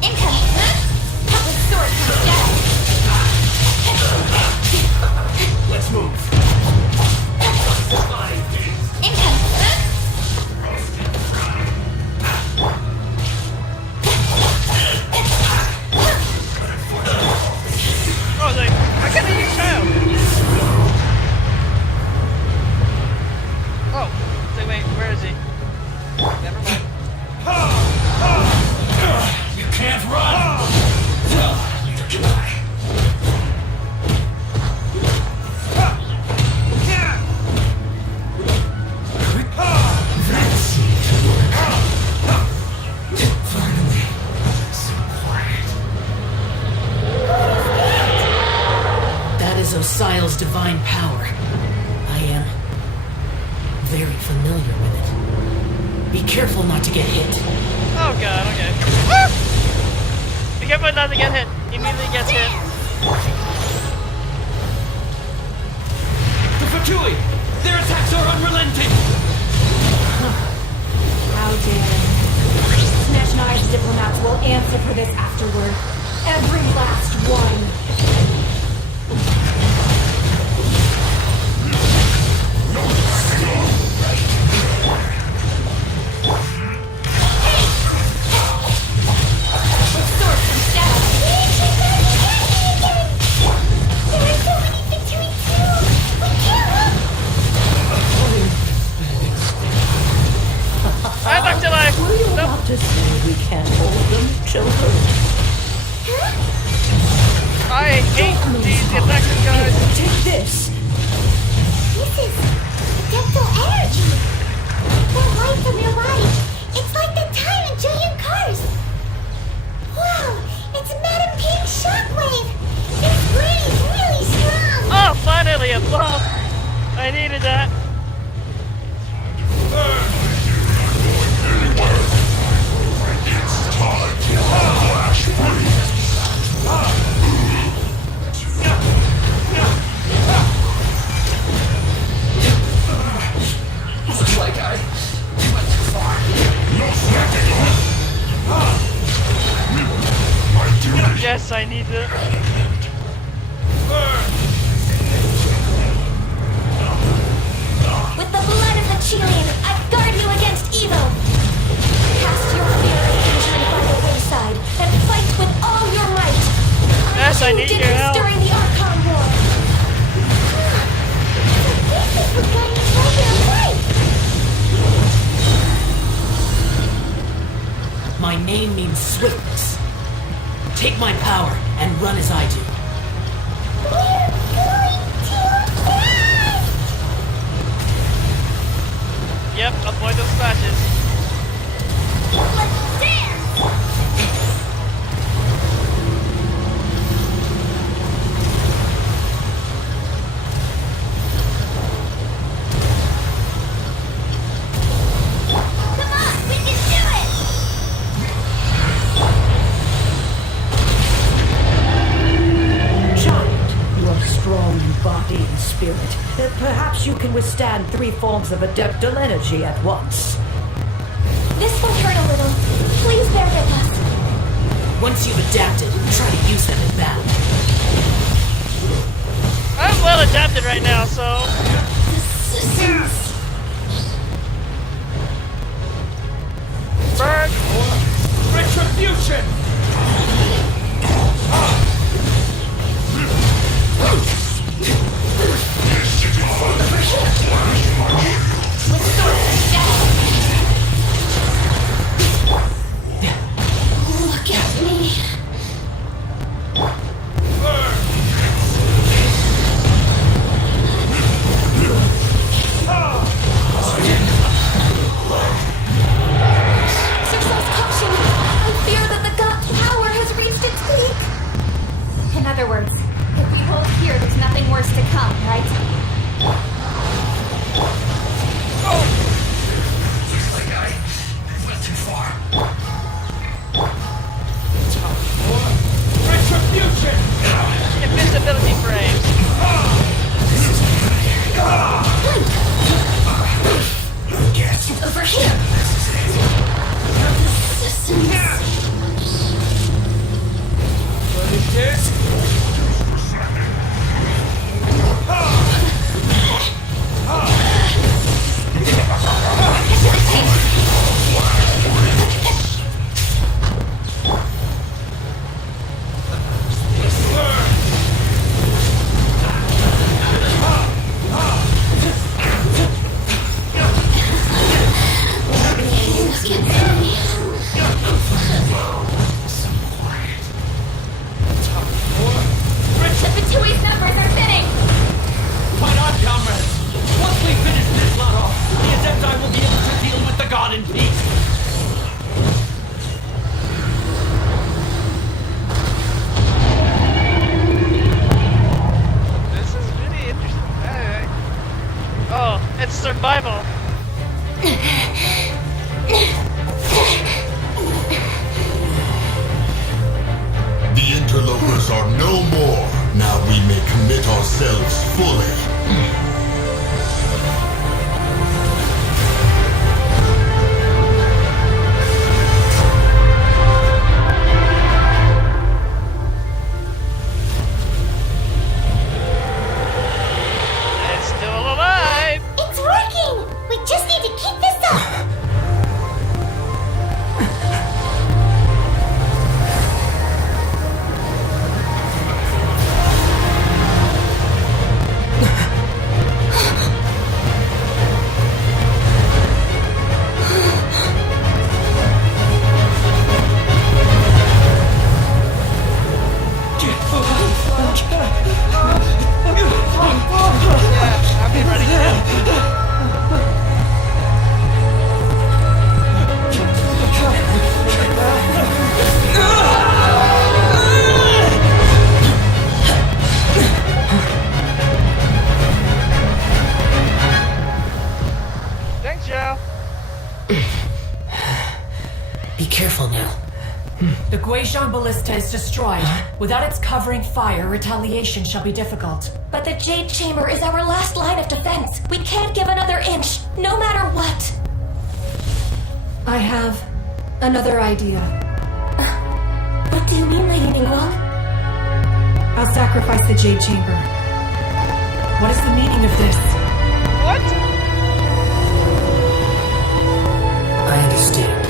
Incoming! Help with sword from Jade! Let's move. Oh, like, I got a new child. Oh, so wait, where is he? Never mind. You can't run. Neither can I. That seemed to work. Finally, some quiet. That is Osial's divine power. I am very familiar with it. Be careful not to get hit. Oh god, okay. Be careful not to get hit. He immediately gets hit. The Fatui! Their attacks are unrelenting! How dare. Snatchnai's diplomats will answer for this afterward. Every last one. Sword from Shadow! I hate these effective guys. Take this. This is adeptal energy. That light from your body. It's like the time in Julian Cars. Wow, it's Madam Pig's shockwave. This brain is really strong. Oh, finally a buff. I needed that. It's time to flash free. Looks like I went too far. No snacking on. My duty. Yes, I need to. With the blood of the Chilean, I guard you against evil. Cast your fear and hatred by the wayside and fight with all your might. Yes, I need did your this help. during the Archon War. This is what got you regular fight. My name means swiftness. Take my power and run as I do. We're going too fast. Yep, avoid those splashes. Let's dance. Come on, we can do it. Child, you are strong in body and spirit. Perhaps you can withstand 3 forms of adeptal energy at once. This will hurt a little. Please bear with us. Once you've adapted, try to use them in battle. I'm well adapted right now, so. Burn! Retribution! Look at me. Exercise caution. I fear that the god's power has reached its peak. In other words, if we hold here, there's nothing worse to come, right? Looks like I went too far. Retribution! Invisibility frames. Over here. The Fatui's members are thinning! Fight on, comrades! Once we finish this lot off, the Adepti will be able to deal with the god in peace. This is really interesting. Oh, it's survival. The interlopers are no more. Now we may commit ourselves fully. It's still alive. It's working. We just need to keep this up. Guizhong Ballista is destroyed. Without its covering fire, retaliation shall be difficult. But the Jade Chamber is our last line of defense. We can't give another inch, no matter what. I have another idea. What do you mean, Lady Ningguang? I'll sacrifice the Jade Chamber. What is the meaning of this? What? I understand.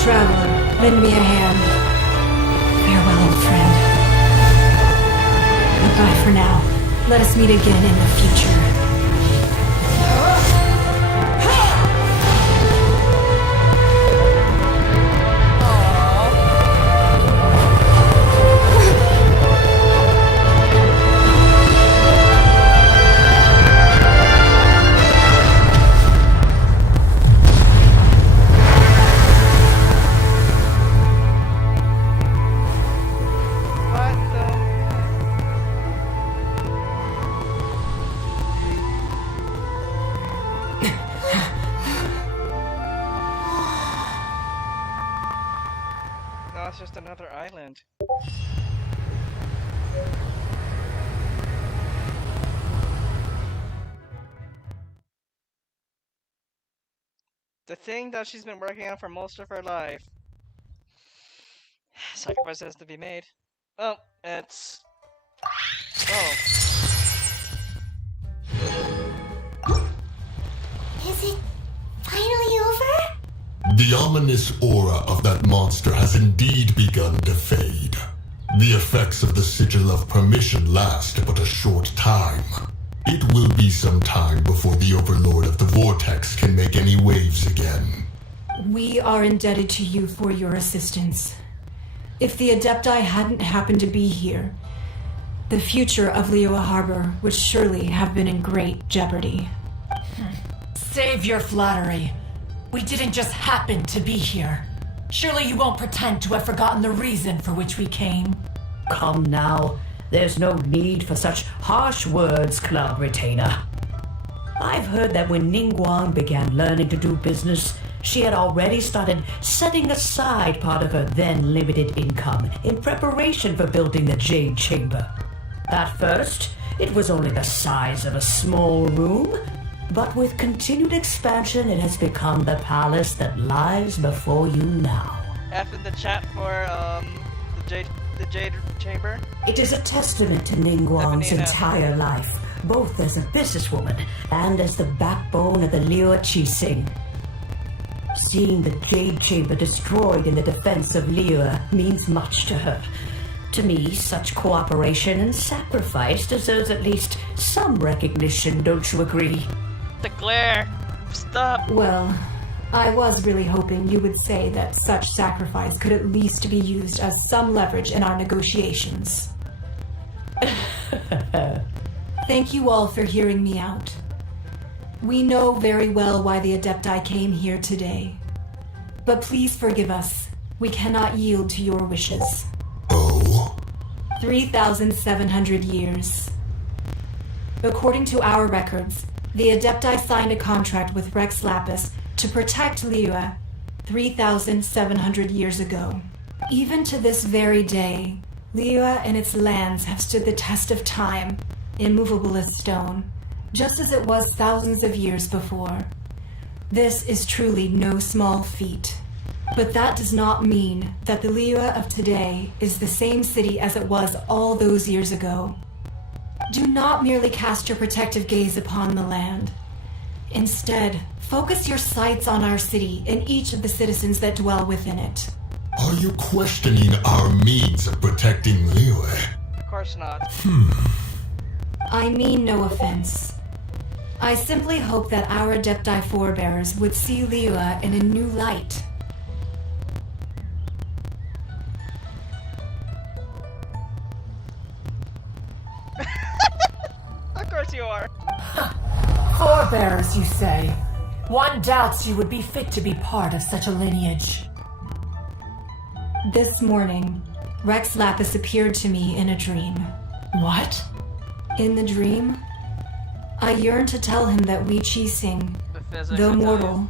Traveler, lend me a hand. Farewell, old friend. Goodbye for now. Let us meet again in the future. It's just another island. The thing that she's been working on for most of her life. Sacrifice has to be made. Oh, it's... Oh. Is it finally over? The ominous aura of that monster has indeed begun to fade. The effects of the Sigil of Permission last but a short time. It will be some time before the Overlord of the Vortex can make any waves again. We are indebted to you for your assistance. If the Adepti hadn't happened to be here, the future of Liyue Harbor would surely have been in great jeopardy. Save your flattery. We didn't just happen to be here. Surely you won't pretend to have forgotten the reason for which we came. Come now. There's no need for such harsh words, Cloud Retainer. I've heard that when Ningguang began learning to do business, she had already started setting aside part of her then limited income in preparation for building the Jade Chamber. At first, it was only the size of a small room, but with continued expansion, it has become the palace that lies before you now. F in the chat for the Jade Chamber. It is a testament to Ningguang's entire life, both as a businesswoman and as the backbone of the Liyue Qixing. Seeing the Jade Chamber destroyed in the defense of Liyue means much to her. To me, such cooperation and sacrifice deserves at least some recognition, don't you agree? The glare! Stop! Well, I was really hoping you would say that such sacrifice could at least be used as some leverage in our negotiations. Thank you all for hearing me out. We know very well why the Adepti came here today. But please forgive us. We cannot yield to your wishes. Oh? 3,700 years. According to our records, the Adepti signed a contract with Rex Lapis to protect Liyue 3,700 years ago. Even to this very day, Liyue and its lands have stood the test of time, immovable as stone, just as it was thousands of years before. This is truly no small feat. But that does not mean that the Liyue of today is the same city as it was all those years ago. Do not merely cast your protective gaze upon the land. Instead, focus your sights on our city and each of the citizens that dwell within it. Are you questioning our means of protecting Liyue? Of course not. I mean no offense. I simply hope that our Adepti forebears would see Liyue in a new light. Of course you are. Forebears, you say? One doubts you would be fit to be part of such a lineage. This morning, Rex Lapis appeared to me in a dream. What? In the dream, I yearned to tell him that we Qixing, though mortal,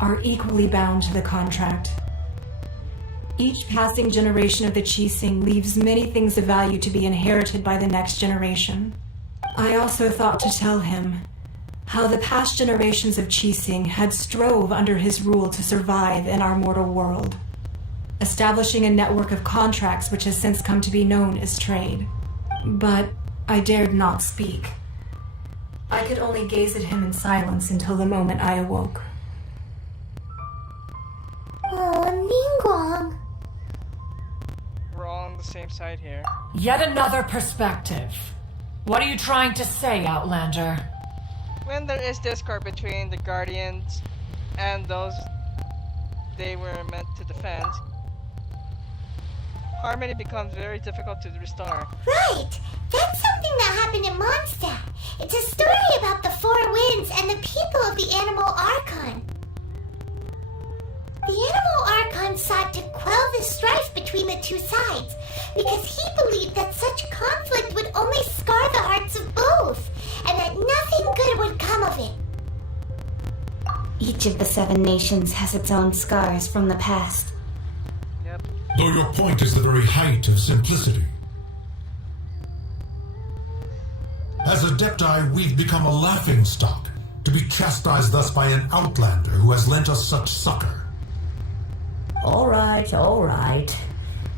are equally bound to the contract. Each passing generation of the Qixing leaves many things of value to be inherited by the next generation. I also thought to tell him how the past generations of Qixing had strove under his rule to survive in our mortal world, establishing a network of contracts which has since come to be known as trade. But I dared not speak. I could only gaze at him in silence until the moment I awoke. Oh, Ningguang. We're all on the same side here. Yet another perspective. What are you trying to say, Outlander? When there is discord between the Guardians and those they were meant to defend, harmony becomes very difficult to restore. Right! That's something that happened in Mondstadt. It's a story about the Four Winds and the people of the Animal Archon. The Animal Archon sought to quell the strife between the two sides because he believed that such conflict would only scar the hearts of both, and that nothing good would come of it. Each of the 7 nations has its own scars from the past. Though your point is the very height of simplicity. As Adepti, we've become a laughingstock, to be chastised thus by an outlander who has lent us such succor. All right.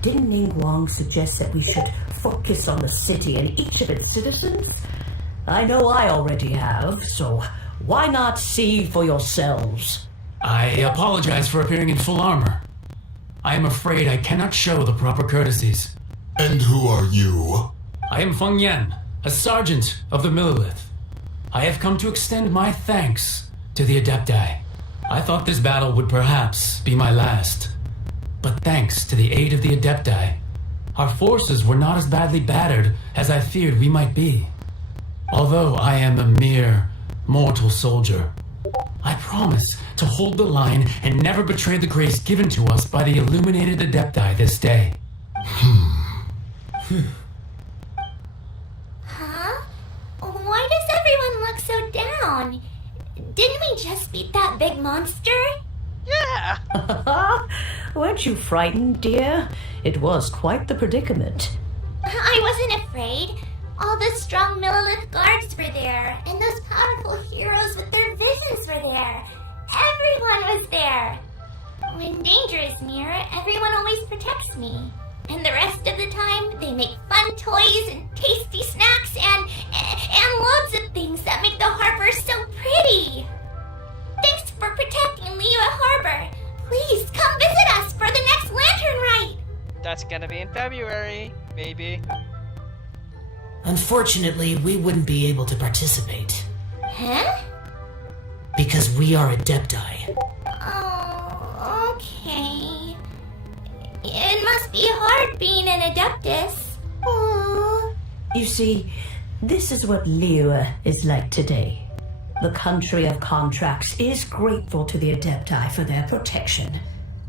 Didn't Ningguang suggest that we should focus on the city and each of its citizens? I know I already have, so why not see for yourselves? I apologize for appearing in full armor. I am afraid I cannot show the proper courtesies. And who are you? I am Feng Yan, a sergeant of the Millilith. I have come to extend my thanks to the Adepti. I thought this battle would perhaps be my last. But thanks to the aid of the Adepti, our forces were not as badly battered as I feared we might be. Although I am a mere mortal soldier, I promise to hold the line and never betray the grace given to us by the illuminated Adepti this day. Huh? Why does everyone look so down? Didn't we just beat that big monster? Yeah! Weren't you frightened, dear? It was quite the predicament. I wasn't afraid. All the strong Millilith guards were there, and those powerful heroes with their visions were there. Everyone was there. When danger is near, everyone always protects me. And the rest of the time, they make fun toys and tasty snacks and loads of things that make the harbor so pretty. Thanks for protecting Liyue Harbor. Please come visit us for the next lantern rite. That's gonna be in February, maybe. Unfortunately, we wouldn't be able to participate. Huh? Because we are Adepti. Oh, okay. It must be hard being an Adeptus. Aww. You see, this is what Liyue is like today. The country of contracts is grateful to the Adepti for their protection.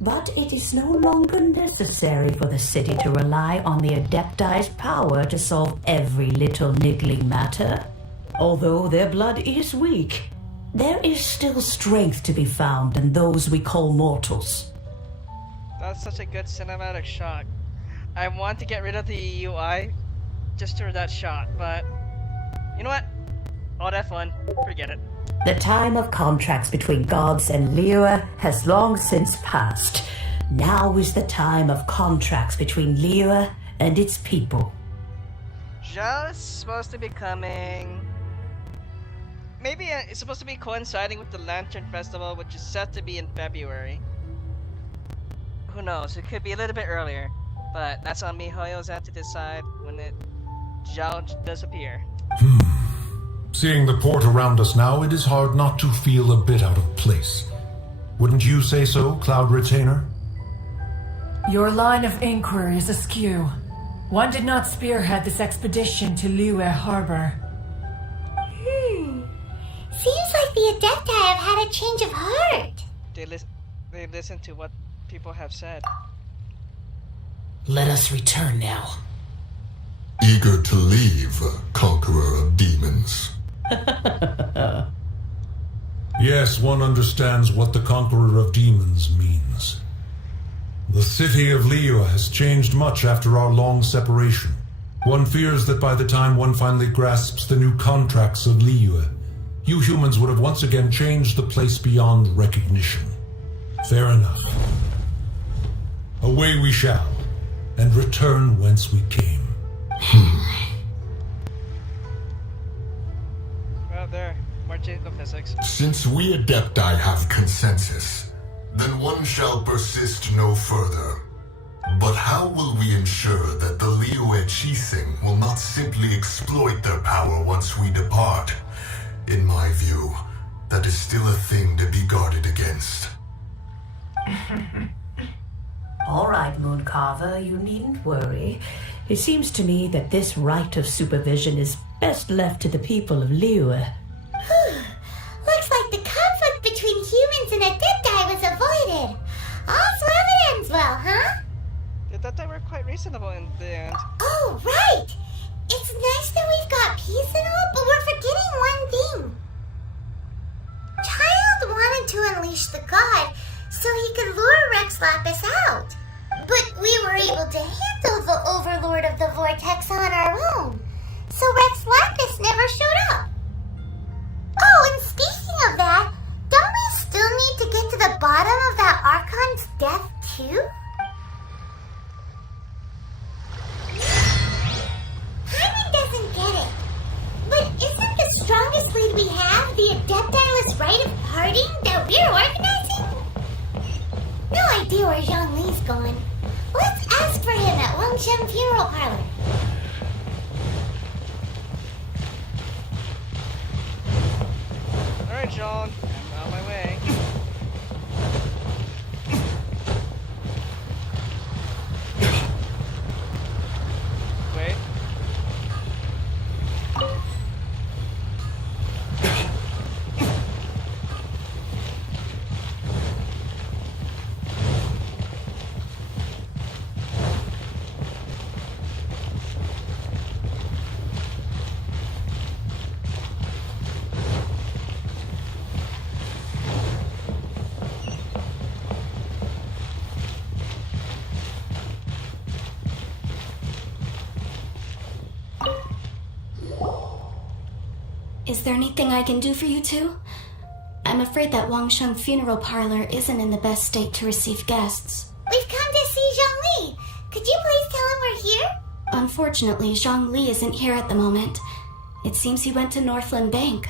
But it is no longer necessary for the city to rely on the Adepti's power to solve every little niggling matter. Although their blood is weak, there is still strength to be found in those we call mortals. That's such a good cinematic shot. I want to get rid of the UI just for that shot, but you know what? All that fun, forget it. The time of contracts between gods and Liyue has long since passed. Now is the time of contracts between Liyue and its people. Just supposed to be coming. Maybe it's supposed to be coinciding with the Lantern Festival, which is set to be in February. Who knows? It could be a little bit earlier, but that's on MiHoYo's to decide when it does appear. Seeing the port around us now, it is hard not to feel a bit out of place. Wouldn't you say so, Cloud Retainer? Your line of inquiry is askew. One did not spearhead this expedition to Liyue Harbor. Seems like the Adepti have had a change of heart. They listen to what people have said. Let us return now. Eager to leave, Conqueror of Demons. Yes, one understands what the Conqueror of Demons means. The city of Liyue has changed much after our long separation. One fears that by the time one finally grasps the new contracts of Liyue, you humans would have once again changed the place beyond recognition. Fair enough. Away we shall, and return whence we came. Well, there. More geophysics. Since we Adepti have consensus, then one shall persist no further. But how will we ensure that the Liyue Chising will not simply exploit their power once we depart? In my view, that is still a thing to be guarded against. All right, Mooncarver, you needn't worry. It seems to me that this right of supervision is best left to the people of Liyue. Looks like the conflict between humans and Adepti was avoided. All's well that ends well, huh? I thought they were quite reasonable in the end. Oh, right! It's nice that we've got peace and all, but we're forgetting one thing. Childe wanted to unleash the god so he could lure Rex Lapis out. But we were able to handle the Overlord of the Vortex on our own, so Rex Lapis never showed up. Oh, and speaking of that, don't we still need to get to the bottom of that Archon's death too? Hyman doesn't get it. But isn't the strongest lead we have the Adepti rite of parting that we're organizing? No idea where Zhongli's gone. Let's ask for him at Wangshan Funeral Parlor. Alright, John. I'm on my way. Wait. Is there anything I can do for you two? I'm afraid that Wangsheng Funeral Parlor isn't in the best state to receive guests. We've come to see Zhongli. Could you please tell him we're here? Unfortunately, Zhongli isn't here at the moment. It seems he went to Northland Bank.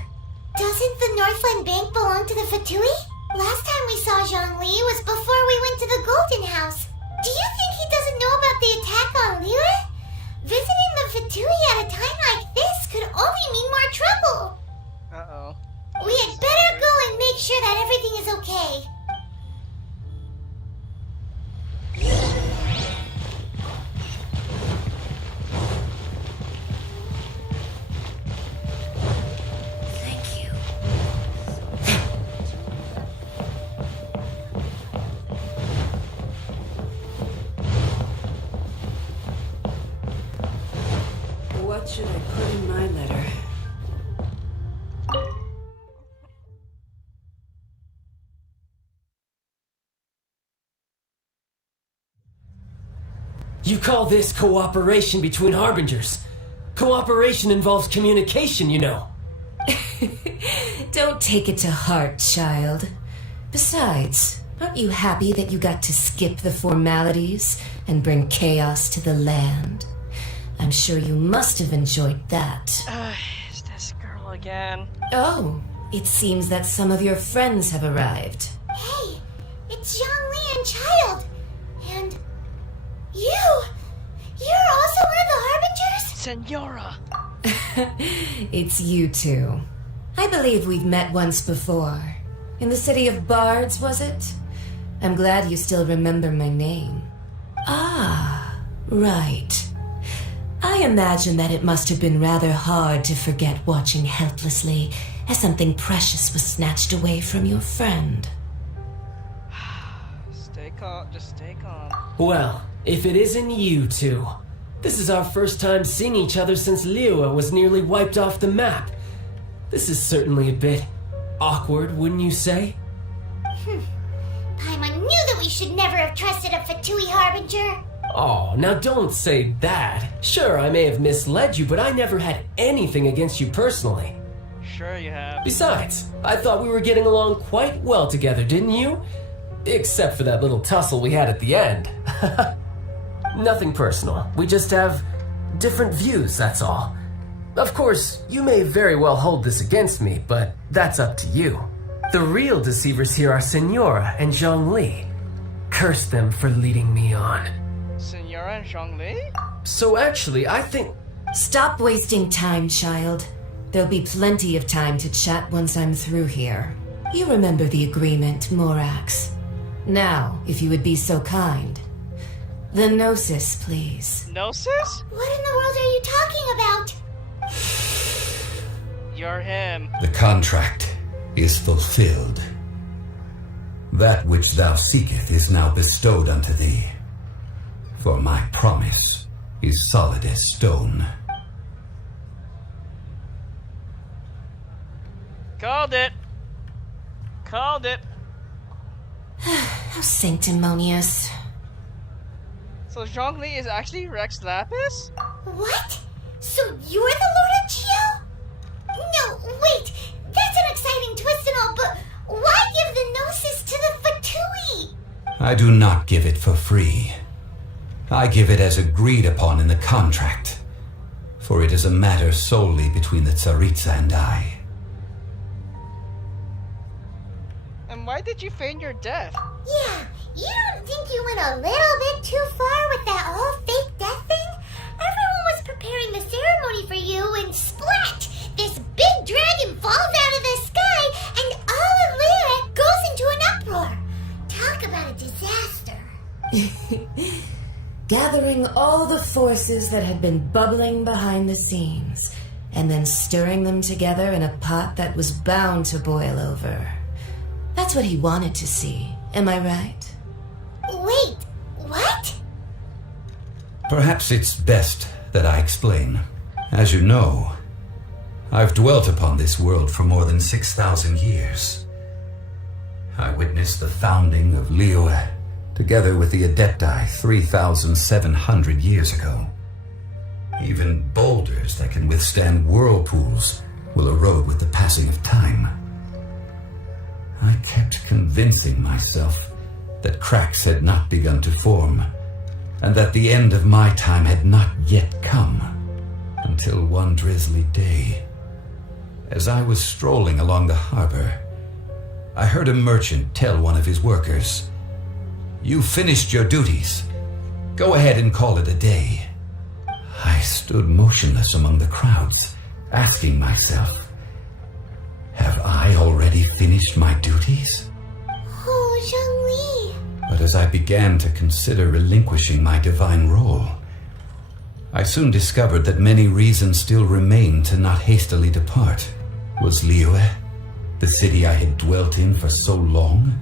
Doesn't the Northland Bank belong to the Fatui? Last time we saw Zhongli was before we went to the Golden House. Do you think he doesn't know about the attack on Liyue? Visiting the Fatui at a time like this could only mean more trouble. Uh-oh. We had better go and make sure that everything is okay. Thank you. What should I put in my letter? You call this cooperation between Harbingers? Cooperation involves communication, you know. Don't take it to heart, child. Besides, aren't you happy that you got to skip the formalities and bring chaos to the land? I'm sure you must have enjoyed that. Is this girl again? Oh, it seems that some of your friends have arrived. Hey, it's Zhongli and Childe. And you! You're also one of the Harbingers? Senora! It's you two. I believe we've met once before. In the city of Bards, was it? I'm glad you still remember my name. Ah, right. I imagine that it must have been rather hard to forget watching helplessly as something precious was snatched away from your friend. Stay calm. Just stay calm. Well, if it isn't you two. This is our first time seeing each other since Liyue was nearly wiped off the map. This is certainly a bit awkward, wouldn't you say? Paimon knew that we we should never have trusted a Fatui Harbinger? Oh, now don't say that. Sure, I may have misled you, but I never had anything against you personally. Sure you have. Besides, I thought we were getting along quite well together, didn't you? Except for that little tussle we had at the end. Nothing personal. We just have different views, that's all. Of course, you may very well hold this against me, but that's up to you. The real deceivers here are Senora and Zhongli. Curse them for leading me on. Senora and Zhongli? So actually, I think... Stop wasting time, child. There'll be plenty of time to chat once I'm through here. You remember the agreement, Morax. Now, if you would be so kind. The Gnosis, please. Gnosis? What in the world are you talking about? You're him. The contract is fulfilled. That which thou seeketh is now bestowed unto thee. For my promise is solid as stone. Called it. Called it. How sanctimonious. So Zhongli is actually Rex Lapis? What? So you're the Lord of Chio? No, wait. That's an exciting twist and all, but why give the Gnosis to the Fatui? I do not give it for free. I give it as agreed upon in the contract, for it is a matter solely between the Tsaritsa and I. And why did you feign your death? Yeah, you don't think you went a little bit too far with that whole fake death thing? Everyone was preparing the ceremony for you and splat! This big dragon falls out of the sky and all of Lyric goes into an uproar. Talk about a disaster. Gathering all the forces that had been bubbling behind the scenes, and then stirring them together in a pot that was bound to boil over. That's what he wanted to see, am I right? Wait, what? Perhaps it's best that I explain. As you know, I've dwelt upon this world for more than 6,000 years. I witnessed the founding of Liyue, together with the Adepti 3,700 years ago. Even boulders that can withstand whirlpools will erode with the passing of time. I kept convincing myself that cracks had not begun to form, and that the end of my time had not yet come, until one drizzly day, as I was strolling along the harbor, I heard a merchant tell one of his workers, "You finished your duties. Go ahead and call it a day." I stood motionless among the crowds, asking myself, have I already finished my duties? Oh, Zhongli. But as I began to consider relinquishing my divine role, I soon discovered that many reasons still remained to not hastily depart. Was Liyue, the city I had dwelt in for so long,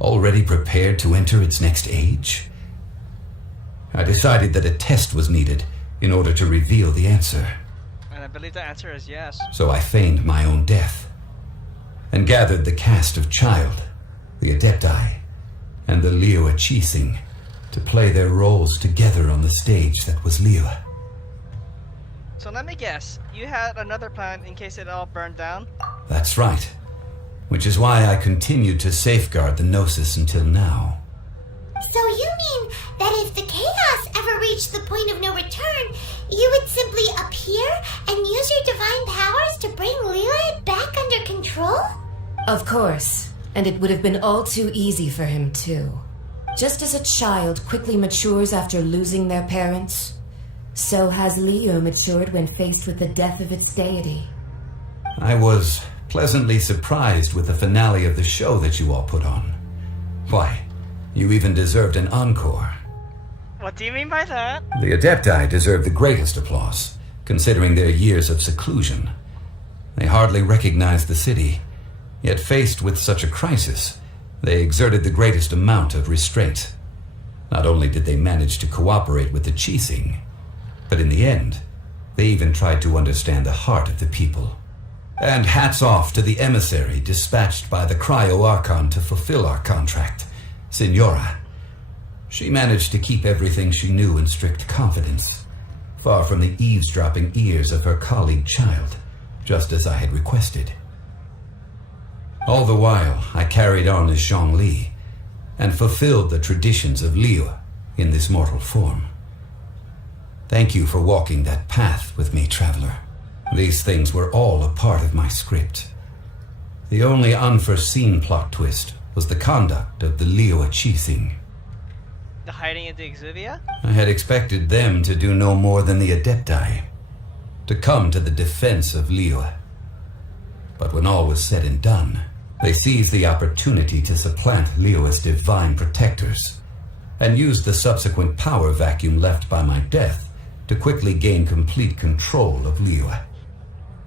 already prepared to enter its next age? I decided that a test was needed in order to reveal the answer. And I believe the answer is yes. So I feigned my own death, and gathered the cast of Childe, the Adepti, and the Liyue Chising to play their roles together on the stage that was Liyue. So let me guess, you had another plan in case it all burned down? That's right. Which is why I continued to safeguard the Gnosis until now. So you mean that if the chaos ever reached the point of no return, you would simply appear and use your divine powers to bring Liyue back under control? Of course, and it would have been all too easy for him too. Just as a child quickly matures after losing their parents, so has Liyue matured when faced with the death of its deity. I was pleasantly surprised with the finale of the show that you all put on. Why, you even deserved an encore. What do you mean by that? The Adepti deserve the greatest applause, considering their years of seclusion. They hardly recognized the city, yet faced with such a crisis, they exerted the greatest amount of restraint. Not only did they manage to cooperate with the Chising, but in the end, they even tried to understand the heart of the people. And hats off to the emissary dispatched by the Cryo-Archon to fulfill our contract, Senora She managed to keep everything she knew in strict confidence, far from the eavesdropping ears of her colleague Childe, just as I had requested. All the while, I carried on as Zhongli, and fulfilled the traditions of Liu in this mortal form. Thank you for walking that path with me, traveler. These things were all a part of my script. The only unforeseen plot twist was the conduct of the Liu Qixing. The hiding in the Exuvia? I had expected them to do no more than the Adepti, to come to the defense of Liu. But when all was said and done, they seized the opportunity to supplant Liu as divine protectors, and used the subsequent power vacuum left by my death to quickly gain complete control of Liu.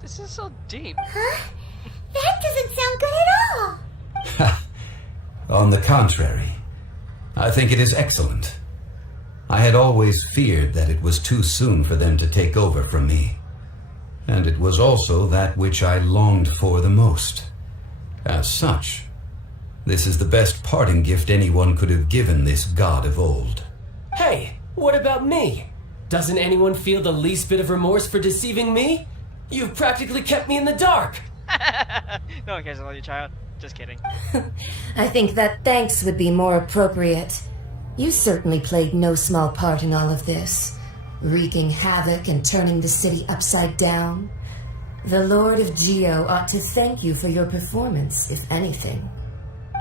This is so deep. Huh? That doesn't sound good at all. On the contrary, I think it is excellent. I had always feared that it was too soon for them to take over from me, and it was also that which I longed for the most. As such, this is the best parting gift anyone could have given this god of old. Hey, what about me? Doesn't anyone feel the least bit of remorse for deceiving me? You've practically kept me in the dark. No one cares about you, child. Just kidding. I think that thanks would be more appropriate. You certainly played no small part in all of this, wreaking havoc and turning the city upside down. The Lord of Geo ought to thank you for your performance, if anything.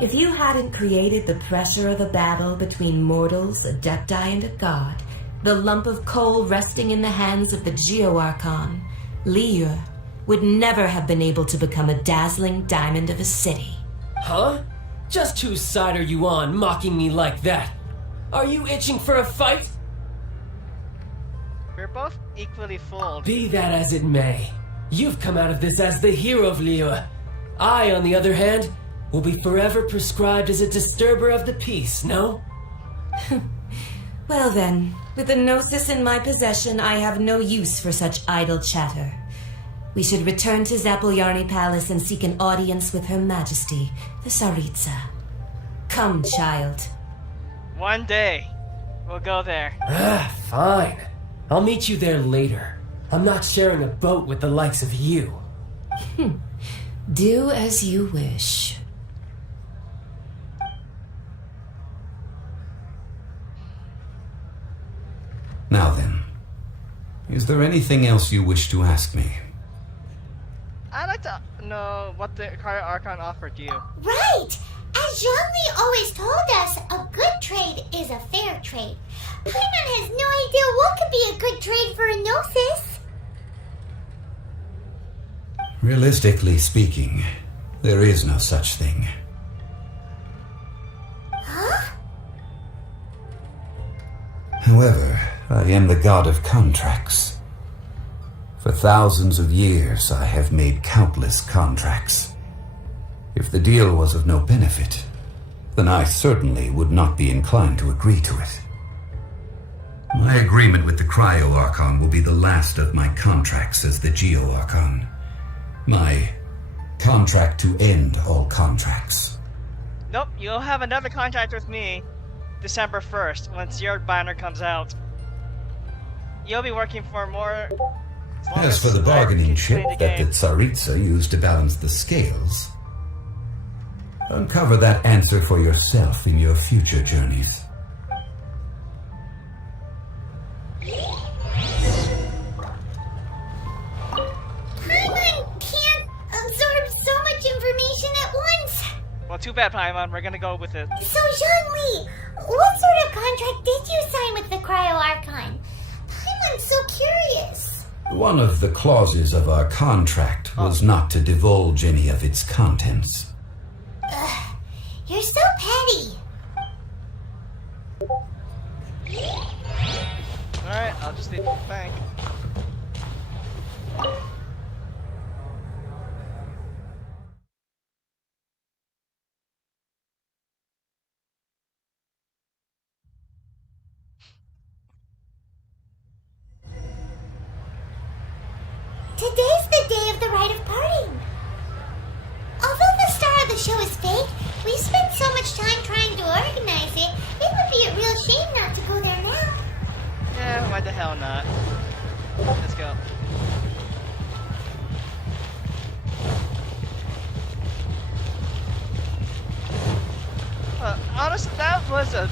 If you hadn't created the pressure of a battle between mortals, Adepti, and a god, the lump of coal resting in the hands of the Geo Archon, Liu, would never have been able to become a dazzling diamond of a city. Huh? Just whose side are you on, mocking me like that? Are you itching for a fight? We're both equally fooled. Be that as it may, you've come out of this as the hero of Liu. I, on the other hand, will be forever prescribed as a disturber of the peace, no? Well then, with the Gnosis in my possession, I have no use for such idle chatter. We should return to Zapolyarny Palace and seek an audience with Her Majesty, the Tsaritsa. Come, child. One day, we'll go there. Fine. I'll meet you there later. I'm not sharing a boat with the likes of you. Do as you wish. Now then, is there anything else you wish to ask me? I'd like to know what the Cryo Archon offered you. Right! As Zhongli always told us, a good trade is a fair trade. Paimon has no idea what could be a good trade for a Gnosis. Realistically speaking, there is no such thing. Huh? However, I am the god of contracts. For thousands of years, I have made countless contracts. If the deal was of no benefit, then I certainly would not be inclined to agree to it. My agreement with the Cryo Archon will be the last of my contracts as the Geo Archon. My contract to end all contracts. Nope, you'll have another contract with me December 1st, when Zero Banner comes out. You'll be working for more... As for the bargaining chip that the Tsaritsa used to balance the scales, uncover that answer for yourself in your future journeys. Paimon can't absorb so much information at once. Well, too bad, Paimon. We're gonna go with it. So, Zhongli, what sort of contract did you sign with the Cryo Archon? Paimon's so curious. One of the clauses of our contract was not to divulge any of its contents. Ugh, you're so petty. Alright, I'll just leave it at the bank. Today's the day of the rite of parting. Although the star of the show is fake, we spent so much time trying to organize it, it would would be a real shame not to go there now. Yeah, why the hell not? Let's go. Honestly, that was a...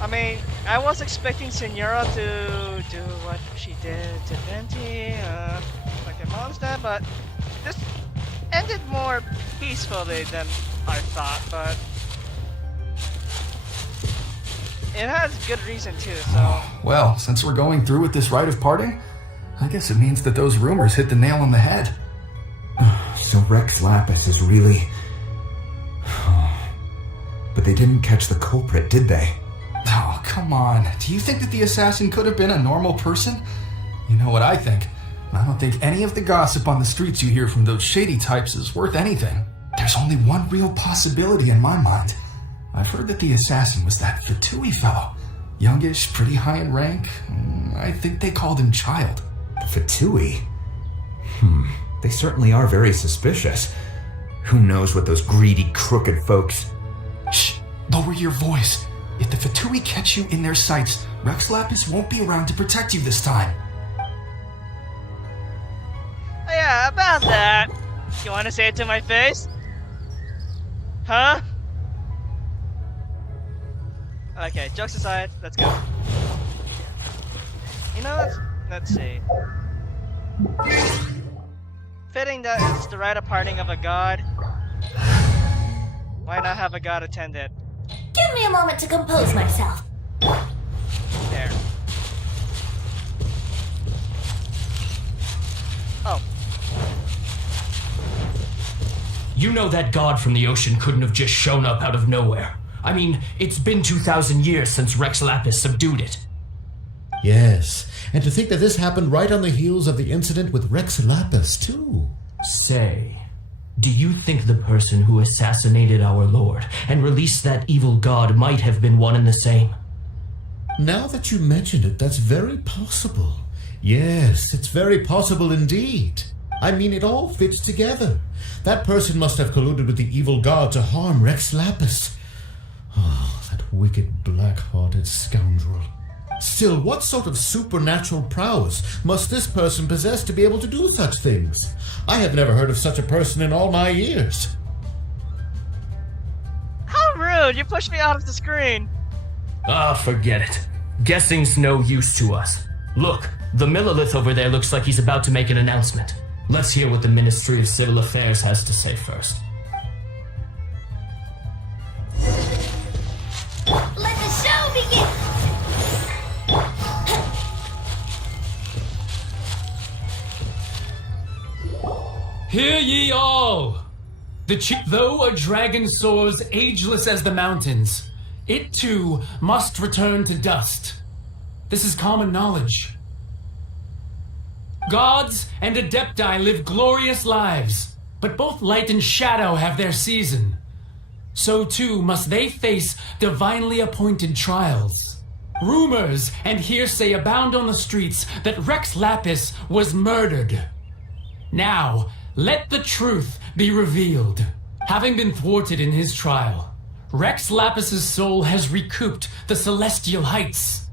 I mean, I was expecting Senora to do what she did to Venti, like a monster, but this ended more peacefully than I thought, but it has good reason too, so... Well, since we're going through with this rite of parting, I guess it means that those rumors hit the nail on the head. So Rex Lapis is really... But they didn't catch the culprit, did they? Oh, come on. Do you think that the assassin could have been a normal person? You know what I think? I don't think any of the gossip on the streets you hear from those shady types is worth anything. There's only one real possibility in my mind. I've heard that the assassin was that Fatui fellow. Youngish, pretty high in rank. I think they called him Childe. Fatui? They certainly are very suspicious. Who knows what those greedy, crooked folks... Shh! Lower your voice. If the Fatui catch you in their sights, Rex Lapis won't be around to protect you this time. Yeah, about that. You want to say it to my face? Huh? Okay, jokes aside, let's go. You know, let's see. Fitting that it's the rite of parting of a god. Why not have a god attend it? Give me a moment to compose myself. There. Oh. You know that god from the ocean couldn't have just shown up out of nowhere. I mean, it's been 2,000 years since Rex Lapis subdued it. Yes, and to think that this happened right on the heels of the incident with Rex Lapis, too. Say, do you think the person who assassinated our lord and released that evil god might have been one and the same? Now that you mention it, that's very possible. Yes, it's very possible indeed. I mean, it all fits together. That person must have colluded with the evil god to harm Rex Lapis. Oh, that wicked, black-hearted scoundrel. Still, what sort of supernatural prowess must this person possess to be able to do such things? I have never heard of such a person in all my years. How rude! You pushed me out of the screen! Ah, forget it. Guessing's no use to us. Look, the Millilith over there looks like he's about to make an announcement. Let's hear what the Ministry of Civil Affairs has to say first. Let the show begin! Hear ye all! Though a dragon soars ageless as the mountains, it too must return to dust. This is common knowledge. Gods and Adepti live glorious lives, but both light and shadow have their season. So too must they face divinely appointed trials. Rumors and hearsay abound on the streets that Rex Lapis was murdered. Now, let the truth be revealed. Having been thwarted in his trial, Rex Lapis's soul has recouped the celestial heights.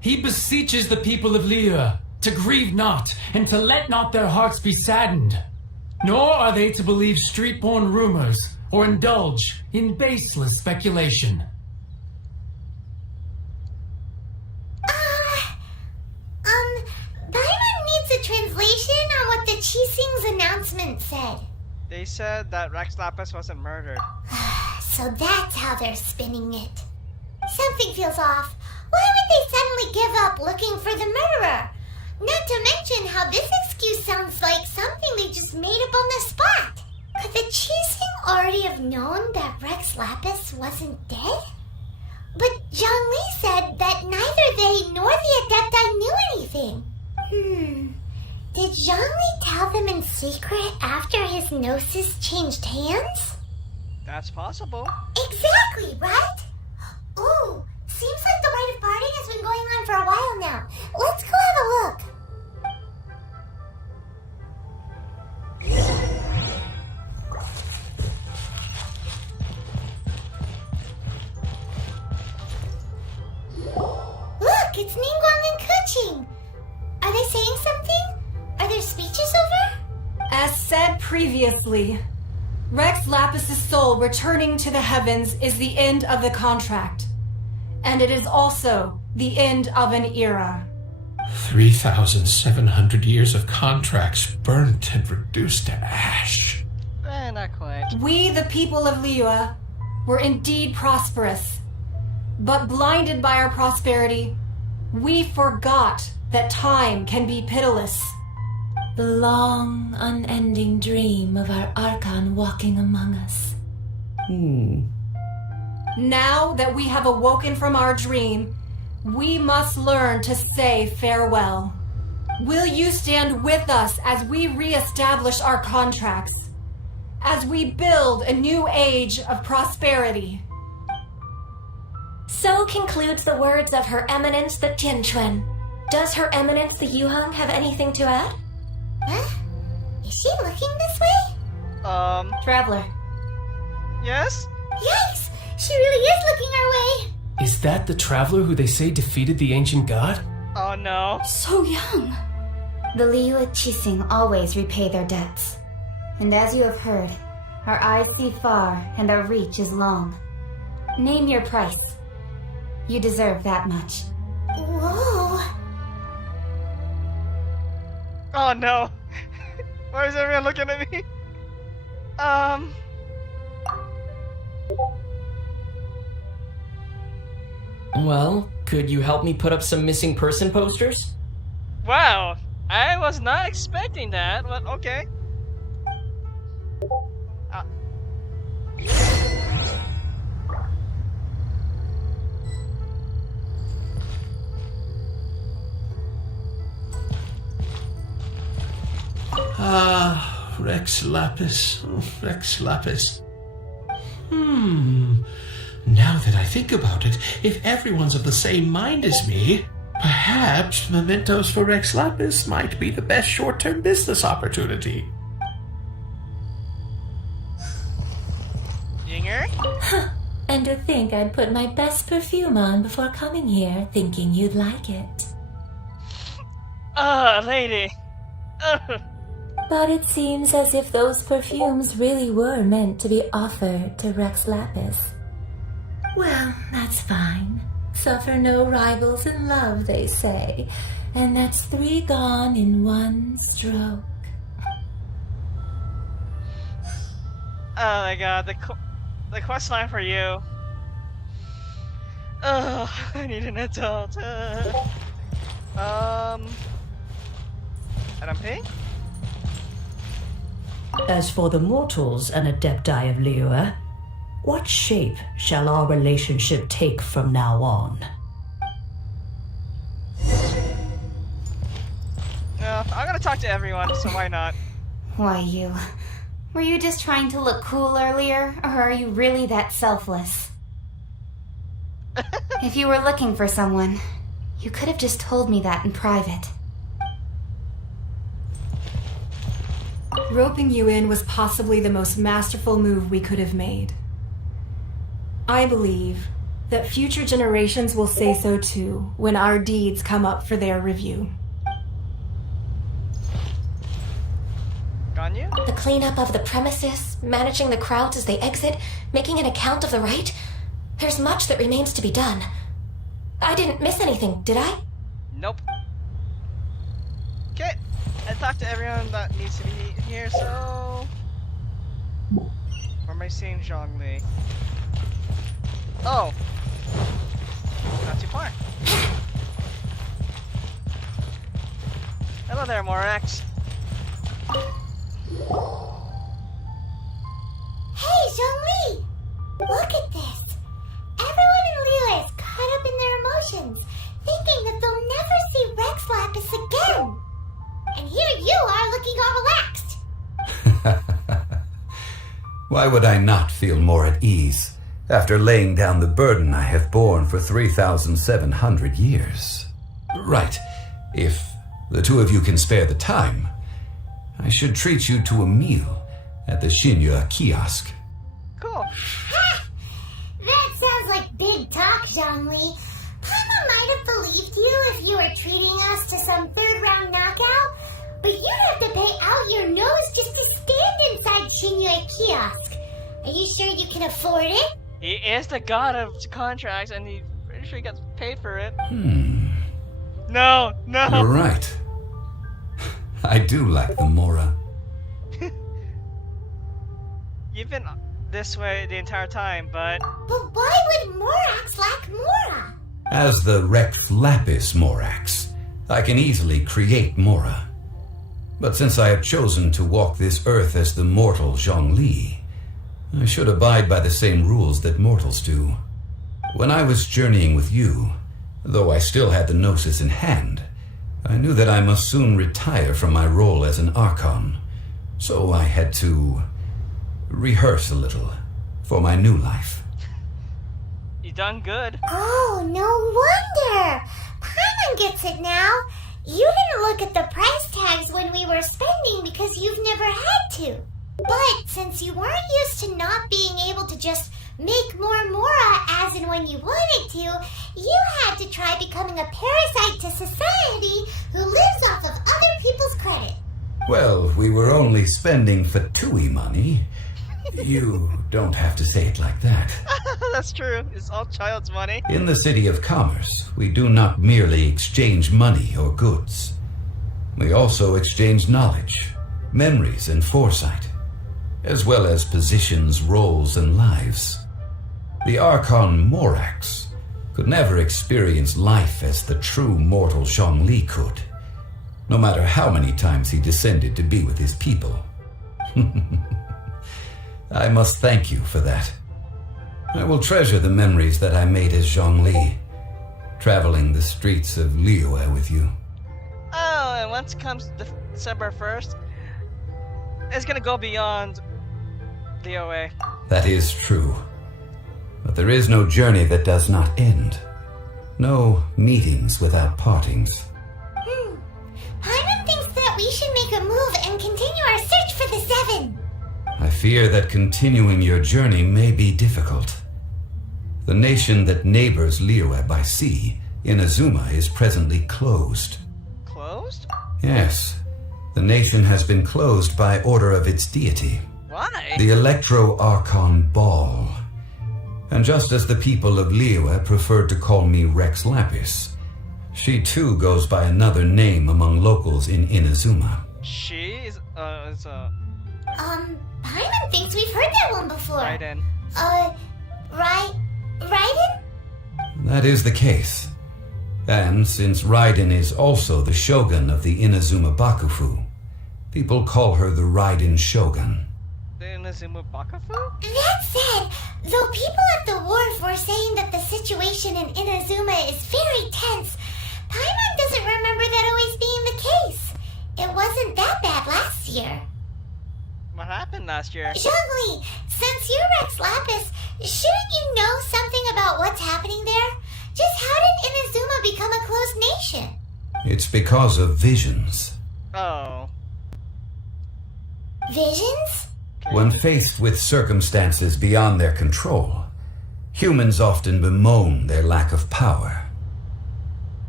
He beseeches the people of Lyra to grieve not and to let not their hearts be saddened. Nor are they to believe street-born rumors or indulge in baseless speculation. Diamond needs a translation on what the Chising's announcement said. They said that Rex Lapis wasn't murdered. So that's how they're spinning it. Something feels off. Why would they suddenly give up looking for the murderer? Not to mention how this excuse sounds like something they just made up on the spot. Could the Chising already have known that Rex Lapis wasn't dead? But Zhongli said that neither they nor the Adepti knew anything. Did Zhongli tell them in secret after his gnosis changed hands? That's possible. Exactly, right? Ooh, seems like the rite of parting has been going on for a while now. Let's go have a look. As said previously, Rex Lapis' soul returning to the heavens is the end of the contract. And it is also the end of an era. 3,700 years of contracts burnt and reduced to ash. Not quite. We, the people of Liyue, were indeed prosperous. But blinded by our prosperity, we forgot that time can be pitiless. The long, unending dream of our Archon walking among us. Now that we have awoken from our dream, we must learn to say farewell. Will you stand with us as we re-establish our contracts? As we build a new age of prosperity? So concludes the words of Her Eminence the Tianquan. Does Her Eminence the Yuhang have anything to add? Huh? Is she looking this way? Traveler. Yes? Yikes! She really is looking our way! Is that the traveler who they say defeated the ancient god? Oh no. So young. The Liyue Qixing always repay their debts. And as you have heard, our eyes see far and our reach is long. Name your price. You deserve that much. Whoa! Oh no. Why is everyone looking at me? Well, could you help me put up some missing person posters? Wow. I was not expecting that, but okay. Rex Lapis. Rex Lapis. Now that I think about it, if everyone's of the same mind as me, perhaps mementos for Rex Lapis might be the best short-term business opportunity. Yinger? And to think I'd put my best perfume on before coming here, thinking you'd like it. Lady. But it seems as if those perfumes really were meant to be offered to Rex Lapis. Well, that's fine. Suffer no rivals in love, they say. And that's 3 gone in 1 stroke. Oh my god, the quest line for you. Oh, I need an adult. LMP? As for the mortals and adepti of Liyue, what shape shall our relationship take from now on? I'm gonna talk to everyone, so why not? Why you? Were you just trying to look cool earlier, or are you really that selfless? If you were looking for someone, you could have just told me that in private. Roping you in was possibly the most masterful move we could have made. I believe that future generations will say so too when our deeds come up for their review. Ganyu? The cleanup of the premises, managing the crowds as they exit, making an account of the rite. There's much that remains to be done. I didn't miss anything, did I? Nope. Okay, I talked to everyone that needs to be here, so... Where am I seeing Zhongli? Oh! Not too far. Hello there, Morax. Hey, Zhongli! Look at this! Everyone in Liyue is caught up in their emotions, thinking that they'll never see Rex Lapis again. And here you are looking all relaxed. Why would I not feel more at ease after laying down the burden I have borne for 3,700 years? Right. If the two of you can spare the time, I should treat you to a meal at the Xinyue kiosk. Cool. Ha! That sounds like big talk, Zhongli. Paimon might have believed you if you were treating us to some third-round knockout, but you'd have to pay out your nose just to stand inside Shingyue kiosk. Are you sure you can afford it? He is the god of contracts, and he pretty sure he gets paid for it. No. You're right. I do like the Mora. You've been this way the entire time, but... But why would Morax lack Mora? As the Rex Lapis Morax, I can easily create Mora. But since I have chosen to walk this earth as the mortal Zhongli, I should abide by the same rules that mortals do. When I was journeying with you, though I still had the Gnosis in hand, I knew that I must soon retire from my role as an Archon, so I had to rehearse a little for my new life. You done good. Oh, no wonder! Paimon gets it now. You didn't look at the price tags when we were spending because you've never had to. But since you weren't used to not being able to just make more Mora as and when you wanted to, you had to try becoming a parasite to society who lives off of other people's credit. Well, we were only spending Fatui money. You don't have to say it like that. That's true. It's all child's money. In the City of Commerce, we do not merely exchange money or goods. We also exchange knowledge, memories, and foresight, as well as positions, roles, and lives. The Archon Morax could never experience life as the true mortal Zhongli could, no matter how many times he descended to be with his people. I must thank you for that. I will treasure the memories that I made as Zhongli, traveling the streets of Liyue with you. Oh, and once it comes December 1st, it's gonna go beyond the OA. That is true. But there is no journey that does not end. No meetings without partings. Paimon thinks that we should make a move and continue our search for the Seven. I fear that continuing your journey may be difficult. The nation that neighbors Liyue by sea, Inazuma, is presently closed. Closed? Yes. The nation has been closed by order of its deity. Why? The Electro-Archon Ball. And just as the people of Liyue preferred to call me Rex Lapis, she too goes by another name among locals in Inazuma. She is, Paimon thinks we've heard that one before. Raiden. Raiden? That is the case. And since Raiden is also the shogun of the Inazuma Bakufu, people call her the Raiden Shogun. The Inazuma Bakufu? That said, though people at the wharf were saying that the situation in Inazuma is very tense, Paimon doesn't remember that always being the case. It wasn't that bad last year. What happened last year? Zhongli, since you're Rex Lapis, shouldn't you know something about what's happening there? Just how did Inazuma become a closed nation? It's because of visions. Oh. Visions? When faced with circumstances beyond their control, humans often bemoan their lack of power.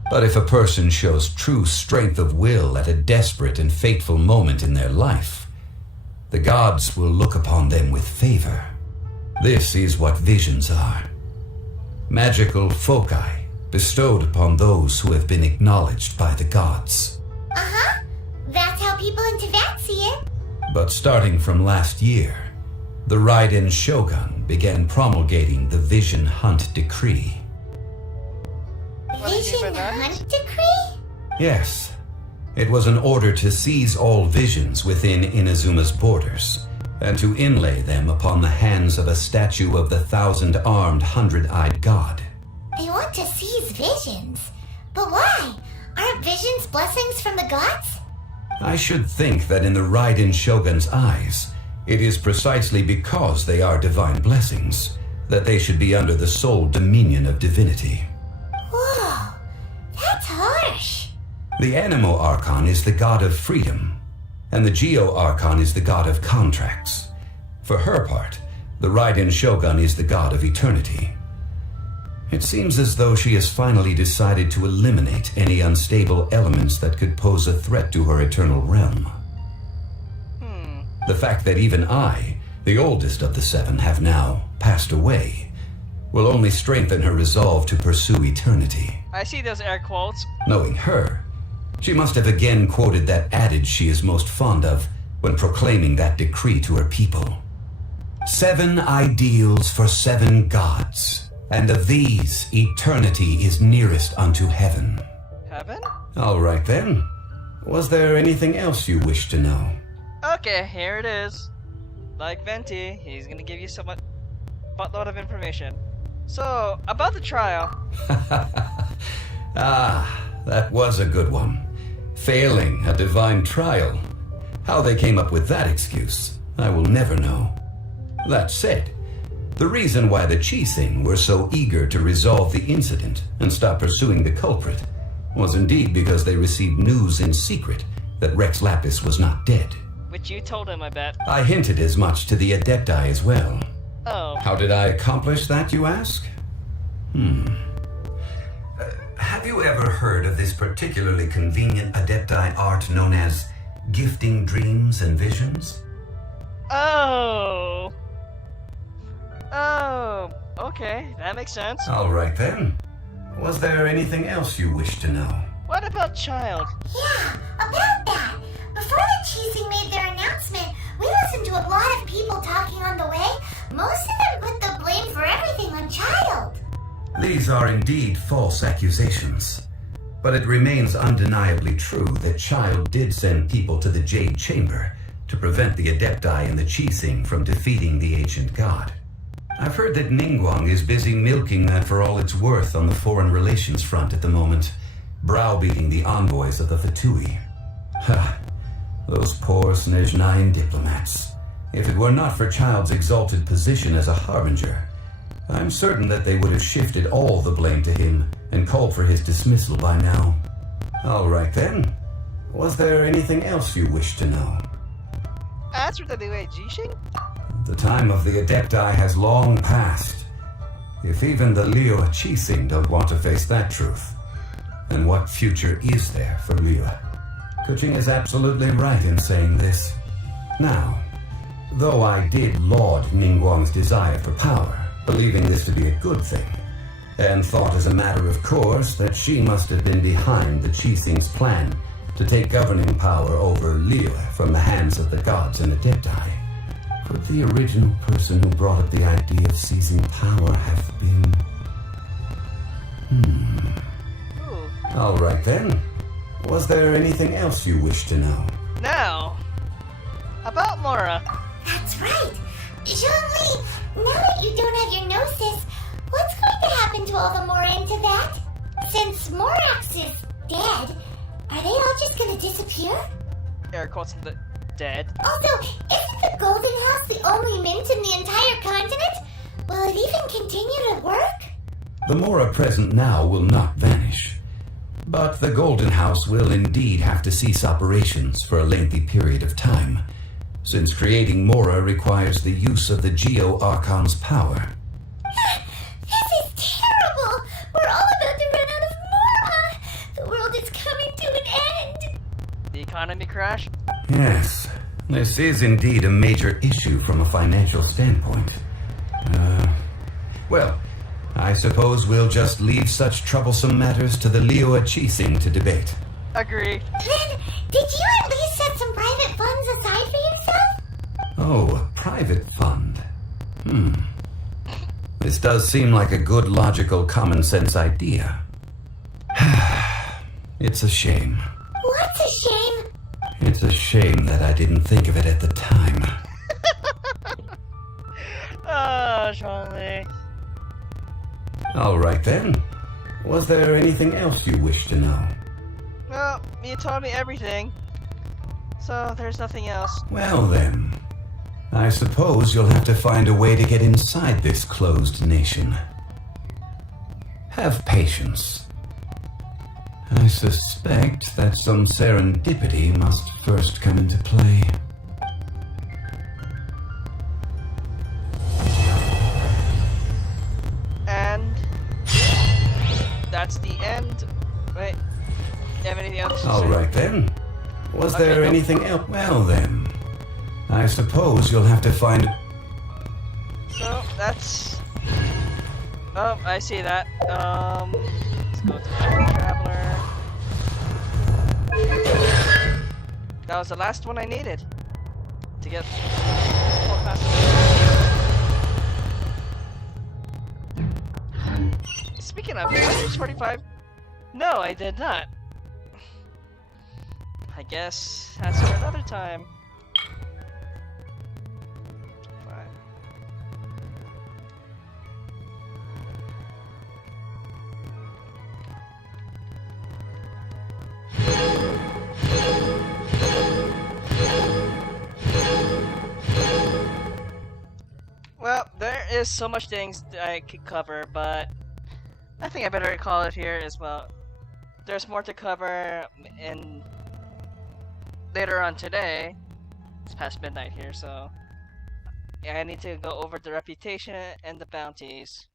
But if a person shows true strength of will at a desperate and fateful moment in their life, the gods will look upon them with favor. This is what visions are. Magical foci bestowed upon those who have been acknowledged by the gods. Uh-huh. That's how people in Teyvat see it. But starting from last year, the Raiden Shogun began promulgating the Vision Hunt Decree. Vision Hunt Decree? Yes. It was an order to seize all visions within Inazuma's borders, and to inlay them upon the hands of a statue of the 1,000-armed, 100-eyed god. They want to seize visions. But why? Aren't visions blessings from the gods? I should think that in the Raiden Shogun's eyes, it is precisely because they are divine blessings that they should be under the sole dominion of divinity. Whoa, that's harsh. The Animo Archon is the god of freedom, and the Geo Archon is the god of contracts. For her part, the Raiden Shogun is the god of eternity. It seems as though she has finally decided to eliminate any unstable elements that could pose a threat to her eternal realm. The fact that even I, the oldest of the seven, have now passed away will only strengthen her resolve to pursue eternity. I see those air quotes. Knowing her, she must have again quoted that adage she is most fond of when proclaiming that decree to her people. 7 ideals for 7 gods, and of these, eternity is nearest unto heaven. Heaven? All right then. Was there anything else you wish to know? Okay, here it is. Like Venti, he's gonna give you so much buttload of information. So, about the trial. Ah, that was a good one. Failing a divine trial. How they came up with that excuse, I will never know. That said, the reason why the Qixing were so eager to resolve the incident and stop pursuing the culprit was indeed because they received news in secret that Rex Lapis was not dead. Which you told him, I bet. I hinted as much to the Adepti as well. Oh. How did I accomplish that, you ask? Have you ever heard of this particularly convenient Adepti art known as gifting dreams and visions? Oh. Oh. Okay, that makes sense. All right then. Was there anything else you wish to know? What about Childe? Yeah, about that. Before the Qixing made their announcement, we listened to a lot of people talking on the way. Most of them put the blame for everything on Childe. These are indeed false accusations. But it remains undeniably true that Childe did send people to the Jade Chamber to prevent the Adepti and the Qixing from defeating the ancient god. I've heard that Ningguang is busy milking that for all it's worth on the foreign relations front at the moment, browbeating the envoys of the Fatui. Ha! Those poor Snezhnine diplomats. If it were not for Childe's exalted position as a harbinger, I'm certain that they would have shifted all the blame to him and called for his dismissal by now. All right then. Was there anything else you wish to know? As for the new Jixing? The time of the Adepti has long passed. If even the Liyue Qixing don't want to face that truth, then what future is there for Liyue? Kuching is absolutely right in saying this. Now, though I did laud Ningguang's desire for power, believing this to be a good thing, and thought as a matter of course that she must have been behind the Qixing's plan to take governing power over Liyue from the hands of the gods and Adepti. Could the original person who brought up the idea of seizing power have been... All right then. Was there anything else you wish to know? Now, about Mora. That's right. Zhongli, now that you don't have your gnosis, what's going to happen to all the Mora into that? Since Morax is dead, are they all just going to disappear? Air quotes in the dead. Also, isn't the Golden House the only mint in the entire continent? Will it even continue to work? The Mora present now will not vanish. But the Golden House will indeed have to cease operations for a lengthy period of time, since creating Mora requires the use of the Geo-Archon's power. This is terrible! We're all about to run out of Mora! The world is coming to an end! The economy crash? Yes, this is indeed a major issue from a financial standpoint. Well, I suppose we'll just leave such troublesome matters to the Liyue Qixing to debate. Agreed. Then, did you at least set some private funds aside for yourself? Oh, a private fund. This does seem like a good, logical, common-sense idea. It's a shame. What's a shame? It's a shame that I didn't think of it at the time. Oh, Zhongli. All right then. Was there anything else you wish to know? Well, you told me everything. So there's nothing else. Well then, I suppose you'll have to find a way to get inside this closed nation. Have patience. I suspect that some serendipity must first come into play. And that's the end. Wait, you have anything else to All say? right then. Was Okay, there nope. anything else? Well then, I suppose you'll have to find... So, that's... Oh, I see that. Let's go to Traveler. That was the last one I needed to get full past. Speaking of, did I reach 45? No, I did not. I guess that's for another time. Fine. Well, there is so much things that I could cover, but I think I better call it here as well. There's more to cover in later on today. It's past midnight here, so yeah, I need to go over the reputation and the bounties.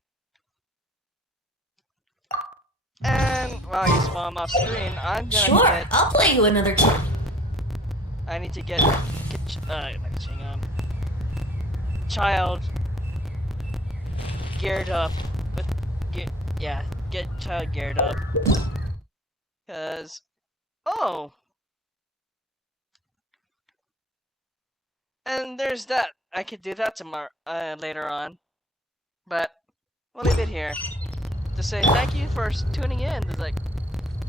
And well, I guess while I'm off screen, I'm gonna Sure, I'll play you another game. I need to get Childe geared up with get Childe geared up, cause and there's that. I could do that tomorrow later on, but we'll leave it here to say thank you for tuning in. It's like,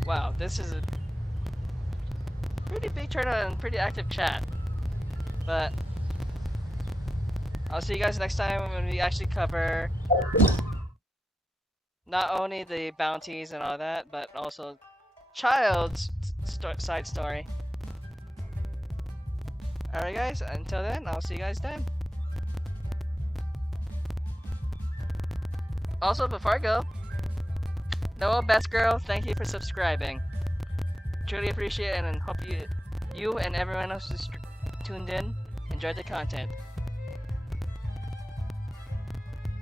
wow, this is a pretty big turnout and pretty active chat, but I'll see you guys next time when we actually cover not only the bounties and all that, but also Childe's side story. Alright guys, until then, I'll see you guys then. Also, before I go, Noah Best Girl, thank you for subscribing. Truly appreciate it and hope you and everyone else who's tuned in enjoyed the content.